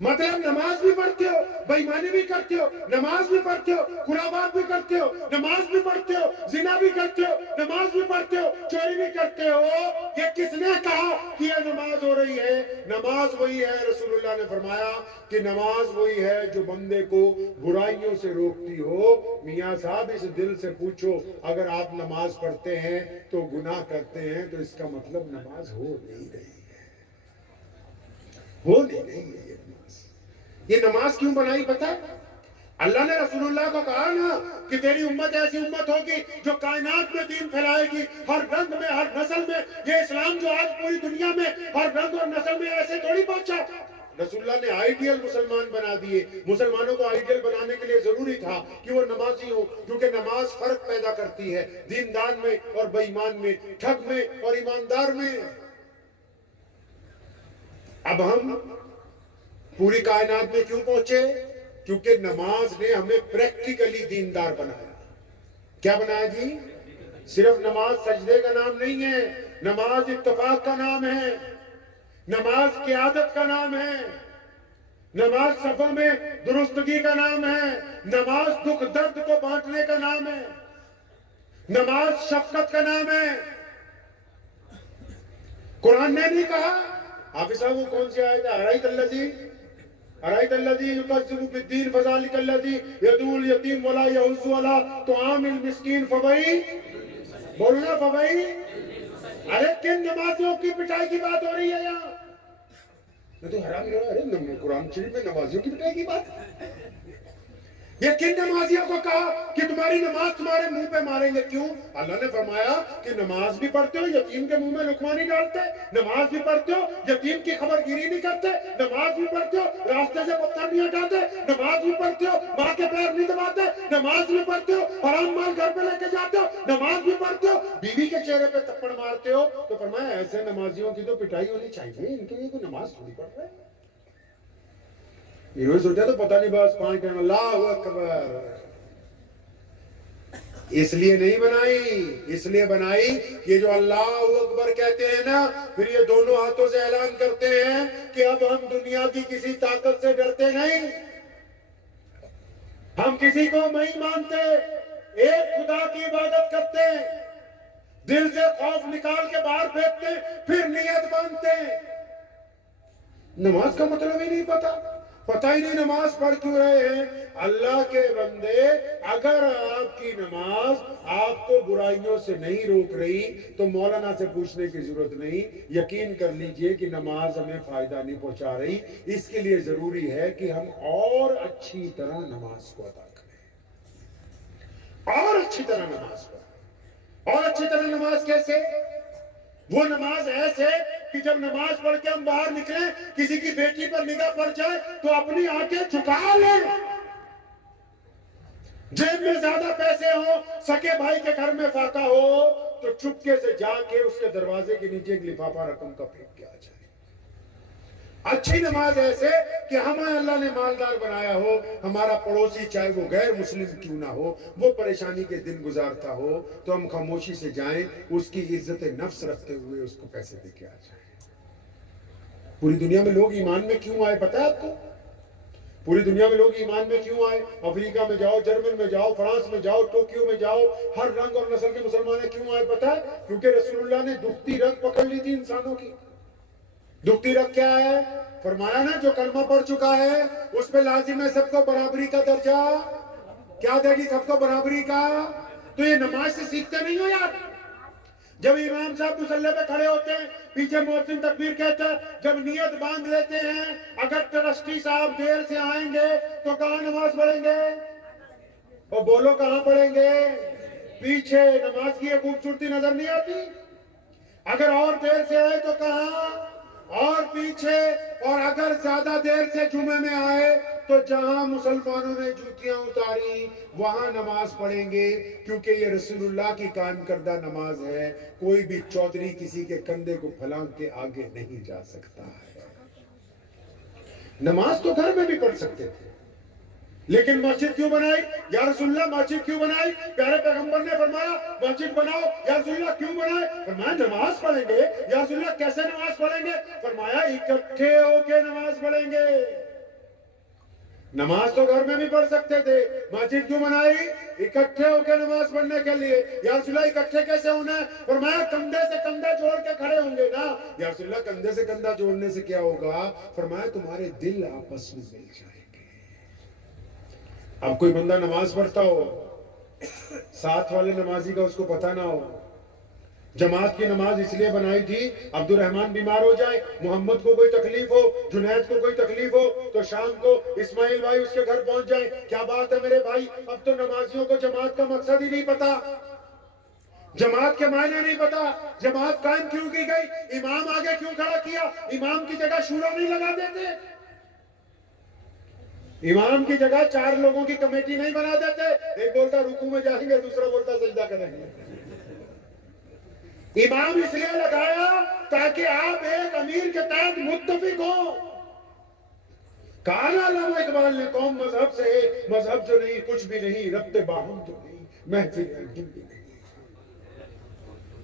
मतलब नमाज भी पढ़ते हो, बेईमानी भी करते हो, नमाज भी पढ़ते हो, खुराबात भी करते हो, नमाज भी पढ़ते हो, जिना भी करते हो, नमाज भी पढ़ते हो, चोरी भी करते हो। ये किसने कहा कि ये नमाज हो रही है? नमाज वही है, रसूलुल्लाह ने फरमाया कि नमाज वही है जो बंदे को बुराइयों से रोकती हो। मियाँ साहब इस दिल से पूछो, अगर आप नमाज पढ़ते हैं तो गुनाह करते हैं, तो इसका मतलब नमाज हो नहीं रही है, हो नहीं रही है। ये नमाज क्यों बनाई पता है? अल्लाह ने रसूलुल्लाह को कहा ना कि तेरी उम्मत ऐसी उम्मत होगी जो कायनात में दीन फैलाएगी, हर रंग में, हर नस्ल में। ये इस्लाम जो आज पूरी दुनिया में हर रंग और नस्ल में ऐसे थोड़ी पहुंचा। रसूलुल्लाह ने आइडियल मुसलमान बना दिए। मुसलमानों को आइडियल बनाने के लिए जरूरी था कि वो नमाजी हो, क्योंकि नमाज फर्क पैदा करती है दीनदार में और बेईमान में, ठग में और ईमानदार में। अब हम पूरी कायनात में क्यों पहुंचे? क्योंकि नमाज ने हमें प्रैक्टिकली दीनदार बनाया। क्या बनाया जी? सिर्फ नमाज सजदे का नाम नहीं है, नमाज इत्तफाक का नाम है, नमाज क़ियादत का नाम है, नमाज सफों में दुरुस्तगी का नाम है, नमाज दुख दर्द को बांटने का नाम है, नमाज शफकत का नाम है। कुरान ने नहीं कहा? हाफिज साहब वो कौन सी आयत है? अराइतल्लज़ी युकज़्ज़िबु बिद्दीन फ़ज़ालिकल्लज़ी यदूल यतीम वला यहुज़्ज़ु अला तुआमिल मिस्कीन फबई, बोलना फबई। अरे किन नमाजियों की पिटाई की बात हो रही है यहाँ? मैं तो हैरान रहा, अरे कुरान शरीफ में नमाजियों की पिटाई की बात? ये किन नमाजियों को कहा कि तुम्हारी नमाज तुम्हारे मुंह पे मारेंगे? क्यों? अल्लाह ने फरमाया कि नमाज भी पढ़ते हो, यतीम के मुंह में लुकमा नहीं डालते, नमाज भी पढ़ते हो, यतीम की खबरगिरी नहीं करते, नमाज भी पढ़ते हो, रास्ते से पत्थर नहीं हटाते, नमाज भी पढ़ते हो, माँ के पैर नहीं दबाते, नमाज भी पढ़ते हो, हराम माल घर पे लेके जाते हो, नमाज भी पढ़ते हो, बीवी के चेहरे पे थप्पड़ मारते हो। तो फरमाया ऐसे नमाजियों की तो पिटाई होनी चाहिए, इनके लिए कोई नमाज थोड़ी पढ़ रहे हैं। इन्होंने सोचा तो पता नहीं, बस 5 टाइम अल्लाहु अकबर। इसलिए नहीं बनाई, इसलिए बनाई ये जो अल्लाहु अकबर कहते हैं ना, फिर ये दोनों हाथों से ऐलान करते हैं कि अब हम दुनिया की किसी ताकत से डरते नहीं, हम किसी को नहीं मानते, एक खुदा की इबादत करते, दिल से खौफ निकाल के बाहर फेंकते, फिर नियत बांधते। नमाज का मतलब ही नहीं पता ही नहीं नमाज पढ़ क्यों रहे हैं। अल्लाह के बंदे, अगर आपकी नमाज आपको बुराइयों से नहीं रोक रही तो मौलाना से पूछने की जरूरत नहीं। यकीन कर लीजिए कि नमाज हमें फायदा नहीं पहुंचा रही। इसके लिए जरूरी है कि हम और अच्छी तरह नमाज को अदा करें, और अच्छी तरह नमाज पढ़ें। और अच्छी तरह नमाज कैसे? वो नमाज ऐसे कि जब नमाज पढ़ के हम बाहर निकले, किसी की बेटी पर निगाह पड़ जाए तो अपनी आंखें झुका ले, जेब में ज्यादा पैसे हो, सके भाई के घर में फाका हो, तो चुपके से जाके उसके दरवाजे के नीचे एक लिफाफा रकम का फेंक के आ जाए। अच्छी नमाज ऐसे कि हमें अल्लाह ने मालदार बनाया हो, हमारा पड़ोसी चाहे वो गैर मुस्लिम क्यों ना हो, वो परेशानी के दिन गुजारता हो, तो हम खामोशी से जाएं, उसकी इज्जत नफ्स रखते हुए उसको पैसे देके आ जाएं। पूरी दुनिया में लोग ईमान में क्यों आए पता है आपको? पूरी दुनिया में लोग ईमान में क्यों आए? अफ्रीका में जाओ, जर्मन में जाओ, फ्रांस में जाओ, टोक्यो में जाओ, हर रंग और नस्ल के मुसलमान क्यों आए पता है? क्योंकि रसूलुल्लाह ने दुखती रग पकड़ ली थी इंसानों की। दुखती रग क्या है? फरमाया ना, जो कलमा पढ़ चुका है उस पे लाजिम है सबको बराबरी का दर्जा। क्या देगी? सबको बराबरी का। तो ये नमाज से सीखते नहीं हो यार? जब इमाम साहब मुसल्ले पे खड़े होते हैं, पीछे मुअज्जिन तकबीर कहता है, जब नियत बांध लेते हैं, अगर ट्रस्टी साहब देर से आएंगे तो कहाँ नमाज पढ़ेंगे? और बोलो कहाँ पढ़ेंगे? पीछे। नमाज की खूबसूरती नजर नहीं आती? अगर और देर से आए तो कहाँ? और पीछे। और अगर ज्यादा देर से जुमे में आए तो जहां मुसलमानों ने जूतियां उतारी वहां नमाज पढ़ेंगे, क्योंकि ये रसूलुल्लाह की कायम करदा नमाज है। कोई भी चौधरी किसी के कंधे को फलांग के आगे नहीं जा सकता है। नमाज तो घर में भी पढ़ सकते थे, लेकिन मस्जिद क्यों बनाई? या रसूलुल्लाह मस्जिद क्यों बनाई? प्यारे पैगंबर ने फरमाया मस्जिद बनाओ। या रसूलुल्लाह क्यों बनाए? फरमाया नमाज पढ़ेंगे। या रसूलुल्लाह कैसे नमाज पढ़ेंगे? फरमाया इकट्ठे होके नमाज पढ़ेंगे। नमाज तो घर में भी पढ़ सकते थे, मस्जिद क्यों बनाई? इकट्ठे होकर नमाज पढ़ने के लिए। या रसूलल्लाह इकट्ठे कैसे होना है? फरमाया कंधे से कंधा जोड़ के खड़े होंगे ना। या रसूलल्लाह कंधे से कंधा जोड़ने से क्या होगा? फरमाया तुम्हारे दिल आपस में मिल जाएंगे। अब कोई बंदा नमाज पढ़ता हो, साथ वाले नमाजी का उसको पता ना हो। जमात की नमाज इसलिए बनाई थी, अब्दुल रहमान बीमार हो जाए, मोहम्मद को कोई तकलीफ हो, जुनैद को कोई तकलीफ हो, तो शाम को इस्माइल भाई उसके घर पहुंच जाए। क्या बात है मेरे भाई, अब तो नमाजियों को जमात का मकसद ही नहीं पता, जमात के मायने नहीं पता, जमात कायम क्यों की गई, इमाम आगे क्यों खड़ा किया, इमाम की जगह शूरा नहीं लगा देते, इमाम की जगह 4 लोगों की कमेटी नहीं बना देते, एक बोलता रुकू में जाएंगे, दूसरा बोलता सजदा करेंगे। इमाम इसलिए लगाया ताकि आप एक अमीर के तहत मुत्तफिक हो। काला अल्लामा इकबाल ने, कौम मजहब से, मजहब जो नहीं कुछ भी नहीं, रब्ते बाहम जो नहीं, महफिल भी नहीं।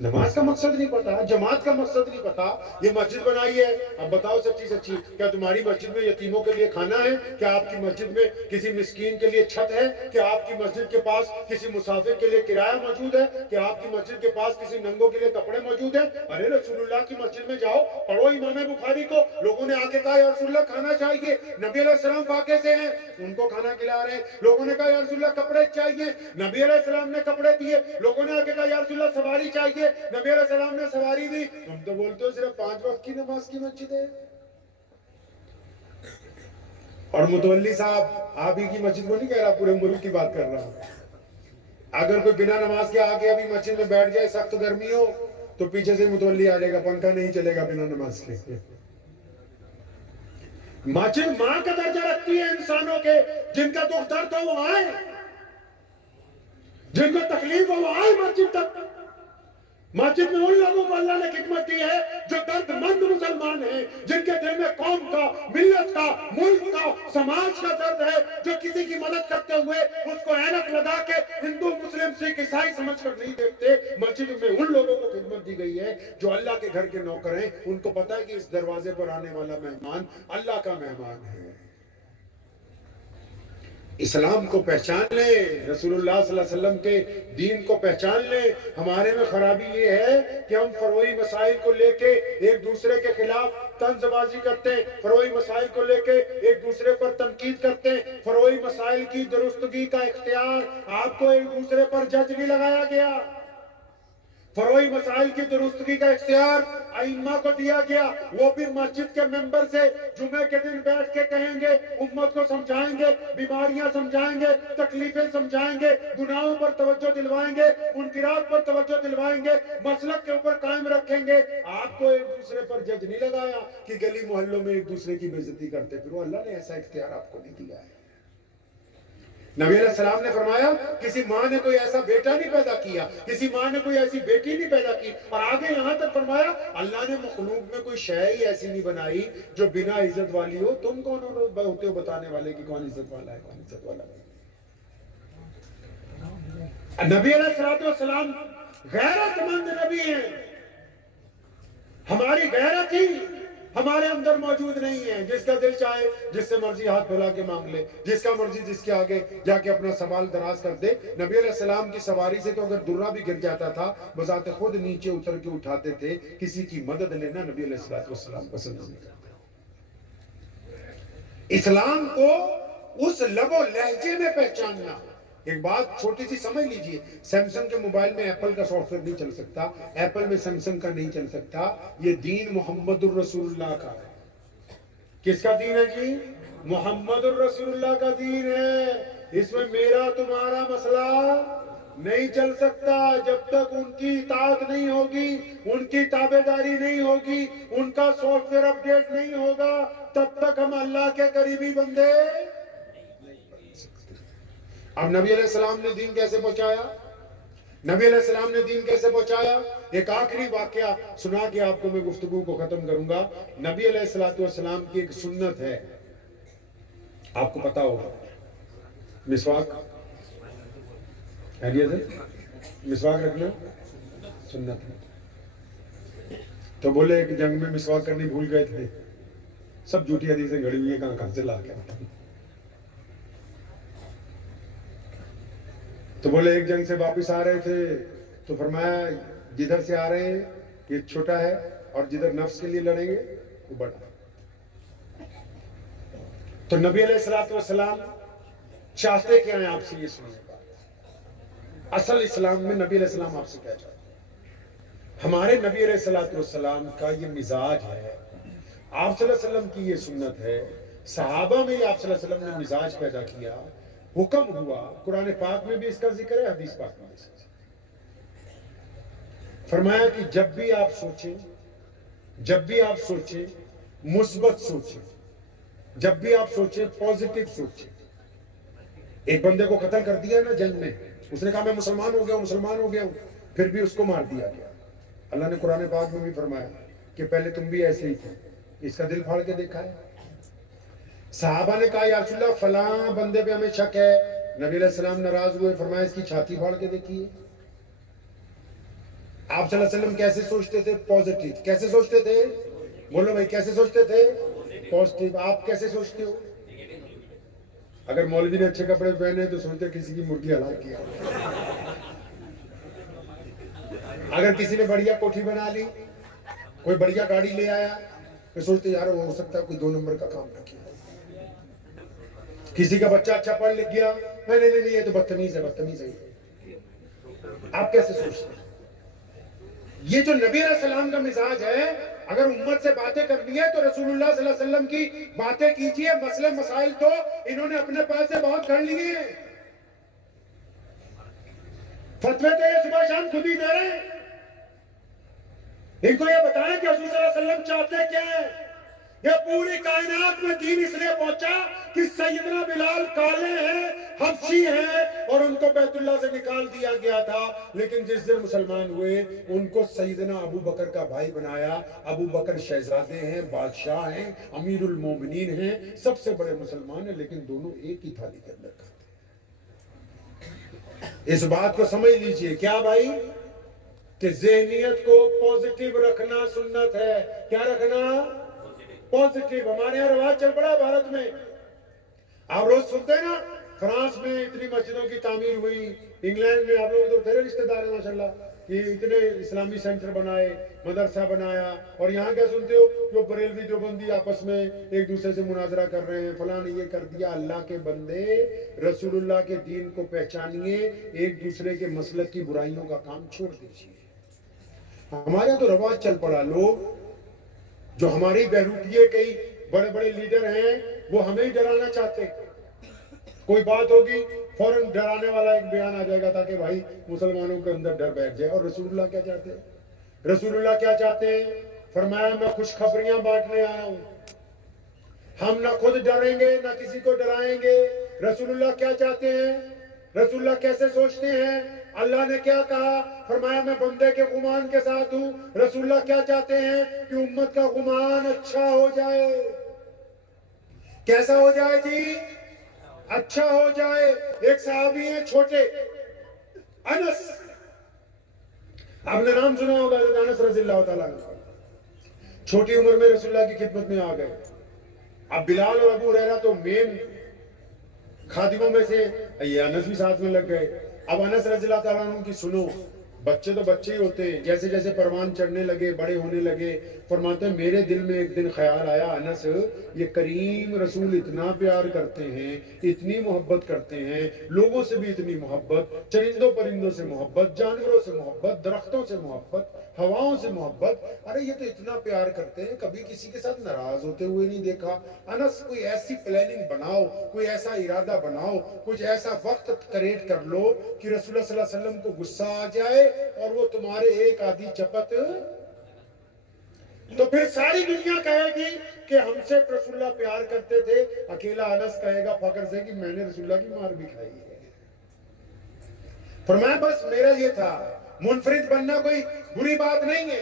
नमाज का मकसद नहीं पता, जमात का मकसद नहीं पता, ये मस्जिद बनाई है, अब बताओ सच्ची सच्ची, क्या तुम्हारी मस्जिद में यतीमों के लिए खाना है? क्या आपकी मस्जिद में किसी मिस्कीन के लिए छत है? क्या आपकी मस्जिद के पास किसी मुसाफिर के लिए किराया मौजूद है? क्या आपकी मस्जिद के पास किसी नंगों के लिए कपड़े मौजूद है? अरे रसूलुल्लाह की मस्जिद में जाओ, पढ़ो इमाम बुखारी को, लोगों ने आके कहा या रसूलुल्लाह खाना चाहिए, नबी अलैहिस्सलाम वाक़े से हैं, उनको खाना खिला रहे हैं। लोगों ने कहा या रसूलुल्लाह कपड़े चाहिए, नबी अलैहिस्सलाम ने कपड़े दिए। लोगों ने आके कहा या रसूलुल्लाह सवारी चाहिए, नबी अलैहिस्सलाम ने सवारी दी। तुम तो बोलते हो सिर्फ 5 वक्त की नमाज की मस्जिद है। और मुतवल्ली साहब, आप ही की मस्जिद को नहीं कह रहा, पूरे मुल्क की बात कर रहा हूं। अगर कोई बिना नमाज के आके अभी मस्जिद में बैठ जाए, सख्त गर्मी हो, तो पीछे से मुतवल्ली आ जाएगा, पंखा नहीं चलेगा बिना नमाज के। मस्जिद मां का दर्जा रखती है इंसानों के, जिनका दुख दर्द हो वो आए, जिनको तकलीफ हो वो आए मस्जिद तक। मस्जिद में उन लोगों को अल्लाह ने खिदमत दी है जो दर्दमंद मुसलमान हैं, जिनके दिल में कौम का, मिल्लत का, मुल्क का, समाज का दर्द है, जो किसी की मदद करते हुए उसको ऐनक लगा के हिंदू मुस्लिम सिख ईसाई समझकर नहीं देखते। मस्जिद में उन लोगों को खिदमत दी गई है जो अल्लाह के घर के नौकर हैं, उनको पता है कि इस दरवाजे पर आने वाला मेहमान अल्लाह का मेहमान है। इस्लाम को पहचान ले, रसूलुल्लाह सल्लल्लाहु अलैहि वसल्लम के दीन को पहचान ले। हमारे में खराबी ये है कि हम फरोई मसाइल को लेके एक दूसरे के खिलाफ तंजबाजी करते हैं, फरोई मसाइल को लेके एक दूसरे पर तनकीद करते हैं। फरोई मसाइल की दुरुस्तगी का इख्तियार आपको एक दूसरे पर जज नहीं लगाया गया, फरोई मसाइल की दुरुस्तगी का इख्तियार आइम्मा को दिया गया। वो भी मस्जिद के मेंबर से जुमे के दिन बैठ के कहेंगे, उम्मत को समझाएंगे, बीमारियां समझाएंगे, तकलीफें समझाएंगे, गुनाहों पर तवज्जो दिलवाएंगे, मुनकिरात पर तवज्जो दिलवाएंगे, मसलक के ऊपर कायम रखेंगे। आपको एक दूसरे पर जज नहीं लगाया कि गली मोहल्लों में एक दूसरे की बेइज्जती करते फिरो। अल्लाह ने ऐसा इख्तियार आपको नहीं दिया है। नबी अलैहिस्सलाम ने फरमाया किसी माँ ने कोई ऐसा बेटा नहीं पैदा किया, किसी माँ ने कोई ऐसी बेटी नहीं पैदा की। और आगे यहाँ तक फरमाया अल्लाह ने मखलूक में कोई शय ही ऐसी नहीं बनाई जो बिना इज्जत वाली हो। तुम कौन होते हो बताने वाले कि कौन इज्जत वाला है, कौन इज्जत वाला नहीं। नबी अलैहिस्सलाम गैरतमंद नबी हैं। हमारी गैरत ही हमारे अंदर मौजूद नहीं है। जिसका दिल चाहे जिससे मर्जी हाथ फैला के मांग ले, जिसका मर्जी जिसके आगे जाके अपना सवाल दराज कर दे। नबी अलैहिस्सलाम की सवारी से तो अगर दुर्रा भी गिर जाता था, बजाते खुद नीचे उतर के उठाते थे। किसी की मदद लेना नबी अलैहिस्सलाम पसंद नहीं करते। इस्लाम को उस लबो लहजे में पहचानना। एक बात छोटी सी समझ लीजिए, सैमसंग के मोबाइल में एप्पल का सॉफ्टवेयर नहीं चल सकता, एप्पल में सैमसंग का नहीं चल सकता। ये दीन मोहम्मदुर रसूलुल्लाह का है। किसका दीन है जी? मोहम्मदुर रसूलुल्लाह का दीन है। इसमें मेरा तुम्हारा मसला नहीं चल सकता। जब तक उनकी इताअत नहीं होगी, उनकी ताबेदारी नहीं होगी, उनका सॉफ्टवेयर अपडेट नहीं होगा, तब तक हम अल्लाह के करीबी बंदे। अब नबी अलैहिस्सलाम ने दीन कैसे पहुंचाया? नबी अलैहिस्सलाम ने दीन कैसे पहुंचाया? एक आखिरी वाकया सुना के आपको मैं गुफ्तगू को खत्म करूंगा। नबी अलैहिस्सलाम की एक सुन्नत है, आपको पता होगा, मिसवाक। मिसवाक रखना सुन्नत है। तो बोले एक जंग में मिसवाक करनी भूल गए थे। सब झूठी हदीसें घड़ी हुई है, कहां से ला के। तो बोले एक जंग से वापस आ रहे थे तो फरमाया जिधर से आ रहे हैं ये छोटा है और जिधर नफ्स के लिए लड़ेंगे वो बड़ा। तो नबी अलैहिस्सलाम चाहते क्या हैं आपसे, ये सुनिए बात। असल इस्लाम में नबी अलैहिस्सलाम आपसे क्या चाहते हैं? हमारे नबी अलैहिस्सलाम का ये मिजाज है, आप सल्लल्लाहु अलैहि वसल्लम की ये सुन्नत है, सहाबा में आप सल्लल्लाहु अलैहि वसल्लम ने मिजाज पैदा किया, हुक्म हुआ, कुरान पाक में भी इसका जिक्र है, हदीस पाक में भी इसका जिक्र है। फरमाया कि जब भी आप सोचें मुस्बत सोचें, जब भी आप सोचें पॉजिटिव सोचें। एक बंदे को कत्ल कर दिया ना जंग में, उसने कहा मैं मुसलमान हो गया हूं, फिर भी उसको मार दिया गया। अल्लाह ने कुरान पाक में भी फरमाया कि पहले तुम भी ऐसे ही थे, इसका दिल फाड़ के देखा है। सहाबा ने कहा या रसूलल्लाह फलां बंदे पे हमें शक है, नबी अलैहि सलाम नाराज हुए, फरमाया इसकी छाती फाड़ के देखिए। आप सल्लल्लाहु अलैहि वसल्लम कैसे सोचते थे? पॉजिटिव। कैसे सोचते थे? बोलो भाई, कैसे सोचते थे? पॉजिटिव। आप कैसे सोचते हो? अगर मौलवी ने अच्छे कपड़े पहने तो सोचते किसी की मुर्गी हलाल किया, अगर किसी ने बढ़िया कोठी बना ली, कोई बढ़िया गाड़ी ले आया तो सोचते यार हो सकता है कोई 2 नंबर का काम रखे। किसी का बच्चा अच्छा पढ़ लिख गया, नहीं ये तो बदतमीज है। आप कैसे सोचते हैं? ये जो नबी अलैहिस्सलाम का मिजाज है, अगर उम्मत से बातें करनी है तो रसूलुल्लाह सल्लल्लाहु अलैहि वसल्लम की बातें कीजिए। मसले मसाइल तो इन्होंने अपने पास से बहुत कर लिए हैं, फतवे तो ये सुबह शाम खुद ही दे रहे हैं। इनको ये बताएं कि रसूल सल्लल्लाहु अलैहि वसल्लम चाहते क्या है। ये पूरी कायनात में दीन इसलिए पहुंचा कि सैयदना बिलाल काले हैं, हबशी हैं और उनको बैतुल्लाह से निकाल दिया गया था। लेकिन जिस दिन मुसलमान हुए उनको सैयदना अबू बकर का भाई बनाया। अबू बकर शहजादे हैं, बादशाह हैं, अमीरुल मोमिनीन हैं, सबसे बड़े मुसलमान हैं, लेकिन दोनों एक ही थाली के अंदर खाते हैं। इस बात को समझ लीजिए। क्या भाई? कि ज़हनियत को पॉजिटिव रखना सुन्नत है। क्या रखना? पॉजिटिव। हमारे यहाँ रिवाज चल पड़ा भारत में, आप रोज सुनते हैं ना, फ्रांस में इतनी मस्जिदों की तामीर हुई, इंग्लैंड में आप लोग तो तेरे रिश्तेदार हैं माशाल्लाह, कि इतने इस्लामी सेंटर बनाए, मदरसा बनाया, और यहाँ क्या सुनते हो? जो बरेलवी देवबंदी आपस में एक दूसरे से मुनाजरा कर रहे हैं, फलां ने ये कर दिया। अल्लाह के बंदे, रसूलुल्लाह के दीन को पहचानिए, एक दूसरे के मसलक की बुराइयों का काम छोड़ दीजिए। हमारे यहाँ तो रवाज चल पड़ा, लोग जो हमारी बहरूपिये कई बड़े बड़े लीडर हैं वो हमें ही डराना चाहते। कोई बात होगी फौरन डराने वाला एक बयान आ जाएगा ताकि भाई मुसलमानों के अंदर डर बैठ जाए। और रसूलुल्लाह क्या चाहते हैं? रसूलुल्लाह क्या चाहते हैं? फरमाया मैं खुशखबरियां बांटने आया हूं, हम ना खुद डरेंगे ना किसी को डराएंगे। रसूलुल्लाह क्या चाहते हैं? रसूलुल्लाह कैसे सोचते हैं? अल्लाह ने क्या कहा? फरमाया मैं बंदे के गुमान के साथ हूं। रसूलुल्लाह क्या चाहते हैं? कि उम्मत का गुमान अच्छा हो जाए। कैसा हो जाए जी? अच्छा हो जाए। एक सहाबी है छोटे, अनस, आपने नाम सुना होगा, अनस रज़ियल्लाहु ताला अन्हु। छोटी उम्र में रसूलुल्लाह की खिदमत में आ गए। अब बिलाल और अबू हुरैरा तो मेन खादिमों में से, ये अनस भी साथ में लग गए। अब अनस रज़ियल्लाहु ताला अन्हु की सुनो, बच्चे तो बच्चे ही होते हैं, जैसे जैसे परवान चढ़ने लगे, बड़े होने लगे, फरमाते हैं मेरे दिल में एक दिन ख्याल आया, अनस ये करीम रसूल इतना प्यार करते हैं, इतनी मोहब्बत करते हैं, लोगों से भी इतनी मोहब्बत, चरिंदों परिंदों से मोहब्बत, जानवरों से मोहब्बत, दरख्तों से मोहब्बत, हवाओं से मोहब्बत, अरे ये तो इतना प्यार करते हैं, कभी किसी के साथ नाराज होते हुए नहीं देखा। अनस कोई ऐसी प्लानिंग बनाओ, कोई ऐसा इरादा बनाओ, कुछ ऐसा वक्त क्रिएट कर लो कि रसूलुल्लाह सल्लल्लाहु अलैहि वसल्लम को गुस्सा आ जाए और वो तुम्हारे एक आधी चपत, तो फिर सारी दुनिया कहेगी कि हमसे रसूलुल्लाह प्यार करते थे, अकेला अनस कहेगा फख्र से कि मैंने रसूलुल्लाह की मार भी खाई है। फरमाया बस मेरा ये था, मुनफरिद बनना कोई बुरी बात नहीं है,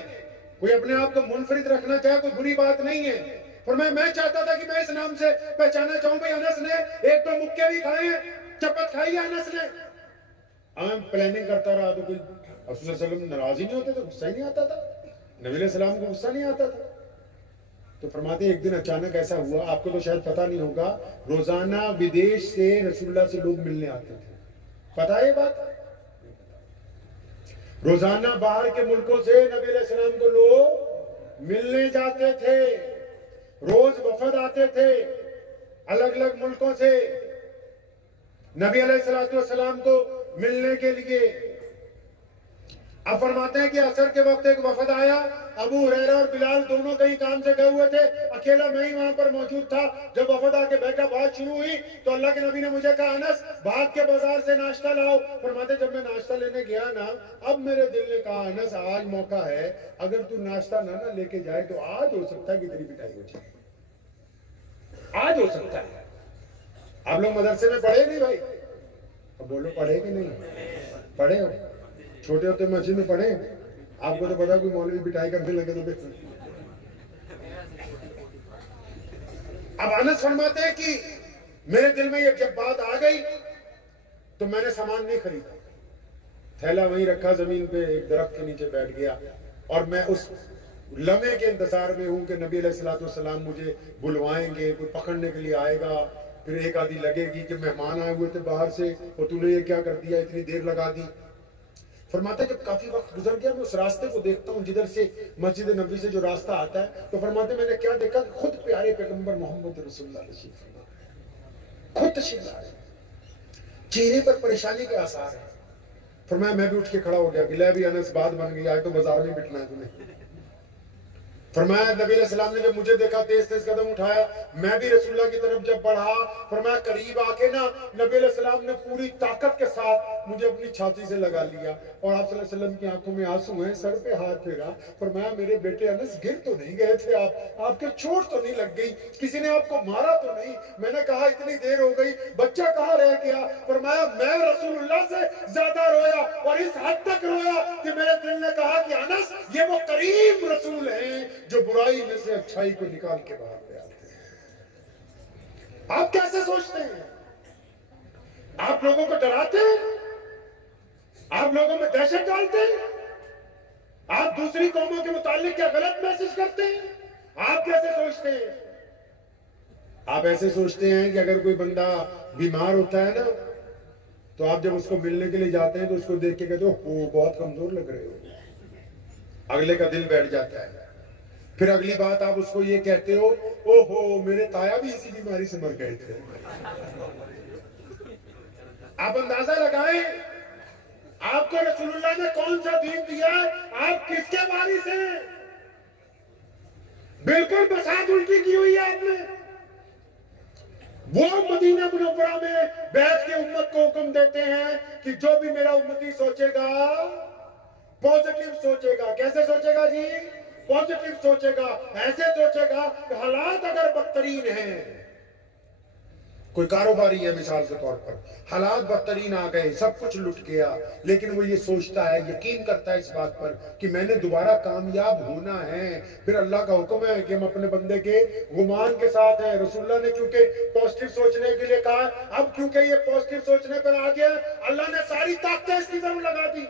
कोई अपने आप को मुनफरिद रखना चाहे कोई बुरी बात नहीं है। फरमाया मैं चाहता था कि मैं इस नाम से पहचाना चाहूं, भाई अनस ने एक तो मुक्के भी खाए हैं, चपत खाई है अनस ने। प्लानिंग करता रहा तो कोई रसूल सल्लल्लाहु अलैहि वसल्लम नाराज ही नहीं होते, तो गुस्सा ही नहीं आता था, नबी अलैहि सलाम को गुस्सा नहीं आता था। तो फरमाते एक दिन अचानक ऐसा हुआ, आपको तो शायद पता नहीं होगा, रोजाना विदेश से रसूलुल्लाह से लोग मिलने आते थे। पता है ये बात? रोजाना बाहर के मुल्कों से नबी अलैहिस्सलाम को लोग मिलने जाते थे, रोज वफद आते थे अलग अलग मुल्कों से नबी अलैहिस्सलाम को मिलने के लिए। अब फरमाते हैं कि असर के वक्त एक वफद आया, अबू हुरैरा और बिलाल दोनों कहीं काम से गए हुए थे, अकेला मैं ही वहां पर मौजूद था। जब वफद आके बैठा, बात शुरू हुई तो अल्लाह के नबी ने मुझे कहा, अनस भाग के बाजार से नाश्ता लाओ। फरमाते जब मैं नाश्ता लेने गया ना, अब मेरे दिल ने कहा, अनस आज मौका है, अगर तू नाश्ता ना लेके जाए तो आज हो सकता है कि तेरी पिटाई हो जाए, आज हो सकता है। आप लोग मदरसे में पढ़े नहीं भाई? अब बोलो पढ़े कि नहीं पढ़े? हो छोटे होते मस्जिद में पढ़े? आपको तो पता कोई मौलवी पिटाई करने लगे तो देखो। अब अनस फरमाते हैं कि मेरे दिल में ये जब बात आ गई तो मैंने सामान नहीं खरीदा, थैला वहीं रखा जमीन पे, एक दरख्त के नीचे बैठ गया और मैं उस लम्हे के इंतजार में हूं कि नबी अलैहिस्सलाम मुझे बुलवाएंगे, कोई पकड़ने के लिए आएगा, फिर एक आधी लगेगी कि मेहमान आए हुए थे बाहर से और तूने ये क्या कर दिया, इतनी देर लगा दी। फरमाते जब काफी वक्त गुजर गया, मैं उस रास्ते को देखता हूँ जिधर से मस्जिद नबी से जो रास्ता आता है, तो फरमाते मैंने क्या देखा, खुद प्यारे पैगंबर मोहम्मद रसूलुल्लाह खुद तशरीफ ला रहे, चेहरे पर परेशानी के आसार है। फरमाया मैं भी उठ के खड़ा हो गया, गिला भी अनस बात बन गई, आज तो बाजार में बिकना है तुम्हें। फरमाया नबी अलैहिस्सलाम ने जब मुझे देखा तेज तेज कदम उठाया, मैं भी रसूलुल्लाह की तरफ जब बढ़ा, फरमाया करीब आके ना नबी अलैहिस्सलाम ने पूरी ताकत के साथ मुझे अपनी छाती से लगा लिया और आप सल्लल्लाहु अलैहि वसल्लम की आंखों में आंसू हैं, सर पे हाथ फेरा। फरमाया मेरे बेटे अनस गिर तो नहीं गए थे आप, आपके चोट तो नहीं लग गई, किसी ने आपको मारा तो नहीं? मैंने कहा इतनी देर हो गई, बच्चा कहाँ रह गया? फरमाया मैं रसूलुल्लाह से ज्यादा रोया और इस हद तक रोया कि मेरे दिल ने कहा कि अनस ये वो करीम रसूल हैं जो बुराई में से अच्छाई को निकाल के बाहर ले आते हैं। आप कैसे सोचते हैं? आप लोगों को डराते हैं, आप लोगों में दहशत डालते हैं, आप दूसरी कौमों के मुतालिक क्या गलत मैसेज करते हैं? आप कैसे सोचते हैं? आप ऐसे सोचते हैं कि अगर कोई बंदा बीमार होता है ना, तो आप जब उसको मिलने के लिए जाते हैं तो उसको देख के कहते हो बहुत कमजोर लग रहे हो, अगले का दिल बैठ जाता है। फिर अगली बात आप उसको ये कहते हो, ओहो मेरे ताया भी इसी बीमारी से मर गए थे। आप अंदाजा लगाएं आपको रसूलुल्लाह ने कौन सा दीन दिया है, आप किसके वारिस हैं? बिल्कुल बसात उल्टी की हुई है आपने। वो मदीना मुनव्वरा में बैठ के उम्मत को हुक्म देते हैं कि जो भी मेरा उम्मती सोचेगा पॉजिटिव सोचेगा। कैसे सोचेगा जी? पॉजिटिव सोचेगा, ऐसे सोचेगा कि हालात अगर बदतरीन हैं, कोई कारोबारी है मिसाल के तौर पर, हालात बदतरीन आ गए, सब कुछ लुट गया, लेकिन वो ये सोचता है, यकीन करता है इस बात पर कि मैंने दोबारा कामयाब होना है। फिर अल्लाह का हुक्म है कि हम अपने बंदे के गुमान के साथ हैं। रसूलुल्लाह ने क्योंकि पॉजिटिव सोचने के लिए कहा, अब क्योंकि ये पॉजिटिव सोचने पर आ गया, अल्लाह ने सारी ताकतें इसकी तरफ लगा दी,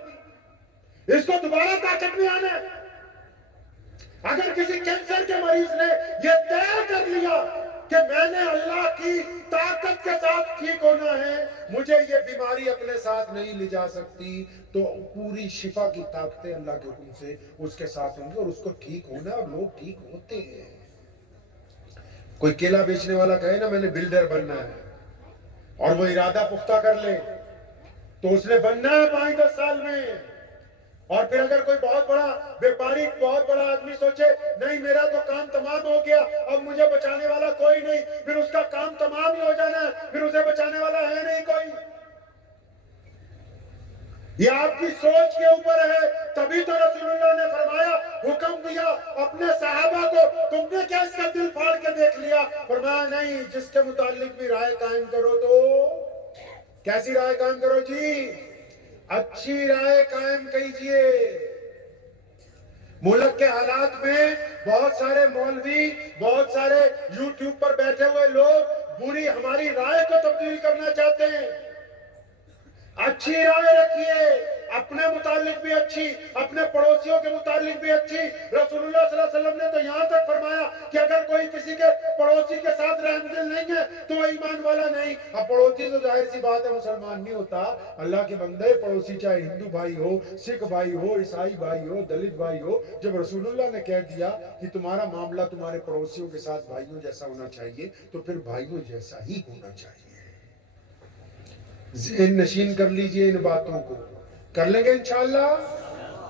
इसको दोबारा ताकत में आना है। अगर किसी कैंसर के मरीज ने यह तय कर लिया कि मैंने अल्लाह की ताकत के साथ ठीक होना है, मुझे ये बीमारी अपने साथ नहीं ले जा सकती, तो पूरी शिफा की ताकतें अल्लाह के हुक्म से उसके साथ होंगी और उसको ठीक होना, और लोग ठीक होते हैं। कोई केला बेचने वाला कहे ना मैंने बिल्डर बनना है, और वो इरादा पुख्ता कर ले, तो उसने बनना है 5-10 साल में। और फिर अगर कोई बहुत बड़ा व्यापारी, बहुत बड़ा आदमी सोचे नहीं मेरा तो काम तमाम हो गया, अब मुझे बचाने वाला कोई नहीं, फिर उसका काम तमाम ही हो जाना है, फिर उसे बचाने वाला है नहीं कोई। ये आपकी सोच के ऊपर है। तभी तो रसूलुल्लाह ने फरमाया, हुक्म दिया अपने सहाबा को, तुमने क्या इसका दिल फाड़ के देख लिया? फरमाया नहीं, जिसके मुतालिक भी राय कायम करो तो कैसी राय कायम करो जी? अच्छी राय कायम कीजिए। मुल्क के हालात में बहुत सारे मौलवी, बहुत सारे यूट्यूब पर बैठे हुए लोग बुरी हमारी राय को तब्दील करना चाहते हैं। अच्छी राय रखिए, अपने मुतालिक भी अच्छी, अपने पड़ोसियों के मुतालिक भी अच्छी। रसूलुल्लाह सल्लल्लाहु अलैहि वसल्लम ने तो यहाँ तक फरमाया कि अगर कोई किसी के पड़ोसी के साथ रहमदिल नहीं है तो वह ईमान वाला नहीं। अब पड़ोसी तो जाहिर सी बात है मुसलमान नहीं होता, अल्लाह के बंदे। पड़ोसी चाहे हिंदू भाई हो, सिख भाई हो, ईसाई भाई हो, दलित भाई हो, जब रसूलुल्लाह ने कह दिया कि तुम्हारा मामला तुम्हारे पड़ोसियों के साथ भाइयों जैसा होना चाहिए, तो फिर भाइयों जैसा ही होना चाहिए। ज़हन नशीन कर लीजिए इन बातों को। कर लेंगे इंशाअल्लाह।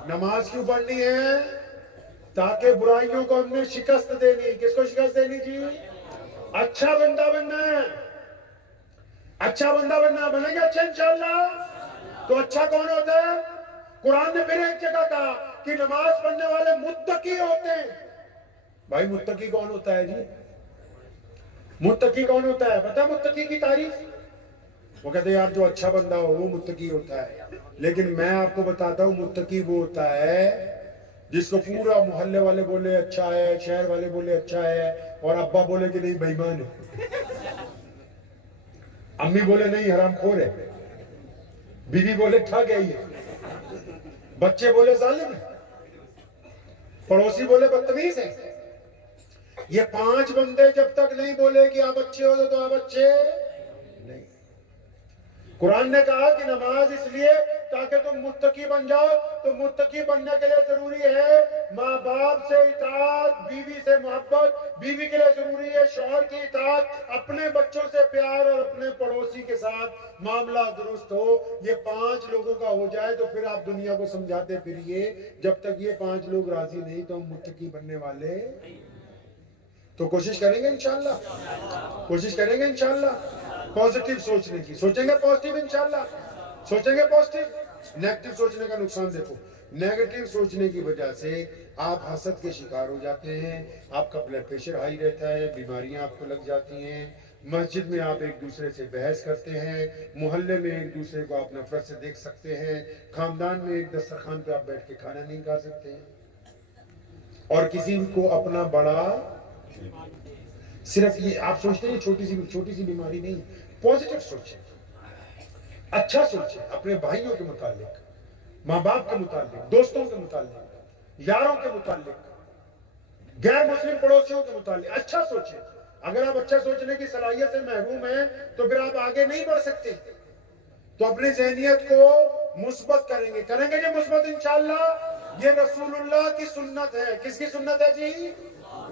नमाज क्यों पढ़नी है? ताकि बुराइयों को हमने शिकस्त देनी। किसको शिकस्त देनी जी? अच्छा बंदा बनना है, अच्छा बंदा बनना। बनेंगे अच्छा इंशाअल्लाह। तो अच्छा कौन होता है? कुरान ने फिर एक जगह कहा कि नमाज पढ़ने वाले मुत्तकी होते हैं। भाई मुत्तकी कौन होता है जी? मुत्तकी कौन होता है? पता मुत्तकी की तारीफ? वो कहते हैं यार जो अच्छा बंदा हो वो मुत्तकी होता है। लेकिन मैं आपको बताता हूँ मुत्तकी वो होता है जिसको पूरा मोहल्ले वाले बोले अच्छा है, शहर वाले बोले अच्छा है, और अब्बा बोले कि नहीं बेईमान है, अम्मी बोले नहीं हरामखोर है, बीवी बोले ठग है ये, बच्चे बोले जालिम है, पड़ोसी बोले बदतमीज है। ये 5 बंदे जब तक नहीं बोले कि आप अच्छे हो तो आप अच्छे नहीं। कुरान ने कहा कि नमाज इसलिए ताकि तुम मुत्तकी बन जाओ। तो मुत्तकी बनने के लिए जरूरी है माँ बाप से इताअत, बीवी से मोहब्बत, बीवी के लिए जरूरी है शौहर की इताअत, अपने बच्चों से प्यार और अपने पड़ोसी के साथ मामला दुरुस्त हो। ये 5 लोगों का हो जाए तो फिर आप दुनिया को समझाते फिरिए। जब तक ये 5 लोग राजी नहीं तो हम मुत्तकी बनने वाले। तो कोशिश करेंगे इंशाअल्लाह, कोशिश करेंगे इंशाअल्लाह पॉजिटिव सोचने की। सोचेंगे पॉजिटिव इंशाअल्लाह, सोचेंगे पॉजिटिव। नेगेटिव सोचने का नुकसान देखो, नेगेटिव सोचने की वजह से आप हसद के शिकार हो जाते हैं, आपका ब्लड प्रेशर हाई रहता है, बीमारियां आपको लग जाती हैं, मस्जिद में आप एक दूसरे से बहस करते हैं, मोहल्ले में एक दूसरे को आप नफरत से देख सकते हैं, खानदान में एक दस्तरखान पे आप बैठ के खाना नहीं खा सकते हैं, और किसी को अपना बड़ा सिर्फ ये आप सोचते हैं छोटी सी बीमारी नहीं। पॉजिटिव सोचें, अच्छा सोचें, अपने भाइयों के मुतालिक, माँ बाप के मुतालिक, दोस्तों के मुतालिक, यारों के मुतालिक, गैर मुस्लिम पड़ोसियों के मुतालिक अच्छा सोचें। अगर आप अच्छा सोचने की सलाहियत से महरूम हैं तो फिर आप आगे नहीं बढ़ सकते। तो अपनी ज़हनियत को मुस्बत करेंगे, करेंगे जी मुस्बत इंशाअल्लाह। ये रसूलुल्लाह की सुन्नत है। किसकी सुन्नत है जी?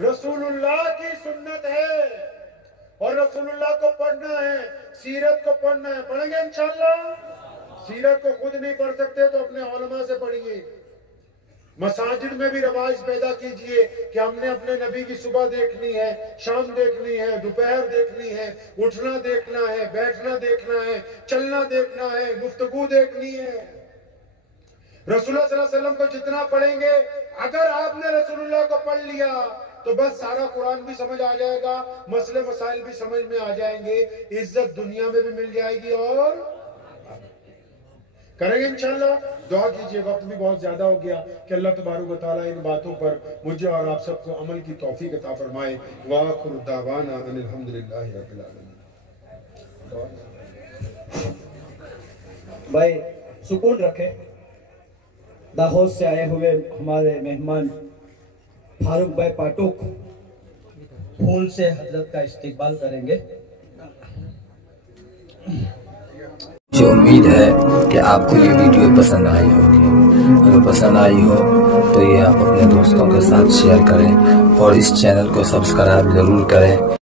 रसूलुल्लाह की सुन्नत है। और रसूलुल्लाह को पढ़ना है, सीरत को पढ़ना है, पढ़ेंगे इंशाअल्लाह। सीरत को खुद नहीं पढ़ सकते तो अपने उलमा से पढ़िए। मसाजिद में भी रवाज पैदा कीजिए कि हमने अपने नबी की सुबह देखनी है, शाम देखनी है, दोपहर देखनी है, उठना देखना है, बैठना देखना है, चलना देखना है, गुफ्तगू देखनी है। रसूलुल्लाह सल्लल्लाहु अलैहि वसल्लम को जितना पढ़ेंगे, अगर आपने रसूलुल्लाह को पढ़ लिया तो बस सारा कुरान भी समझ आ जाएगा, मसले मसाइल भी समझ में आ जाएंगे, इज्जत दुनिया में भी मिल जाएगी और करेंगे इंशाअल्लाह। दुआ कीजिए, वक्त भी बहुत ज्यादा हो गया कि अल्लाह तबारक व तआला इन बातों पर मुझे और आप सबको अमल की तौफीक अता फरमाए। व आखिरु दावाना अनिल हम्दुलिल्लाहि रब्बिल आलमीन। भाई सुकून रखें। दाहोद से आए हुए हमारे मेहमान फारूक भाई पाटुक फूल से हजरत का इस्तिकबाल करेंगे। मुझे उम्मीद है कि आपको ये वीडियो पसंद आई होगी। अगर पसंद आई हो तो ये आप अपने दोस्तों के साथ शेयर करें और इस चैनल को सब्सक्राइब जरूर करें।